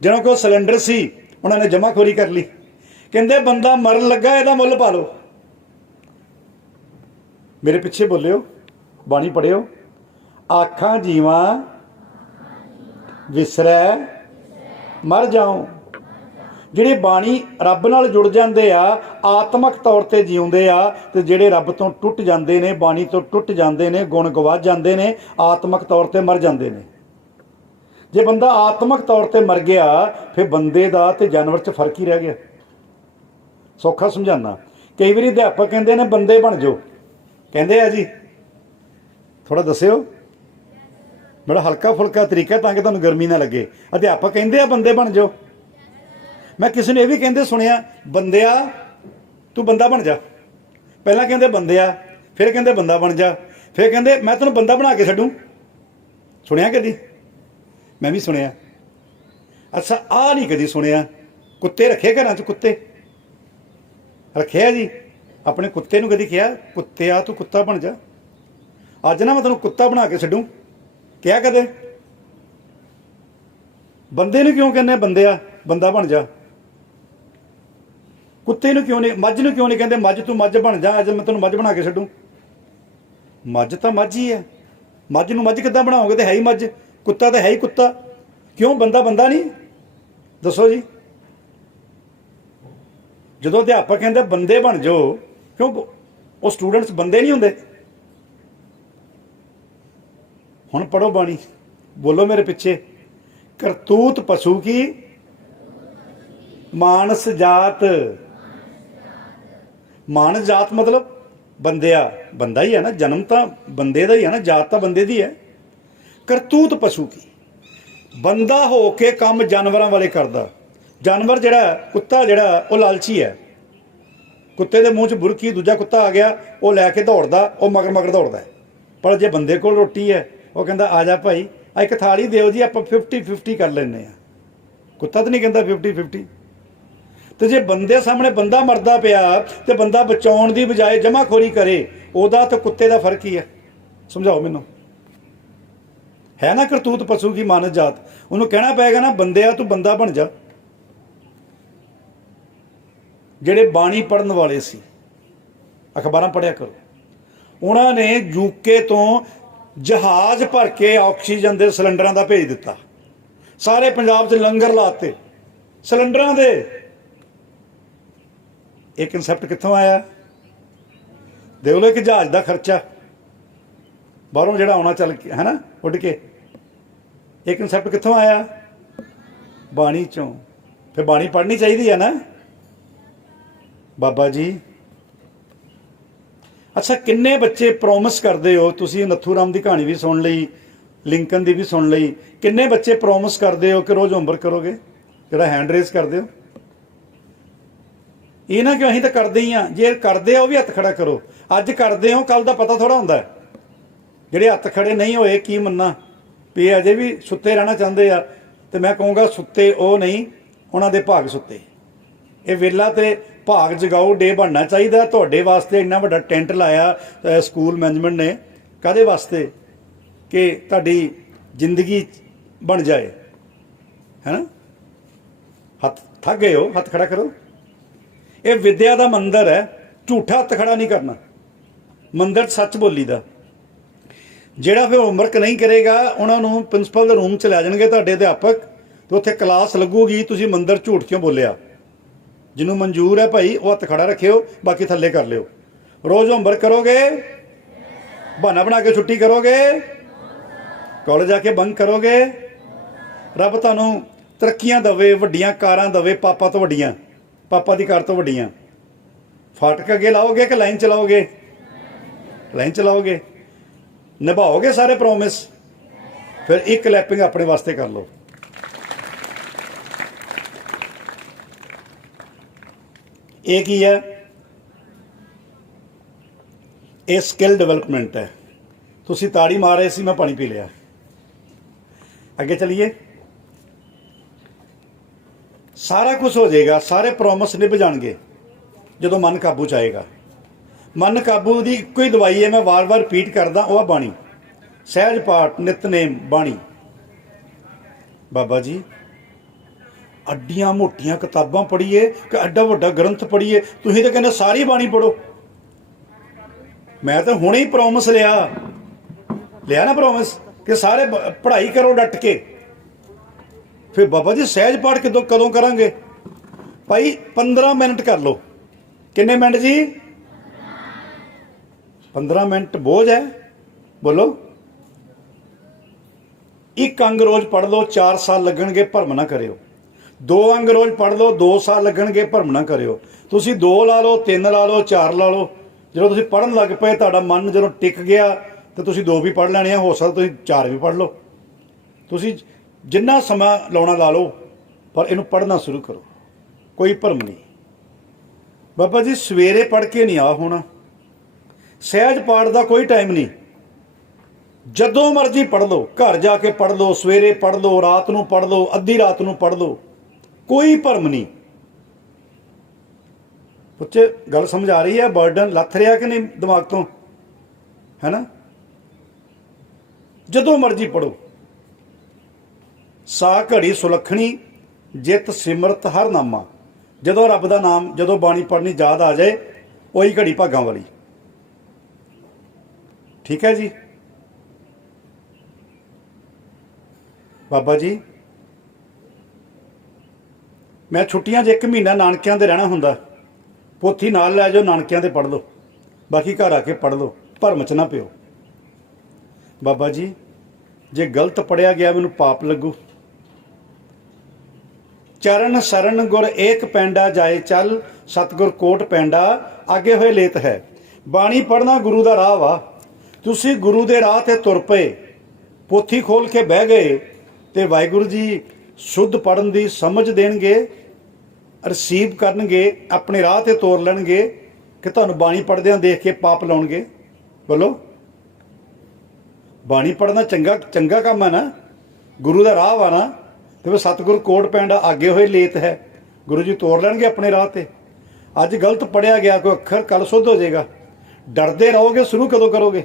ਜਿਹਨਾਂ ਕੋਲ ਸਿਲੰਡਰ ਸੀ ਉਹਨਾਂ ਨੇ ਜਮਾਖੋਰੀ ਕਰ ਲਈ। ਕਹਿੰਦੇ ਬੰਦਾ ਮਰਨ ਲੱਗਾ, ਇਹਦਾ ਮੁੱਲ ਪਾ ਲਓ। ਮੇਰੇ ਪਿੱਛੇ ਬੋਲਿਓ, ਬਾਣੀ ਪੜਿਓ। ਆਖਾਂ ਜੀਵਾਂ ਵਿਸਰੈ ਮਰ ਜਾਉ। ਜਿਹੜੇ ਬਾਣੀ ਰੱਬ ਨਾਲ ਜੁੜ ਜਾਂਦੇ ਆ, ਆਤਮਕ ਤੌਰ ਤੇ ਜਿਉਂਦੇ ਆ, ਤੇ ਜਿਹੜੇ ਰੱਬ ਤੋਂ ਟੁੱਟ ਜਾਂਦੇ ਨੇ, ਬਾਣੀ ਤੋਂ ਟੁੱਟ ਜਾਂਦੇ ਨੇ, ਗੁਣ ਗਵਾ ਜਾਂਦੇ ਨੇ, ਆਤਮਕ ਤੌਰ ਤੇ ਮਰ ਜਾਂਦੇ ਨੇ। ਜੇ ਬੰਦਾ ਆਤਮਕ ਤੌਰ ਤੇ ਮਰ ਗਿਆ, ਫਿਰ ਬੰਦੇ ਦਾ ਤੇ ਜਾਨਵਰ 'ਚ ਫਰਕ ਹੀ ਰਹਿ ਗਿਆ। ਸੌਖਾ ਸਮਝਾਉਣਾ। ਕਈ ਵਾਰੀ ਅਧਿਆਪਕ ਕਹਿੰਦੇ ਨੇ ਬੰਦੇ ਬਣ ਜਾਓ, ਕਹਿੰਦੇ ਆ ਜੀ, ਥੋੜਾ ਦੱਸਿਓ। ਬੜਾ ਹਲਕਾ ਫੁਲਕਾ ਤਰੀਕਾ ਤਾਂ ਕਿ ਤੁਹਾਨੂੰ ਗਰਮੀ ਨਾ ਲੱਗੇ। ਅਧਿਆਪਕ ਕਹਿੰਦੇ ਆ ਬੰਦੇ ਬਣ ਜਾਓ। ਮੈਂ ਕਿਸੇ ਨੂੰ ਇਹ ਵੀ ਕਹਿੰਦੇ ਸੁਣਿਆ, ਬੰਦਿਆ ਤੂੰ ਬੰਦਾ ਬਣ ਜਾ। ਪਹਿਲਾਂ ਕਹਿੰਦੇ ਬੰਦਿਆ, ਫਿਰ ਕਹਿੰਦੇ ਬੰਦਾ ਬਣ ਜਾ, ਫਿਰ ਕਹਿੰਦੇ ਮੈਂ ਤੈਨੂੰ ਬੰਦਾ ਬਣਾ ਕੇ ਛੱਡੂ। ਸੁਣਿਆ ਕਦੀ? ਮੈਂ ਵੀ ਸੁਣਿਆ। ਅੱਛਾ, ਆਹ ਨਹੀਂ ਕਦੀ ਸੁਣਿਆ, ਕੁੱਤੇ ਰੱਖੇ ਘਰਾਂ 'ਚ ਕੁੱਤੇ। ਰੱਖਿਆ ਜੀ। ਆਪਣੇ ਕੁੱਤੇ ਨੂੰ ਕਦੀ ਕਿਹਾ ਕੁੱਤਿਆ ਤੂੰ ਕੁੱਤਾ ਬਣ ਜਾ, ਅੱਜ ਨਾ ਮੈਂ ਤੈਨੂੰ ਕੁੱਤਾ ਬਣਾ ਕੇ ਛੱਡੂ? ਕਿਹਾ ਕਦੇ? ਬੰਦੇ ਨੂੰ ਕਿਉਂ ਕਹਿੰਦੇ ਬੰਦਿਆ ਬੰਦਾ ਬਣ ਜਾ? ਕੁੱਤੇ ਨੂੰ ਕਿਉਂ ਨਹੀਂ, ਮੱਝ ਨੂੰ ਕਿਉਂ ਨਹੀਂ ਕਹਿੰਦੇ ਮੱਝ ਤੂੰ ਮੱਝ ਬਣ ਜਾ, ਅੱਜ ਮੈਂ ਤੈਨੂੰ ਮੱਝ ਬਣਾ ਕੇ ਛੱਡੂ? ਮੱਝ ਤਾਂ ਮੱਝ ਹੀ ਹੈ, ਮੱਝ ਨੂੰ ਮੱਝ ਕਿੱਦਾਂ ਬਣਾਓਗੇ? ਤੇ ਹੈ ਹੀ ਮੱਝ, ਕੁੱਤਾ ਤਾਂ ਹੈ ਹੀ ਕੁੱਤਾ। ਕਿਉਂ ਬੰਦਾ ਬੰਦਾ ਨਹੀਂ? ਦੱਸੋ ਜੀ। ਜਦੋਂ ਅਧਿਆਪਕ ਕਹਿੰਦੇ ਬੰਦੇ ਬਣ ਜਾਓ, ਕਿਉਂ ਉਹ ਸਟੂਡੈਂਟਸ ਬੰਦੇ ਨਹੀਂ ਹੁੰਦੇ? ਹੁਣ ਪੜੋ ਬਾਣੀ, ਬੋਲੋ ਮੇਰੇ ਪਿੱਛੇ। ਕਰਤੂਤ ਪਸ਼ੂ ਕੀ ਮਾਨਸ ਜਾਤ। ਮਾਨਸ ਜਾਤ ਮਤਲਬ ਬੰਦਿਆ, ਬੰਦਾ ਹੀ ਹੈ ਨਾ, ਜਨਮ ਤਾਂ ਬੰਦੇ ਦਾ ਹੀ ਹੈ ਨਾ, ਜਾਤ ਤਾਂ ਬੰਦੇ ਦੀ ਹੈ। ਕਰਤੂਤ ਪਸ਼ੂ ਕੀ, ਬੰਦਾ ਹੋ ਕੇ ਕੰਮ ਜਾਨਵਰਾਂ ਵਾਲੇ ਕਰਦਾ। ਜਾਨਵਰ ਜਿਹੜਾ ਕੁੱਤਾ ਜਿਹੜਾ ਉਹ ਲਾਲਚੀ ਹੈ। ਕੁੱਤੇ ਦੇ ਮੂੰਹ 'ਚ ਬੁਰਕੀ, ਦੂਜਾ ਕੁੱਤਾ ਆ ਗਿਆ ਉਹ ਲੈ ਕੇ ਦੌੜਦਾ, ਉਹ ਮਗਰ ਮਗਰ ਦੌੜਦਾ। ਪਰ ਜੇ ਬੰਦੇ ਕੋਲ ਰੋਟੀ ਹੈ ਉਹ ਕਹਿੰਦਾ ਆ ਜਾ ਭਾਈ ਆ ਇੱਕ ਥਾਲੀ ਦਿਓ ਜੀ, ਆਪਾਂ 50-50 ਕਰ ਲੈਂਦੇ ਹਾਂ। ਕੁੱਤਾ ਤਾਂ ਨਹੀਂ ਕਹਿੰਦਾ 50-50। ਤੇ ਜੇ ਬੰਦੇ ਸਾਹਮਣੇ ਬੰਦਾ ਮਰਦਾ ਪਿਆ ਤੇ ਬੰਦਾ ਬਚਾਉਣ ਦੀ ਬਜਾਏ ਜਮਾਖੋਰੀ ਕਰੇ, ਉਹਦਾ ਤੇ ਕੁੱਤੇ ਦਾ ਫਰਕ ਹੀ ਹੈ? ਸਮਝਾਓ ਮੈਨੂੰ। ਹੈ ਨਾ ਕਰਤੂਤ ਪਸ਼ੂ ਕੀ ਮਾਨਸ ਜਾਤ। ਉਹਨੂੰ ਕਹਿਣਾ ਪਏਗਾ ਨਾ ਬੰਦਿਆ ਤੂੰ ਬੰਦਾ ਬਣ ਜਾ। ਜਿਹੜੇ ਬਾਣੀ ਪੜ੍ਹਨ ਵਾਲੇ ਸੀ, ਅਖਬਾਰਾਂ ਪੜ੍ਹਿਆ ਕਰੋ, ਉਹਨਾਂ ਨੇ ਯੂਕੇ ਤੋਂ ਜਹਾਜ਼ ਭਰ ਕੇ ਆਕਸੀਜਨ ਦੇ ਸਿਲੰਡਰਾਂ ਦਾ ਭੇਜ ਦਿੱਤਾ। ਸਾਰੇ ਪੰਜਾਬ 'ਚ ਲੰਗਰ ਲਾਤੇ ਸਿਲੰਡਰਾਂ ਦੇ। ਇਹ ਕਨਸੈਪਟ ਕਿੱਥੋਂ ਆਇਆ? ਦੇਖ ਲਓ, ਇੱਕ ਜਹਾਜ਼ ਦਾ ਖਰਚਾ ਬਾਹਰੋਂ ਜਿਹੜਾ ਆਉਣਾ ਚੱਲ ਕੇ ਹੈ ਨਾ ਉੱਡ ਕੇ। ਇਹ ਕਨਸੈਪਟ ਕਿੱਥੋਂ ਆਇਆ? ਬਾਣੀ ਚੋਂ। ਫਿਰ ਬਾਣੀ ਪੜ੍ਹਨੀ ਚਾਹੀਦੀ ਹੈ ਨਾ ਬਾਬਾ ਜੀ। ਅੱਛਾ, ਕਿੰਨੇ ਬੱਚੇ ਪ੍ਰੋਮਿਸ ਕਰਦੇ ਹੋ ਤੁਸੀਂ? ਨੱਥੂ ਰਾਮ ਦੀ ਕਹਾਣੀ ਵੀ ਸੁਣ ਲਈ, ਲਿੰਕਨ ਦੀ ਵੀ ਸੁਣ ਲਈ। ਕਿੰਨੇ ਬੱਚੇ ਪ੍ਰੋਮਿਸ ਕਰਦੇ ਹੋ ਕਿ ਰੋਜ਼ ਹੋਮਵਰਕ ਕਰੋਗੇ? ਜਿਹੜਾ ਹੈਂਡ ਰੇਜ਼ ਕਰਦੇ ਹੋ, ਇਹ ਨਾ ਕਿ ਅਸੀਂ ਤਾਂ ਕਰਦੇ ਹੀ ਹਾਂ। ਜੇ ਕਰਦੇ ਆ ਉਹ ਵੀ ਹੱਥ ਖੜਾ ਕਰੋ। ਅੱਜ ਕਰਦੇ ਹੋ, ਕੱਲ ਦਾ ਪਤਾ ਥੋੜਾ ਹੁੰਦਾ। ਜਿਹੜੇ ਹੱਥ ਖੜੇ ਨਹੀਂ ਹੋਏ ਕੀ ਮੰਨਾ ਵੀ ਅਜੇ ਵੀ ਸੁੱਤੇ ਰਹਿਣਾ ਚਾਹੁੰਦੇ ਆ, ਤੇ ਮੈਂ ਕਹੂੰਗਾ ਸੁੱਤੇ ਉਹ ਨਹੀਂ, ਉਹਨਾਂ ਦੇ ਭਾਗ ਸੁੱਤੇ। ਇਹ ਵੇਲਾ ਤੇ ਭਾਗ ਜਗਾਓ ਡੇ ਬਣਨਾ ਚਾਹੀਦਾ ਤੁਹਾਡੇ ਵਾਸਤੇ। ਇੰਨਾ ਵੱਡਾ ਟੈਂਟ ਲਾਇਆ ਸਕੂਲ ਮੈਨੇਜਮੈਂਟ ਨੇ, ਕਾਹਦੇ ਵਾਸਤੇ? ਕਿ ਤੁਹਾਡੀ ਜ਼ਿੰਦਗੀ ਬਣ ਜਾਏ, ਹੈ ਨਾ। ਹੱਥ ਥੱਕ ਗਏ ਹੋ, ਹੱਥ ਖੜਾ ਕਰੋ। ਇਹ ਵਿਦਿਆ ਦਾ ਮੰਦਰ ਹੈ, ਝੂਠਾ ਹੱਥ ਖੜਾ ਨਹੀਂ ਕਰਨਾ। ਮੰਦਰ 'ਚ ਸੱਚ ਬੋਲੀ ਦਾ। ਜਿਹੜਾ ਫਿਰ ਹੋਮਵਰਕ ਨਹੀਂ ਕਰੇਗਾ ਉਹਨਾਂ ਨੂੰ ਪ੍ਰਿੰਸੀਪਲ ਦੇ ਰੂਮ 'ਚ ਲੈ ਜਾਣਗੇ ਤੁਹਾਡੇ ਅਧਿਆਪਕ, ਤੇ ਉੱਥੇ ਕਲਾਸ ਲੱਗੂਗੀ ਤੁਸੀਂ ਮੰਦਰ ਝੂਠ ਕਿਉਂ ਬੋਲਿਆ। ਜਿਹਨੂੰ ਮਨਜ਼ੂਰ ਹੈ ਭਾਈ ਉਹ ਹੱਥ ਖੜਾ ਰੱਖਿਓ, ਬਾਕੀ ਥੱਲੇ ਕਰ ਲਿਓ। ਰੋਜ਼ ਹੋਮਵਰਕ ਕਰੋਗੇ, ਬਹਾਨਾ ਬਣਾ ਕੇ ਛੁੱਟੀ ਕਰੋਗੇ, ਕਾਲਜ ਜਾ ਕੇ ਬੰਕ ਕਰੋਗੇ। ਰੱਬ ਤੁਹਾਨੂੰ ਤਰੱਕੀਆਂ ਦੇਵੇ, ਵੱਡੀਆਂ ਕਾਰਾਂ ਦੇਵੇ, ਪਾਪਾ ਤੋਂ ਵੱਡੀਆਂ, ਪਾਪਾ ਦੀ ਕਾਰ ਤੋਂ ਵੱਡੀਆਂ। ਫਾਟਕ ਅੱਗੇ ਲਾਓਗੇ ਕਿ ਲਾਈਨ ਚਲਾਓਗੇ? ਲਾਈਨ ਚਲਾਓਗੇ। ਨਿਭਾਓਗੇ ਸਾਰੇ ਪ੍ਰੋਮਿਸ? ਫਿਰ ਇੱਕ ਕਲੈਪਿੰਗ ਆਪਣੇ ਵਾਸਤੇ ਕਰ ਲਓ। ਇਹ ਕੀ ਹੈ? ਇਹ ਸਕਿੱਲ ਡਿਵੈਲਪਮੈਂਟ ਹੈ। ਤੁਸੀਂ ਤਾੜੀ ਮਾਰ ਰਹੇ ਸੀ, ਮੈਂ ਪਾਣੀ ਪੀ ਲਿਆ। ਅੱਗੇ ਚਲੀਏ। ਸਾਰਾ ਕੁਝ ਹੋ ਜਾਏਗਾ, ਸਾਰੇ ਪ੍ਰੋਮਿਸ ਨਿਭ ਜਾਣਗੇ ਜਦੋਂ ਮਨ ਕਾਬੂ 'ਚ ਆਏਗਾ। ਮਨ ਕਾਬੂ ਦੀ ਇੱਕੋ ਹੀ ਦਵਾਈ ਹੈ, ਮੈਂ ਵਾਰ-ਵਾਰ ਰਿਪੀਟ ਕਰਦਾ, ਉਹ ਆ ਬਾਣੀ। ਸਹਿਜ ਪਾਠ, ਨਿਤਨੇਮ, ਬਾਣੀ। ਬਾਬਾ ਜੀ ਅੱਡੀਆਂ ਮੋਟੀਆਂ ਕਿਤਾਬਾਂ ਪੜ੍ਹੀਏ ਕਿ ਐਡਾ ਵੱਡਾ ਗ੍ਰੰਥ ਪੜ੍ਹੀਏ? ਤੁਸੀਂ ਤਾਂ ਕਹਿੰਦੇ ਸਾਰੀ ਬਾਣੀ ਪੜ੍ਹੋ। ਮੈਂ ਤਾਂ ਹੁਣੇ ਹੀ ਪ੍ਰੋਮਿਸ ਲਿਆ ਨਾ ਪ੍ਰੋਮਿਸ ਕਿ ਸਾਰੇ ਪੜ੍ਹਾਈ ਕਰੋ ਡਟ ਕੇ। ਫਿਰ ਬਾਬਾ ਜੀ ਸਹਿਜ ਪਾਠ ਕਦੋਂ ਕਰਾਂਗੇ? ਭਾਈ 15 ਮਿੰਟ ਕਰ ਲਓ। ਕਿੰਨੇ ਮਿੰਟ ਜੀ? 15 ਮਿੰਟ ਬੋਝ ਹੈ? ਬੋਲੋ। ਇੱਕ ਅੰਗ ਰੋਜ਼ ਪੜ੍ਹ ਲਓ, 4 ਸਾਲ ਲੱਗਣਗੇ, ਭਰਮ ਨਾ ਕਰਿਓ। 2 ਅੰਗ ਰੋਜ਼ ਪੜ੍ਹ ਲਓ, 2 ਸਾਲ ਲੱਗਣਗੇ, ਭਰਮ ਨਾ ਕਰਿਓ। ਤੁਸੀਂ 2 ਲਾ ਲਓ, 3 ਲਾ ਲਓ, 4 ਲਾ ਲਓ। ਜਦੋਂ ਤੁਸੀਂ ਪੜ੍ਹਨ ਲੱਗ ਪਏ, ਤੁਹਾਡਾ ਮਨ ਜਦੋਂ ਟਿਕ ਗਿਆ ਤਾਂ ਤੁਸੀਂ 2 ਵੀ ਪੜ੍ਹ ਲੈਣੇ ਆ, ਹੋ ਸਕਦਾ ਤੁਸੀਂ 4 ਵੀ ਪੜ੍ਹ ਲਓ। ਤੁਸੀਂ ਜਿੰਨਾ ਸਮਾਂ ਲਾਉਣਾ ਲਾ ਲਓ, ਪਰ ਇਹਨੂੰ ਪੜ੍ਹਨਾ ਸ਼ੁਰੂ ਕਰੋ। ਕੋਈ ਭਰਮ ਨਹੀਂ। ਬਾਬਾ ਜੀ ਸਵੇਰੇ ਪੜ੍ਹ ਕੇ ਨਹੀਂ ਆ ਹੋਣਾ। ਸਹਿਜ ਪਾਠ ਦਾ ਕੋਈ ਟਾਈਮ ਨਹੀਂ, ਜਦੋਂ ਮਰਜ਼ੀ ਪੜ੍ਹ ਲਓ। ਘਰ ਜਾ ਕੇ ਪੜ੍ਹ ਲਓ, ਸਵੇਰੇ ਪੜ੍ਹ ਲਓ, ਰਾਤ ਨੂੰ ਪੜ੍ਹ ਲਓ, ਅੱਧੀ ਰਾਤ ਨੂੰ ਪੜ੍ਹ ਲਓ, ਕੋਈ ਭਰਮ ਨਹੀਂ। ਉੱਚ ਗੱਲ ਸਮਝ ਆ ਰਹੀ ਹੈ? ਬਰਡਨ ਲੱਥ ਰਿਹਾ ਕਿ ਨਹੀਂ ਦਿਮਾਗ ਤੋਂ, ਹੈ ਨਾ? ਜਦੋਂ ਮਰਜ਼ੀ ਪੜੋ। ਸਾ ਘੜੀ ਸੁਲੱਖਣੀ ਜਿਤ ਸਿਮਰਤ ਹਰ ਨਾਮਾ। ਜਦੋਂ ਰੱਬ ਦਾ ਨਾਮ, ਜਦੋਂ ਬਾਣੀ ਪੜ੍ਹਨੀ ਯਾਦ ਆ ਜਾਏ, ਉਹੀ ਘੜੀ ਭਾਗਾਂ ਵਾਲੀ। ਠੀਕ ਹੈ ਜੀ। ਬਾਬਾ ਜੀ ਮੈਂ ਛੁੱਟੀਆਂ 'ਚ 1 ਮਹੀਨਾ ਨਾਨਕਿਆਂ ਦੇ ਰਹਿਣਾ ਹੁੰਦਾ, ਪੋਥੀ ਨਾਲ ਲੈ ਜਾਓ, ਨਾਨਕਿਆਂ ਦੇ ਪੜ੍ਹ ਲਓ, ਬਾਕੀ ਘਰ ਆ ਕੇ ਪੜ੍ਹ ਲਓ, ਭਰਮ 'ਚ ਨਾ ਪਿਓ। ਬਾਬਾ ਜੀ ਜੇ ਗਲਤ ਪੜ੍ਹਿਆ ਗਿਆ ਮੈਨੂੰ ਪਾਪ ਲੱਗੂ। ਚਰਨ ਸ਼ਰਨ ਗੁਰ ਏਕ ਪੈਂਡਾ ਜਾਏ ਚੱਲ, ਸਤਿਗੁਰ ਕੋਟ ਪੈਂਡਾ ਆਗੇ ਹੋਏ ਲੇਤ ਹੈ। ਬਾਣੀ ਪੜ੍ਹਨਾ ਗੁਰੂ ਦਾ ਰਾਹ ਵਾ। ਤੁਸੀਂ ਗੁਰੂ ਦੇ ਰਾਹ ਤੇ ਤੁਰ ਪਏ, ਪੋਥੀ ਖੋਲ ਕੇ ਬਹਿ ਗਏ, ਤੇ ਵਾਹਿਗੁਰੂ ਜੀ ਸ਼ੁੱਧ ਪੜ੍ਹਨ ਦੀ ਸਮਝ ਦੇਣਗੇ, ਰਿਸੀਵ ਕਰਨਗੇ, ਆਪਣੇ ਰਾਹ ਤੇ ਤੋਰ ਲੈਣਗੇ ਕਿ ਤੁਹਾਨੂੰ ਬਾਣੀ ਪੜ੍ਹਦਿਆਂ ਦੇਖ ਕੇ ਪਾਪ ਲਾਉਣਗੇ। ਬੋਲੋ, ਬਾਣੀ ਪੜ੍ਹਨਾ ਚੰਗਾ ਕੰਮ ਹੈ ਨਾ, ਗੁਰੂ ਦਾ ਰਾਹ ਵਾ ਨਾ, ਤੇ ਫਿਰ ਸਤਿਗੁਰ ਕੋਟ ਪੈਂਡਾ ਆਗੇ ਹੋਏ ਲੇਤ ਹੈ। ਗੁਰੂ ਜੀ ਤੋਰ ਲੈਣਗੇ ਆਪਣੇ ਰਾਹ ਤੇ। ਅੱਜ ਗਲਤ ਪੜ੍ਹਿਆ ਗਿਆ ਕੋਈ ਅੱਖਰ, ਕੱਲ ਸੁੱਧ ਹੋ ਜਾਏਗਾ। ਡਰਦੇ ਰਹੋਗੇ, ਸ਼ੁਰੂ ਕਦੋਂ ਕਰੋਗੇ?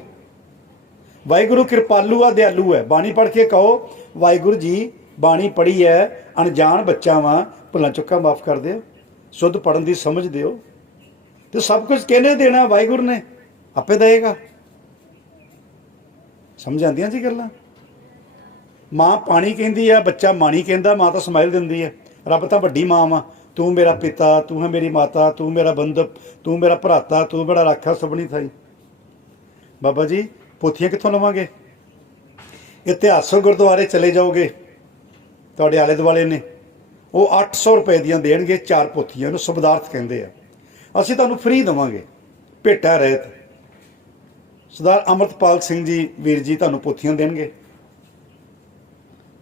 ਵਾਹਿਗੁਰੂ ਕਿਰਪਾਲੂ ਆ, ਦਿਆਲੂ ਹੈ। ਬਾਣੀ ਪੜ੍ਹ ਕੇ ਕਹੋ, ਵਾਹਿਗੁਰੂ ਜੀ ਬਾਣੀ ਪੜ੍ਹੀ ਹੈ, ਅਣਜਾਣ ਬੱਚਾ ਵਾਂ, ਭੁੱਲਾਂ ਚੁੱਕਾਂ ਮਾਫ ਕਰ ਦਿਓ, ਸ਼ੁੱਧ ਪੜ੍ਹਨ ਦੀ ਸਮਝ ਦਿਓ। ਤੇ ਸਭ ਕੁਝ ਕਿਹਨੇ ਦੇਣਾ? ਵਾਹਿਗੁਰੂ ਨੇ ਆਪੇ ਦੇਏਗਾ। ਸਮਝ ਆਉਂਦੀਆਂ ਜੀ ਗੱਲਾਂ? ਮਾਂ ਪਾਣੀ ਕਹਿੰਦੀ ਆ, ਬੱਚਾ ਮਾਣੀ ਕਹਿੰਦਾ, ਮਾਂ ਤਾਂ ਸਮਾਈਲ ਦਿੰਦੀ ਹੈ। ਰੱਬ ਤਾਂ ਵੱਡੀ ਮਾਂ ਵਾ। ਤੂੰ ਮੇਰਾ ਪਿਤਾ, ਤੂੰ ਹੈ ਮੇਰੀ ਮਾਤਾ, ਤੂੰ ਮੇਰਾ ਬੰਧਪ, ਤੂੰ ਮੇਰਾ ਭਰਾਤਾ, ਤੂੰ ਬੜਾ ਰਾਖਾ ਸਭਨੀ ਥਾਈ। ਬਾਬਾ ਜੀ ਪੋਥੀਆਂ ਕਿੱਥੋਂ ਲਵਾਂਗੇ? ਇਤਿਹਾਸਕ ਗੁਰਦੁਆਰੇ ਚਲੇ ਜਾਓਗੇ, ਤੁਹਾਡੇ ਆਲੇ ਦੁਆਲੇ ਨੇ, ਉਹ 800 ਰੁਪਏ ਦੀਆਂ ਦੇਣਗੇ 4 ਪੋਥੀਆਂ। ਨੂੰ ਸ਼ਬਦਾਰਥ ਕਹਿੰਦੇ ਆ। ਅਸੀਂ ਤੁਹਾਨੂੰ ਫ੍ਰੀ ਦੇਵਾਂਗੇ, ਭੇਟਾ ਰਹਿਤ। ਸਰਦਾਰ ਅੰਮ੍ਰਿਤਪਾਲ ਸਿੰਘ ਜੀ ਵੀਰ ਜੀ ਤੁਹਾਨੂੰ ਪੋਥੀਆਂ ਦੇਣਗੇ।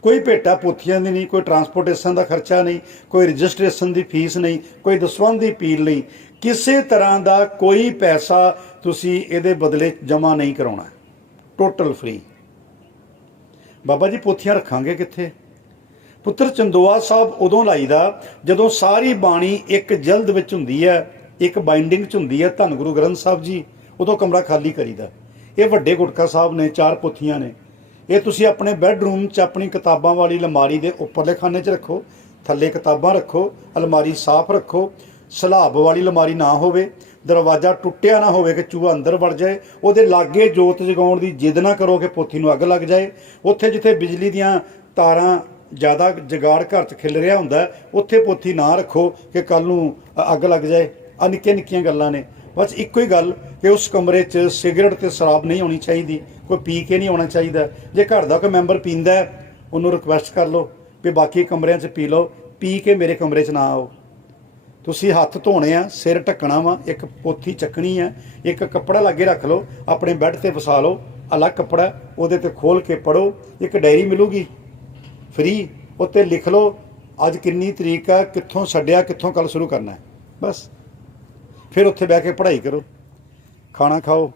ਕੋਈ ਭੇਟਾ ਪੋਥੀਆਂ ਦੀ ਨਹੀਂ, ਕੋਈ ਟਰਾਂਸਪੋਰਟੇਸ਼ਨ ਦਾ ਖਰਚਾ ਨਹੀਂ, ਕੋਈ ਰਜਿਸਟ੍ਰੇਸ਼ਨ ਦੀ ਫੀਸ ਨਹੀਂ, ਕੋਈ ਦਸਵੰਧ ਦੀ ਅਪੀਲ ਨਹੀਂ, ਕਿਸੇ ਤਰ੍ਹਾਂ ਦਾ ਕੋਈ ਪੈਸਾ ਤੁਸੀਂ ਇਹਦੇ ਬਦਲੇ ਜਮ੍ਹਾਂ ਨਹੀਂ ਕਰਾਉਣਾ, ਟੋਟਲ ਫ੍ਰੀ। ਬਾਬਾ ਜੀ ਪੋਥੀਆਂ ਰੱਖਾਂਗੇ ਕਿੱਥੇ? ਪੁੱਤਰ ਚੰਦੋਆ ਸਾਹਿਬ ਉਦੋਂ ਲਾਈਦਾ ਜਦੋਂ ਸਾਰੀ ਬਾਣੀ ਇੱਕ ਜਲਦ ਵਿੱਚ ਹੁੰਦੀ ਹੈ, ਇੱਕ ਬਾਈਂਡਿੰਗ 'ਚ ਹੁੰਦੀ ਹੈ, ਧੰਨ ਗੁਰੂ ਗ੍ਰੰਥ ਸਾਹਿਬ ਜੀ। ਉਦੋਂ ਕਮਰਾ ਖਾਲੀ ਕਰੀਦਾ। ਇਹ ਵੱਡੇ ਗੁਟਕਾ ਸਾਹਿਬ ਨੇ, 4 ਪੋਥੀਆਂ ਨੇ। ਇਹ ਤੁਸੀਂ ਆਪਣੇ ਬੈੱਡਰੂਮ 'ਚ ਆਪਣੀ ਕਿਤਾਬਾਂ ਵਾਲੀ ਅਲਮਾਰੀ ਦੇ ਉੱਪਰਲੇ ਖਾਨੇ 'ਚ ਰੱਖੋ, ਥੱਲੇ ਕਿਤਾਬਾਂ ਰੱਖੋ, ਅਲਮਾਰੀ ਸਾਫ਼ ਰੱਖੋ। ਸਲਾਬ ਵਾਲੀ ਅਲਮਾਰੀ ਨਾ ਹੋਵੇ, ਦਰਵਾਜ਼ਾ ਟੁੱਟਿਆ ਨਾ ਹੋਵੇ ਕਿ ਚੂਹਾ ਅੰਦਰ ਵੜ ਜਾਏ। ਉਹਦੇ ਲਾਗੇ ਜੋਤ ਜਗਾਉਣ ਦੀ ਜਿੱਦ ਨਾ ਕਰੋ ਕਿ ਪੋਥੀ ਨੂੰ ਅੱਗ ਲੱਗ ਜਾਏ। ਉੱਥੇ ਜਿੱਥੇ ਬਿਜਲੀ ਦੀਆਂ ਤਾਰਾਂ ਜ਼ਿਆਦਾ ਜਗਾੜ ਘਰ 'ਚ ਖਿਲ ਰਿਹਾ ਹੁੰਦਾ, ਉੱਥੇ ਪੋਥੀ ਨਾ ਰੱਖੋ ਕਿ ਕੱਲ੍ਹ ਨੂੰ ਅੱਗ ਲੱਗ ਜਾਏ। ਆ ਨਿੱਕੀਆਂ ਨਿੱਕੀਆਂ ਗੱਲਾਂ ਨੇ। ਬਸ ਇੱਕੋ ਹੀ ਗੱਲ ਕਿ ਉਸ ਕਮਰੇ 'ਚ ਸਿਗਰਟ ਤੇ ਸ਼ਰਾਬ ਨਹੀਂ ਹੋਣੀ ਚਾਹੀਦੀ, ਕੋਈ ਪੀ ਕੇ ਨਹੀਂ ਆਉਣਾ ਚਾਹੀਦਾ। ਜੇ ਘਰ ਦਾ ਕੋਈ ਮੈਂਬਰ ਪੀਂਦਾ, ਉਹਨੂੰ ਰਿਕੁਐਸਟ ਕਰ ਲਓ ਵੀ ਬਾਕੀ ਕਮਰਿਆਂ 'ਚ ਪੀ ਲਓ, ਪੀ ਕੇ ਮੇਰੇ ਕਮਰੇ 'ਚ ਨਾ ਆਓ। ਤੁਸੀਂ ਹੱਥ ਧੋਣੇ ਆ, ਸਿਰ ਢੱਕਣਾ ਵਾ, ਇੱਕ ਪੋਥੀ ਚੱਕਣੀ ਆ, ਇੱਕ ਕੱਪੜਾ ਲਾਗੇ ਰੱਖ ਲਓ, ਆਪਣੇ ਬੈੱਡ ਤੇ ਵਸਾ ਲਓ, ਅਲੱਗ ਕੱਪੜਾ, ਉਹਦੇ ਤੇ ਖੋਲ ਕੇ ਪੜ੍ਹੋ। ਇੱਕ ਡਾਇਰੀ ਮਿਲੂਗੀ ਫ੍ਰੀ, ਉੱਤੇ ਲਿਖ ਲਓ ਅੱਜ ਕਿੰਨੀ ਤਰੀਕ ਆ, ਕਿੱਥੋਂ ਛੱਡਿਆ, ਕਿੱਥੋਂ ਕੱਲ੍ਹ ਸ਼ੁਰੂ ਕਰਨਾ ਹੈ। ਬਸ ਫਿਰ ਉੱਥੇ ਬਹਿ ਕੇ ਪੜ੍ਹਾਈ ਕਰੋ, ਖਾਣਾ ਖਾਓ,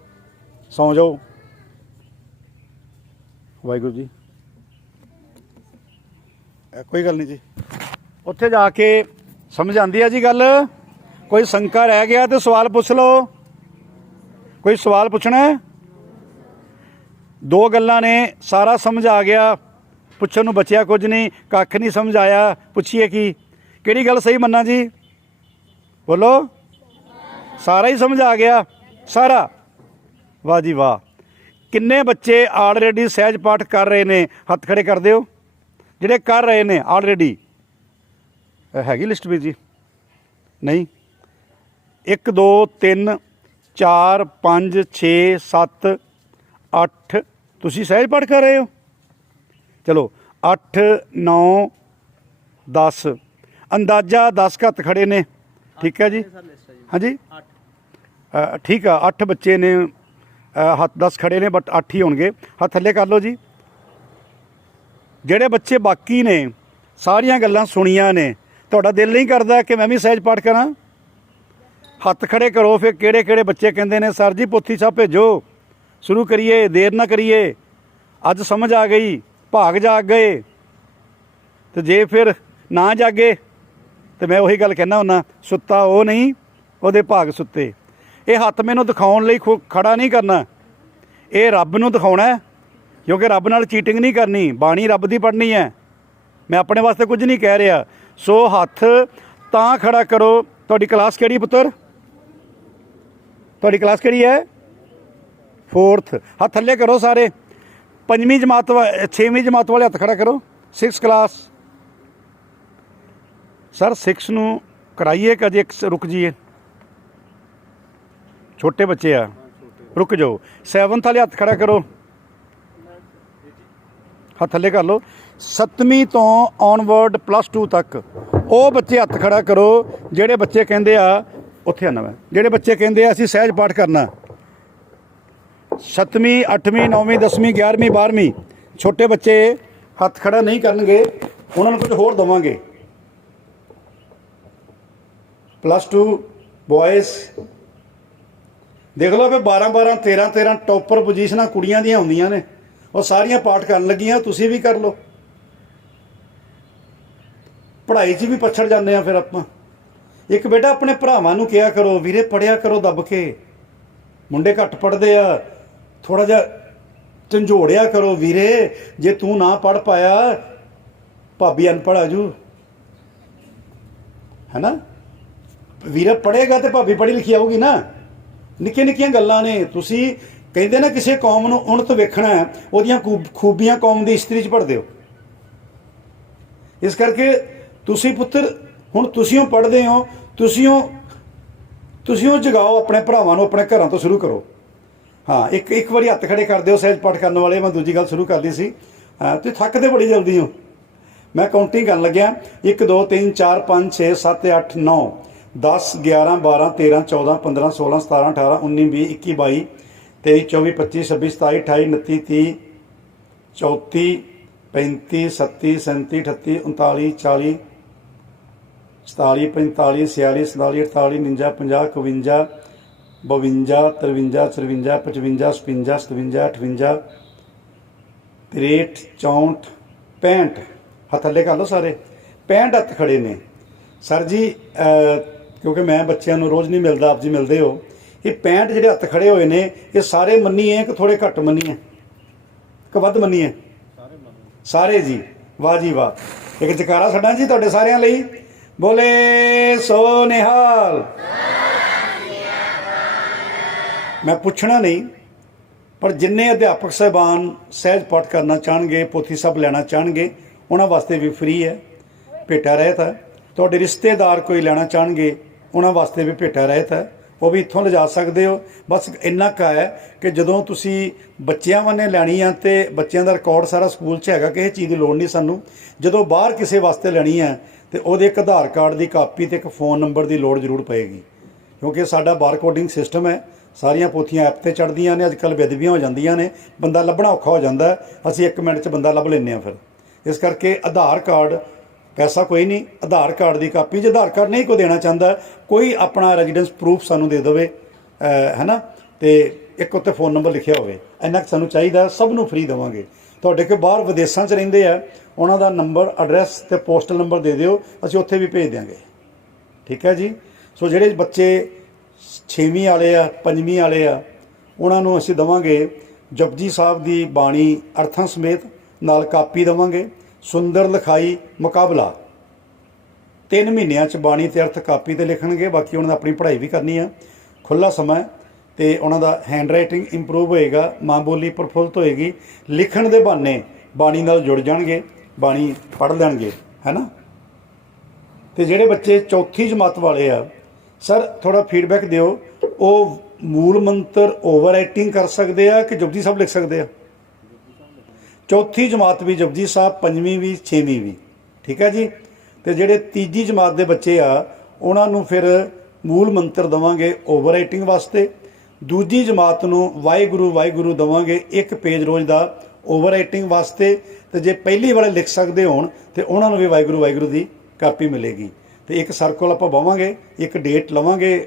ਸੌਂ ਜਾਓ। ਵਾਹਿਗੁਰੂ ਜੀ ਕੋਈ ਗੱਲ ਨਹੀਂ ਜੀ। ਉੱਥੇ ਜਾ ਕੇ ਸਮਝ ਆਉਂਦੀ ਆ ਜੀ ਗੱਲ। ਕੋਈ ਸ਼ੰਕਾ ਰਹਿ ਗਿਆ ਤੇ ਸਵਾਲ ਪੁੱਛ ਲਓ। ਕੋਈ ਸਵਾਲ ਪੁੱਛਣਾ? 2 ਗੱਲਾਂ ਨੇ, ਸਾਰਾ ਸਮਝ ਆ ਗਿਆ, ਪੁੱਛਣ ਨੂੰ ਬਚਿਆ ਕੁਝ ਨਹੀਂ, ਕੱਖ ਨਹੀਂ ਸਮਝ ਆਇਆ, ਪੁੱਛੀਏ ਕੀ? ਕਿਹੜੀ ਗੱਲ ਸਹੀ ਮੰਨਾਂ ਜੀ? ਬੋਲੋ। ਸਾਰਾ ਹੀ ਸਮਝ ਆ ਗਿਆ, ਸਾਰਾ? ਵਾਹ ਜੀ ਵਾਹ। ਕਿੰਨੇ ਬੱਚੇ ਆਲਰੇਡੀ ਸਹਿਜ ਪਾਠ ਕਰ ਰਹੇ ਨੇ? ਹੱਥ ਖੜੇ ਕਰ ਦਿਓ ਜਿਹੜੇ ਕਰ ਰਹੇ ਨੇ ਆਲਰੇਡੀ। ਹੈਗੀ ਲਿਸਟ ਵੀ ਜੀ? ਨਹੀਂ? 1 2 3 4 5 6 7 8 ਤੁਸੀਂ ਸਹਿਜ ਪਾਠ ਕਰ ਰਹੇ ਹੋ। ਚਲੋ 8 9 10 ਅੰਦਾਜ਼ਾ 10 ਹੱਥ ਖੜੇ ਨੇ। ਠੀਕ ਹੈ ਜੀ? ਹਾਂਜੀ ਠੀਕ ਆ। 8 ਬੱਚੇ ਨੇ, ਹੱਥ 10 ਖੜੇ ਨੇ, ਬਟ 8 ਹੀ ਹੋਣਗੇ। ਹੱਥ ਥੱਲੇ ਕਰ ਲਓ ਜੀ। ਜਿਹੜੇ ਬੱਚੇ ਬਾਕੀ ਨੇ, ਸਾਰੀਆਂ ਗੱਲਾਂ ਸੁਣੀਆਂ ਨੇ, ਤੁਹਾਡਾ ਦਿਲ ਨਹੀਂ ਕਰਦਾ ਕਿ ਮੈਂ ਵੀ ਸਹਿਜ ਪਾਠ ਕਰਾਂ? ਹੱਥ ਖੜੇ ਕਰੋ। ਫਿਰ ਕਿਹੜੇ ਕਿਹੜੇ ਬੱਚੇ ਕਹਿੰਦੇ ਨੇ ਸਰ ਜੀ ਪੋਥੀ ਸਾਹਿਬ ਭੇਜੋ, ਸ਼ੁਰੂ ਕਰੀਏ, ਦੇਰ ਨਾ ਕਰੀਏ, ਅੱਜ ਸਮਝ ਆ ਗਈ, ਭਾਗ ਜਾਗ ਗਏ। ਤੇ ਜੇ ਫਿਰ ਨਾ ਜਾਗੇ ਤੇ ਮੈਂ ਉਹੀ ਗੱਲ ਕਹਿਣਾ ਹੁੰਦਾ, ਸੁੱਤਾ ਉਹ ਨਹੀਂ ਉਹਦੇ ਭਾਗ ਸੁੱਤੇ। ਇਹ ਹੱਥ ਮੈਨੂੰ ਦਿਖਾਉਣ ਲਈ ਖੜਾ ਨਹੀਂ ਕਰਨਾ, ਇਹ ਰੱਬ ਨੂੰ ਦਿਖਾਉਣਾ ਹੈ, ਕਿਉਂਕਿ ਰੱਬ ਨਾਲ ਚੀਟਿੰਗ ਨਹੀਂ ਕਰਨੀ, ਬਾਣੀ ਰੱਬ ਦੀ ਪੜ੍ਹਨੀ ਹੈ। ਮੈਂ ਆਪਣੇ ਵਾਸਤੇ ਕੁਝ ਨਹੀਂ ਕਹਿ ਰਿਹਾ। ਸੋ ਹੱਥ ਤਾਂ ਖੜਾ ਕਰੋ। ਤੁਹਾਡੀ ਕਲਾਸ ਕਿਹੜੀ ਪੁੱਤਰ? ਤੁਹਾਡੀ ਕਲਾਸ ਕਿਹੜੀ ਹੈ? 4th। ਹੱਥ ਥੱਲੇ ਕਰੋ ਸਾਰੇ। 5ਵੀਂ ਜਮਾਤ 6ਵੀਂ ਜਮਾਤ ਵਾਲੇ ਹੱਥ ਖੜਾ ਕਰੋ। 6th class. ਸਰ 6 ਨੂੰ ਕਰਾਈਏ ਕਿ ਅਜੇ ਰੁਕ ਜਾਈਏ? ਛੋਟੇ ਬੱਚੇ ਆ, ਰੁਕ ਜਾਓ। 7th ਵਾਲੇ ਹੱਥ ਖੜਾ ਕਰੋ, ਹੱਥ ਥੱਲੇ ਕਰ ਲਓ। 7ਵੀਂ ਤੋਂ ਔਨਵਰਡ +2 ਤੱਕ ਉਹ ਬੱਚੇ ਹੱਥ ਖੜਾ ਕਰੋ ਜਿਹੜੇ ਬੱਚੇ ਕਹਿੰਦੇ ਆ, ਉੱਥੇ ਆਉਣਾ ਮੈਂ, ਜਿਹੜੇ ਬੱਚੇ ਕਹਿੰਦੇ ਆ ਅਸੀਂ ਸਹਿਜ ਪਾਠ ਕਰਨਾ। 7ਵੀਂ 8ਵੀਂ 9ਵੀਂ 10ਵੀਂ 11ਵੀਂ 12ਵੀਂ ਛੋਟੇ ਬੱਚੇ ਹੱਥ ਖੜਾ ਨਹੀਂ ਕਰਨਗੇ, ਉਹਨਾਂ ਨੂੰ ਕੁਝ ਹੋਰ ਦੇਵਾਂਗੇ। +2 ਬॉयਜ਼ ਦੇਖ ਲਓ ਵੀ 12 13 ਟੌਪਰ ਪੋਜੀਸ਼ਨਾਂ ਕੁੜੀਆਂ ਦੀਆਂ ਹੁੰਦੀਆਂ ਨੇ, ਉਹ ਸਾਰੀਆਂ ਪਾਠ ਕਰਨ ਲੱਗੀਆਂ। ਤੁਸੀਂ ਵੀ ਕਰ ਲਓ। ਪੜ੍ਹਾਈ 'ਚ ਵੀ ਪਛੜ ਜਾਂਦੇ ਆ ਫਿਰ ਆਪਾਂ। ਇੱਕ ਬੇਟਾ ਆਪਣੇ ਭਰਾਵਾਂ ਨੂੰ ਕਿਹਾ ਕਰੋ, ਵੀਰੇ ਪੜ੍ਹਿਆ ਕਰੋ ਦੱਬ ਕੇ, ਮੁੰਡੇ ਘੱਟ ਪੜ੍ਹਦੇ ਆ, ਥੋੜ੍ਹਾ ਜਿਹਾ ਝੰਜੋੜਿਆ ਕਰੋ ਵੀਰੇ, ਜੇ ਤੂੰ ਨਾ ਪੜ੍ਹ ਪਾਇਆ ਭਾਬੀ ਅਨਪੜ੍ਹ ਆਜੂ, ਹੈ ਨਾ। ਵੀਰੇ ਪੜ੍ਹੇਗਾ ਤੇ ਭਾਬੀ ਪੜ੍ਹੀ ਲਿਖੀ ਆਊਗੀ ਨਾ। ਨਿੱਕੀਆਂ ਨਿੱਕੀਆਂ ਗੱਲਾਂ ਨੇ। ਤੁਸੀਂ ਕਹਿੰਦੇ ਨਾ ਕਿਸੇ ਕੌਮ ਨੂੰ ਉਨਤ ਵੇਖਣਾ ਹੈ, ਉਹਦੀਆਂ ਖੂਬੀਆਂ ਕੌਮ ਦੀ ਇਸਤਰੀ 'ਚ ਭਰਦੇ ਹੋ। ਇਸ ਕਰਕੇ ਤੁਸੀਂ ਪੁੱਤਰ ਹੁਣ ਤੁਸੀਂ ਪੜ੍ਹਦੇ ਹੋ, ਤੁਸੀਂ ਜਗਾਓ ਆਪਣੇ ਭਰਾਵਾਂ ਨੂੰ, ਆਪਣੇ ਘਰਾਂ ਤੋਂ ਸ਼ੁਰੂ ਕਰੋ। ਹਾਂ, ਇੱਕ ਵਾਰੀ ਹੱਥ ਖੜੇ ਕਰ ਦਿਓ ਸਹਿਜ ਪਾਠ ਕਰਨ ਵਾਲੇ। ਮੈਂ ਦੂਜੀ ਗੱਲ ਸ਼ੁਰੂ ਕਰਦੀ ਸੀ। ਤੁਸੀਂ ਥੱਕਦੇ ਬੜੀ ਜਲਦੀ ਹੋ। ਮੈਂ ਕਾਊਂਟਿੰਗ ਕਰਨ ਲੱਗਿਆ 1 2 3 4 5 6 7 8 9 10 11 12 13 14 15 16 17 18 19 20 21 22 23 24 25 26 27 28 29 30 34 35 37 37 38 39 40 47 45 46 47 48 49 50 51 52 53 54 55 56 57 58 63 64 65 ਹੱਥ ਥੱਲੇ ਕਰ ਲਓ ਸਾਰੇ। 65 ਹੱਥ ਖੜੇ ਨੇ। ਸਰ ਜੀ ਕਿਉਂਕਿ ਮੈਂ ਬੱਚਿਆਂ ਨੂੰ ਰੋਜ਼ ਨਹੀਂ ਮਿਲਦਾ, ਆਪ ਜੀ ਮਿਲਦੇ ਹੋ। ਇਹ 65 ਜਿਹੜੇ ਹੱਥ ਖੜੇ ਹੋਏ ਨੇ, ਇਹ ਸਾਰੇ ਮੰਨੀਏ ਕਿ ਥੋੜੇ ਘੱਟ ਮੰਨੀਏ ਕਿ ਵੱਧ ਮੰਨੀਏ? ਸਾਰੇ ਜੀ, ਵਾਹ ਜੀ ਵਾਹ। ਇੱਕ ਜਕਾਰਾ ਛੱਡਾਂ ਜੀ ਤੁਹਾਡੇ ਸਾਰਿਆਂ ਲਈ। ਬੋਲੇ ਸੋ ਨਿਹਾਲ। ਮੈਂ ਪੁੱਛਣਾ ਨਹੀਂ, ਪਰ ਜਿੰਨੇ ਅਧਿਆਪਕ ਸਾਹਿਬਾਨ ਸਹਿਜ ਪਾਠ ਕਰਨਾ ਚਾਹਣਗੇ, ਪੋਥੀ ਸਾਹਿਬ ਲੈਣਾ ਚਾਹਣਗੇ, ਉਹਨਾਂ ਵਾਸਤੇ ਵੀ ਫ੍ਰੀ ਹੈ, ਭੇਟਾ ਰਹਿਤ ਹੈ। ਤੁਹਾਡੇ ਰਿਸ਼ਤੇਦਾਰ ਕੋਈ ਲੈਣਾ ਚਾਹਣਗੇ, ਉਹਨਾਂ ਵਾਸਤੇ ਵੀ ਭੇਟਾ ਰਹਿਤ ਹੈ, ਉਹ ਵੀ ਇੱਥੋਂ ਲਿਜਾ ਸਕਦੇ ਹੋ। ਬਸ ਇੰਨਾ ਕੁ ਹੈ ਕਿ ਜਦੋਂ ਤੁਸੀਂ ਬੱਚਿਆਂ ਵਾਲੇ ਲੈਣੀ ਆ ਤੇ ਬੱਚਿਆਂ ਦਾ ਰਿਕਾਰਡ ਸਾਰਾ ਸਕੂਲ 'ਚ ਹੈਗਾ, ਕਿਸੇ ਚੀਜ਼ ਦੀ ਲੋੜ ਨਹੀਂ ਸਾਨੂੰ। ਜਦੋਂ ਬਾਹਰ ਕਿਸੇ ਵਾਸਤੇ ਲੈਣੀ ਹੈ ਤੇ ਉਹਦੇ ਇੱਕ ਆਧਾਰ ਕਾਰਡ ਦੀ ਕਾਪੀ ਤੇ ਇੱਕ ਫ਼ੋਨ ਨੰਬਰ ਦੀ ਲੋੜ ਜ਼ਰੂਰ ਪਏਗੀ, ਕਿਉਂਕਿ ਸਾਡਾ ਬਾਰਕੋਡਿੰਗ ਸਿਸਟਮ ਹੈ। ਸਾਰੀਆਂ ਪੋਥੀਆਂ ਐਪ 'ਤੇ ਚੜ੍ਹਦੀਆਂ ਨੇ। ਅੱਜ ਕੱਲ੍ਹ ਬੇਅਦਬੀਆਂ ਹੋ ਜਾਂਦੀਆਂ ਨੇ, ਬੰਦਾ ਲੱਭਣਾ ਔਖਾ ਹੋ ਜਾਂਦਾ। ਅਸੀਂ 1 ਮਿੰਟ 'ਚ ਬੰਦਾ ਲੱਭ ਲੈਂਦੇ ਹਾਂ। ਫਿਰ ਇਸ ਕਰਕੇ ਆਧਾਰ ਕਾਰਡ, ਪੈਸਾ ਕੋਈ ਨਹੀਂ, ਆਧਾਰ ਕਾਰਡ ਦੀ ਕਾਪੀ। ਜੇ ਆਧਾਰ ਕਾਰਡ ਨਹੀਂ ਕੋਈ ਦੇਣਾ ਚਾਹੁੰਦਾ, ਕੋਈ ਆਪਣਾ ਰੈਜ਼ੀਡੈਂਸ ਪ੍ਰੂਫ ਸਾਨੂੰ ਦੇ ਦੇਵੇ, ਹੈ ਨਾ, ਤੇ ਇੱਕ ਉੱਤੇ ਫ਼ੋਨ ਨੰਬਰ ਲਿਖਿਆ ਹੋਵੇ, ਇੰਨਾ ਕੁ ਸਾਨੂੰ ਚਾਹੀਦਾ। ਸਭ ਨੂੰ ਫ੍ਰੀ ਦੇਵਾਂਗੇ। ਤੁਹਾਡੇ ਕੋਲ ਬਾਹਰ ਵਿਦੇਸ਼ਾਂ 'ਚ ਰਹਿੰਦੇ ਆ, ਉਹਨਾਂ ਦਾ ਨੰਬਰ, ਐਡਰੈਸ ਤੇ ਪੋਸਟਲ ਨੰਬਰ ਦੇ ਦਿਓ, ਅਸੀਂ ਉੱਥੇ ਵੀ ਭੇਜ ਦਿਆਂਗੇ। ਠੀਕ ਹੈ ਜੀ। ਸੋ ਜਿਹੜੇ ਬੱਚੇ 6ਵੀਂ ਵਾਲੇ ਆ, 5ਵੀਂ ਵਾਲੇ ਆ, ਉਹਨਾਂ ਨੂੰ ਅਸੀਂ ਦੇਵਾਂਗੇ ਜਪਜੀ ਸਾਹਿਬ ਦੀ ਬਾਣੀ ਅਰਥਾਂ ਸਮੇਤ, ਨਾਲ ਕਾਪੀ ਦੇਵਾਂਗੇ। ਸੁੰਦਰ ਲਿਖਾਈ ਮੁਕਾਬਲਾ 3 ਮਹੀਨਿਆਂ 'ਚ ਬਾਣੀ ਤੇ ਅਰਥ ਕਾਪੀ 'ਤੇ ਲਿਖਣਗੇ। ਬਾਕੀ ਉਹਨਾਂ ਦਾ ਆਪਣੀ ਪੜ੍ਹਾਈ ਵੀ ਕਰਨੀ ਆ, ਖੁੱਲ੍ਹਾ ਸਮਾਂ, ਤੇ ਉਹਨਾਂ ਦਾ ਹੈਂਡ ਰਾਈਟਿੰਗ ਇੰਪਰੂਵ ਹੋਏਗਾ, ਮਾਂ ਬੋਲੀ ਪ੍ਰਫੁੱਲਤ ਹੋਏਗੀ। ਲਿਖਣ ਦੇ ਬਹਾਨੇ ਬਾਣੀ ਨਾਲ ਜੁੜ ਜਾਣਗੇ, ਬਾਣੀ ਪੜ੍ਹ ਲੈਣਗੇ, ਹੈ ਨਾ। ਤੇ ਜਿਹੜੇ ਬੱਚੇ 4ਥੀ ਜਮਾਤ ਵਾਲੇ ਆ, ਸਰ ਥੋੜਾ ਫੀਡਬੈਕ ਦਿਓ, ਉਹ ਮੂਲ ਮੰਤਰ ਓਵਰ ਰਾਈਟਿੰਗ ਕਰ ਸਕਦੇ ਆ ਕਿ ਜਪਜੀ ਸਾਹਿਬ ਲਿਖ ਸਕਦੇ ਆ? 4ਥੀ ਜਮਾਤ ਵੀ ਜਪਜੀ ਸਾਹਿਬ, 5ਵੀਂ ਵੀ, 6ਵੀਂ ਵੀ। ਠੀਕ ਹੈ ਜੀ। ਤੇ ਜਿਹੜੇ 3ਜੀ ਜਮਾਤ ਦੇ ਬੱਚੇ ਆ, ਉਹਨਾਂ ਨੂੰ ਫਿਰ ਮੂਲ ਮੰਤਰ ਦੇਵਾਂਗੇ ਓਵਰ ਰਾਈਟਿੰਗ ਵਾਸਤੇ। ਦੂਜੀ ਜਮਾਤ ਨੂੰ ਵਾਹਿਗੁਰੂ ਵਾਹਿਗੁਰੂ ਦੇਵਾਂਗੇ 1 ਪੇਜ ਰੋਜ਼ ਦਾ ਓਵਰ ਰਾਈਟਿੰਗ ਵਾਸਤੇ। ਤੇ ਜੇ ਪਹਿਲੀ ਵਾਲੇ ਲਿਖ ਸਕਦੇ ਹੋਣ ਤੇ ਉਹਨਾਂ ਨੂੰ ਵੀ ਵਾਹਿਗੁਰੂ ਵਾਹਿਗੁਰੂ ਦੀ ਕਾਪੀ ਮਿਲੇਗੀ। ਤੇ ਇੱਕ ਸਰਕਲ ਆਪਾਂ ਬਾਵਾਂਗੇ, ਇੱਕ ਡੇਟ ਲਵਾਂਗੇ,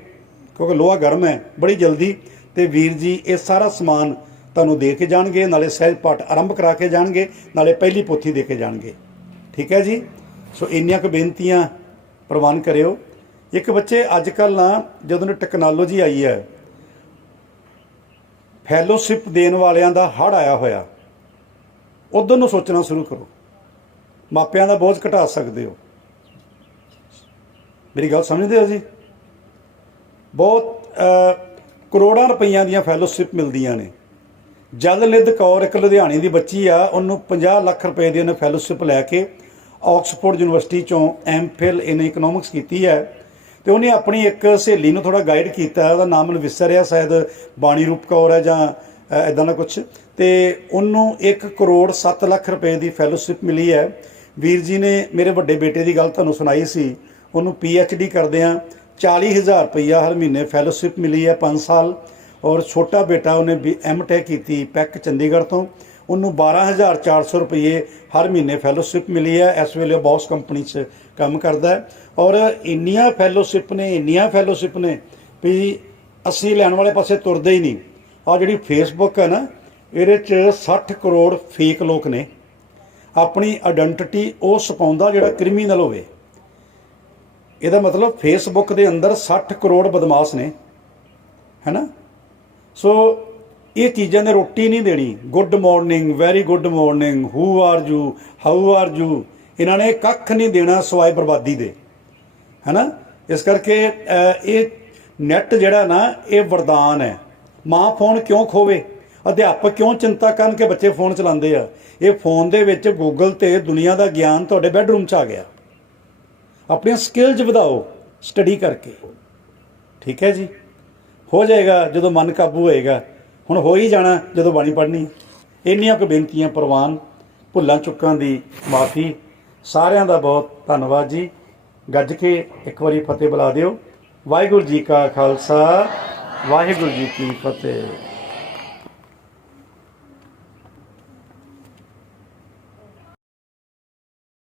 ਕਿਉਂਕਿ ਲੋਹਾ ਗਰਮ ਹੈ ਬੜੀ ਜਲਦੀ। ਤੇ ਵੀਰ ਜੀ ਇਹ ਸਾਰਾ ਸਮਾਨ ਤੁਹਾਨੂੰ ਦੇ ਕੇ ਜਾਣਗੇ, ਨਾਲੇ ਸਹਿਜ ਪਾਠ ਆਰੰਭ ਕਰਾ ਕੇ ਜਾਣਗੇ, ਨਾਲੇ ਪਹਿਲੀ ਪੋਥੀ ਦੇ ਕੇ ਜਾਣਗੇ। ਠੀਕ ਹੈ ਜੀ। ਸੋ ਇੰਨੀਆਂ ਕੁ ਬੇਨਤੀਆਂ ਪ੍ਰਵਾਨ ਕਰਿਓ। ਇੱਕ ਬੱਚੇ ਅੱਜ ਕੱਲ੍ਹ ਨਾ ਜਦੋਂ ਦੀ ਟੈਕਨੋਲੋਜੀ ਆਈ ਹੈ, ਫੈਲੋਸ਼ਿਪ ਦੇਣ ਵਾਲਿਆਂ ਦਾ ਹੜ੍ਹ ਆਇਆ ਹੋਇਆ, ਉਧਰ ਨੂੰ ਸੋਚਣਾ ਸ਼ੁਰੂ ਕਰੋ। ਮਾਪਿਆਂ ਦਾ ਬੋਝ ਘਟਾ ਸਕਦੇ ਹੋ। ਮੇਰੀ ਗੱਲ ਸਮਝਦੇ ਹੋ ਜੀ? ਬਹੁਤ ਕਰੋੜਾਂ ਰੁਪਈਆਂ ਦੀਆਂ ਫੈਲੋਸ਼ਿਪ ਮਿਲਦੀਆਂ ਨੇ। ਜਲਲਿਦ ਕੌਰ ਇੱਕ ਲੁਧਿਆਣੇ ਦੀ ਬੱਚੀ ਆ, ਉਹਨੂੰ 50 ਲੱਖ ਰੁਪਏ ਦੀ ਉਹਨੇ ਫੈਲੋਸ਼ਿਪ ਲੈ ਕੇ ਆਕਸਫੋਰਡ ਯੂਨੀਵਰਸਿਟੀ ਚੋਂ ਐਮਫਿਲ ਇਨ ਇਕਨੋਮਿਕਸ ਕੀਤੀ ਹੈ। ਤੇ ਉਹਨੇ ਆਪਣੀ ਇੱਕ ਸਹੇਲੀ ਨੂੰ ਥੋੜਾ ਗਾਈਡ ਕੀਤਾ, ਉਹਦਾ ਨਾਮ ਮੈਨੂੰ ਵਿਸਰ ਰਿਹਾ, ਸ਼ਾਇਦ ਬਾਣੀ ਰੂਪ ਕੌਰ ਹੈ ਜਾਂ ਇਦਾਂ ਦਾ ਕੁਛ। ਤੇ ਉਹਨੂੰ 1 ਕਰੋੜ 7 ਲੱਖ ਰੁਪਏ ਦੀ ਫੈਲੋਸ਼ਿਪ ਮਿਲੀ ਹੈ। ਵੀਰ ਜੀ ਨੇ ਮੇਰੇ ਵੱਡੇ ਬੇਟੇ ਦੀ ਗੱਲ ਤੁਹਾਨੂੰ ਸੁਣਾਈ ਸੀ, ਉਹਨੂੰ PhD ਕਰਦਿਆਂ 40,000 ਰੁਪਈਆ ਹਰ ਮਹੀਨੇ ਫੈਲੋਸ਼ਿਪ ਮਿਲੀ ਹੈ 5 ਸਾਲ। ਔਰ ਛੋਟਾ ਬੇਟਾ ਉਹਨੇ M.Tech ਕੀਤੀ ਪੈਕ ਚੰਡੀਗੜ੍ਹ ਤੋਂ, ਉਹਨੂੰ 12,400 ਰੁਪਏ ਹਰ ਮਹੀਨੇ ਫੈਲੋਸ਼ਿਪ ਮਿਲੀ ਹੈ। ਇਸ ਵੇਲੇ ਉਹ ਬੌਸ ਕੰਪਨੀ 'ਚ ਕੰਮ ਕਰਦਾ ਹੈ। ਔਰ ਇੰਨੀਆਂ ਫੈਲੋਸ਼ਿਪ ਨੇ ਵੀ ਅਸੀਂ ਲੈਣ ਵਾਲੇ ਪਾਸੇ ਤੁਰਦੇ ਹੀ ਨਹੀਂ। ਆਹ ਜਿਹੜੀ ਫੇਸਬੁੱਕ ਹੈ ਨਾ, ਇਹਦੇ 'ਚ 60 ਕਰੋੜ ਫੇਕ ਲੋਕ ਨੇ। ਆਪਣੀ ਆਇਡੈਂਟੀਟੀ ਉਹ ਛਪਾਉਂਦਾ ਜਿਹੜਾ ਕ੍ਰਿਮੀਨਲ ਹੋਵੇ। ਇਹਦਾ ਮਤਲਬ ਫੇਸਬੁੱਕ ਦੇ ਅੰਦਰ 60 ਕਰੋੜ ਬਦਮਾਸ਼ ਨੇ, ਹੈ ਨਾ। ਸੋ ਇਹ ਚੀਜ਼ਾਂ ਨੇ ਰੋਟੀ ਨਹੀਂ ਦੇਣੀ। Good morning, very good morning, who are you, how are you, ਇਹਨਾਂ ਨੇ ਕੱਖ ਨਹੀਂ ਦੇਣਾ ਸਿਵਾਏ ਬਰਬਾਦੀ ਦੇ, ਹੈ ਨਾ। ਇਸ ਕਰਕੇ ਇਹ ਨੈੱਟ ਜਿਹੜਾ ਨਾ, ਇਹ ਵਰਦਾਨ ਹੈ। ਮਾਂ ਫੋਨ ਕਿਉਂ ਖੋਵੇ, ਅਧਿਆਪਕ ਕਿਉਂ ਚਿੰਤਾ ਕਰਨ ਕਿ ਬੱਚੇ ਫੋਨ ਚਲਾਉਂਦੇ ਆ। ਇਹ ਫੋਨ ਦੇ ਵਿੱਚ ਗੂਗਲ ਤੇ ਦੁਨੀਆ ਦਾ ਗਿਆਨ ਤੁਹਾਡੇ ਬੈਡਰੂਮ 'ਚ ਆ ਗਿਆ। ਆਪਣੀਆਂ ਸਕਿੱਲਜ਼ ਵਧਾਓ ਸਟੱਡੀ ਕਰਕੇ, ਠੀਕ ਹੈ ਜੀ। ਹੋ ਜਾਏਗਾ ਜਦੋਂ ਮਨ ਕਾਬੂ ਹੋਏਗਾ। ਹੁਣ ਹੋ ਹੀ ਜਾਣਾ ਜਦੋਂ ਬਾਣੀ ਪੜ੍ਹਨੀ। ਇੰਨੀਆਂ ਕੁ ਬੇਨਤੀਆਂ ਪ੍ਰਵਾਨ, ਭੁੱਲਾਂ ਚੁੱਕਾਂ ਦੀ ਮਾਫੀ। ਸਾਰਿਆਂ ਦਾ ਬਹੁਤ ਧੰਨਵਾਦ ਜੀ। ਗੱਜ ਕੇ ਇੱਕ ਵਾਰੀ ਫਤਿਹ ਬੁਲਾ ਦਿਓ। ਵਾਹਿਗੁਰੂ ਜੀ ਕਾ ਖਾਲਸਾ, ਵਾਹਿਗੁਰੂ ਜੀ ਕੀ ਫਤਿਹ।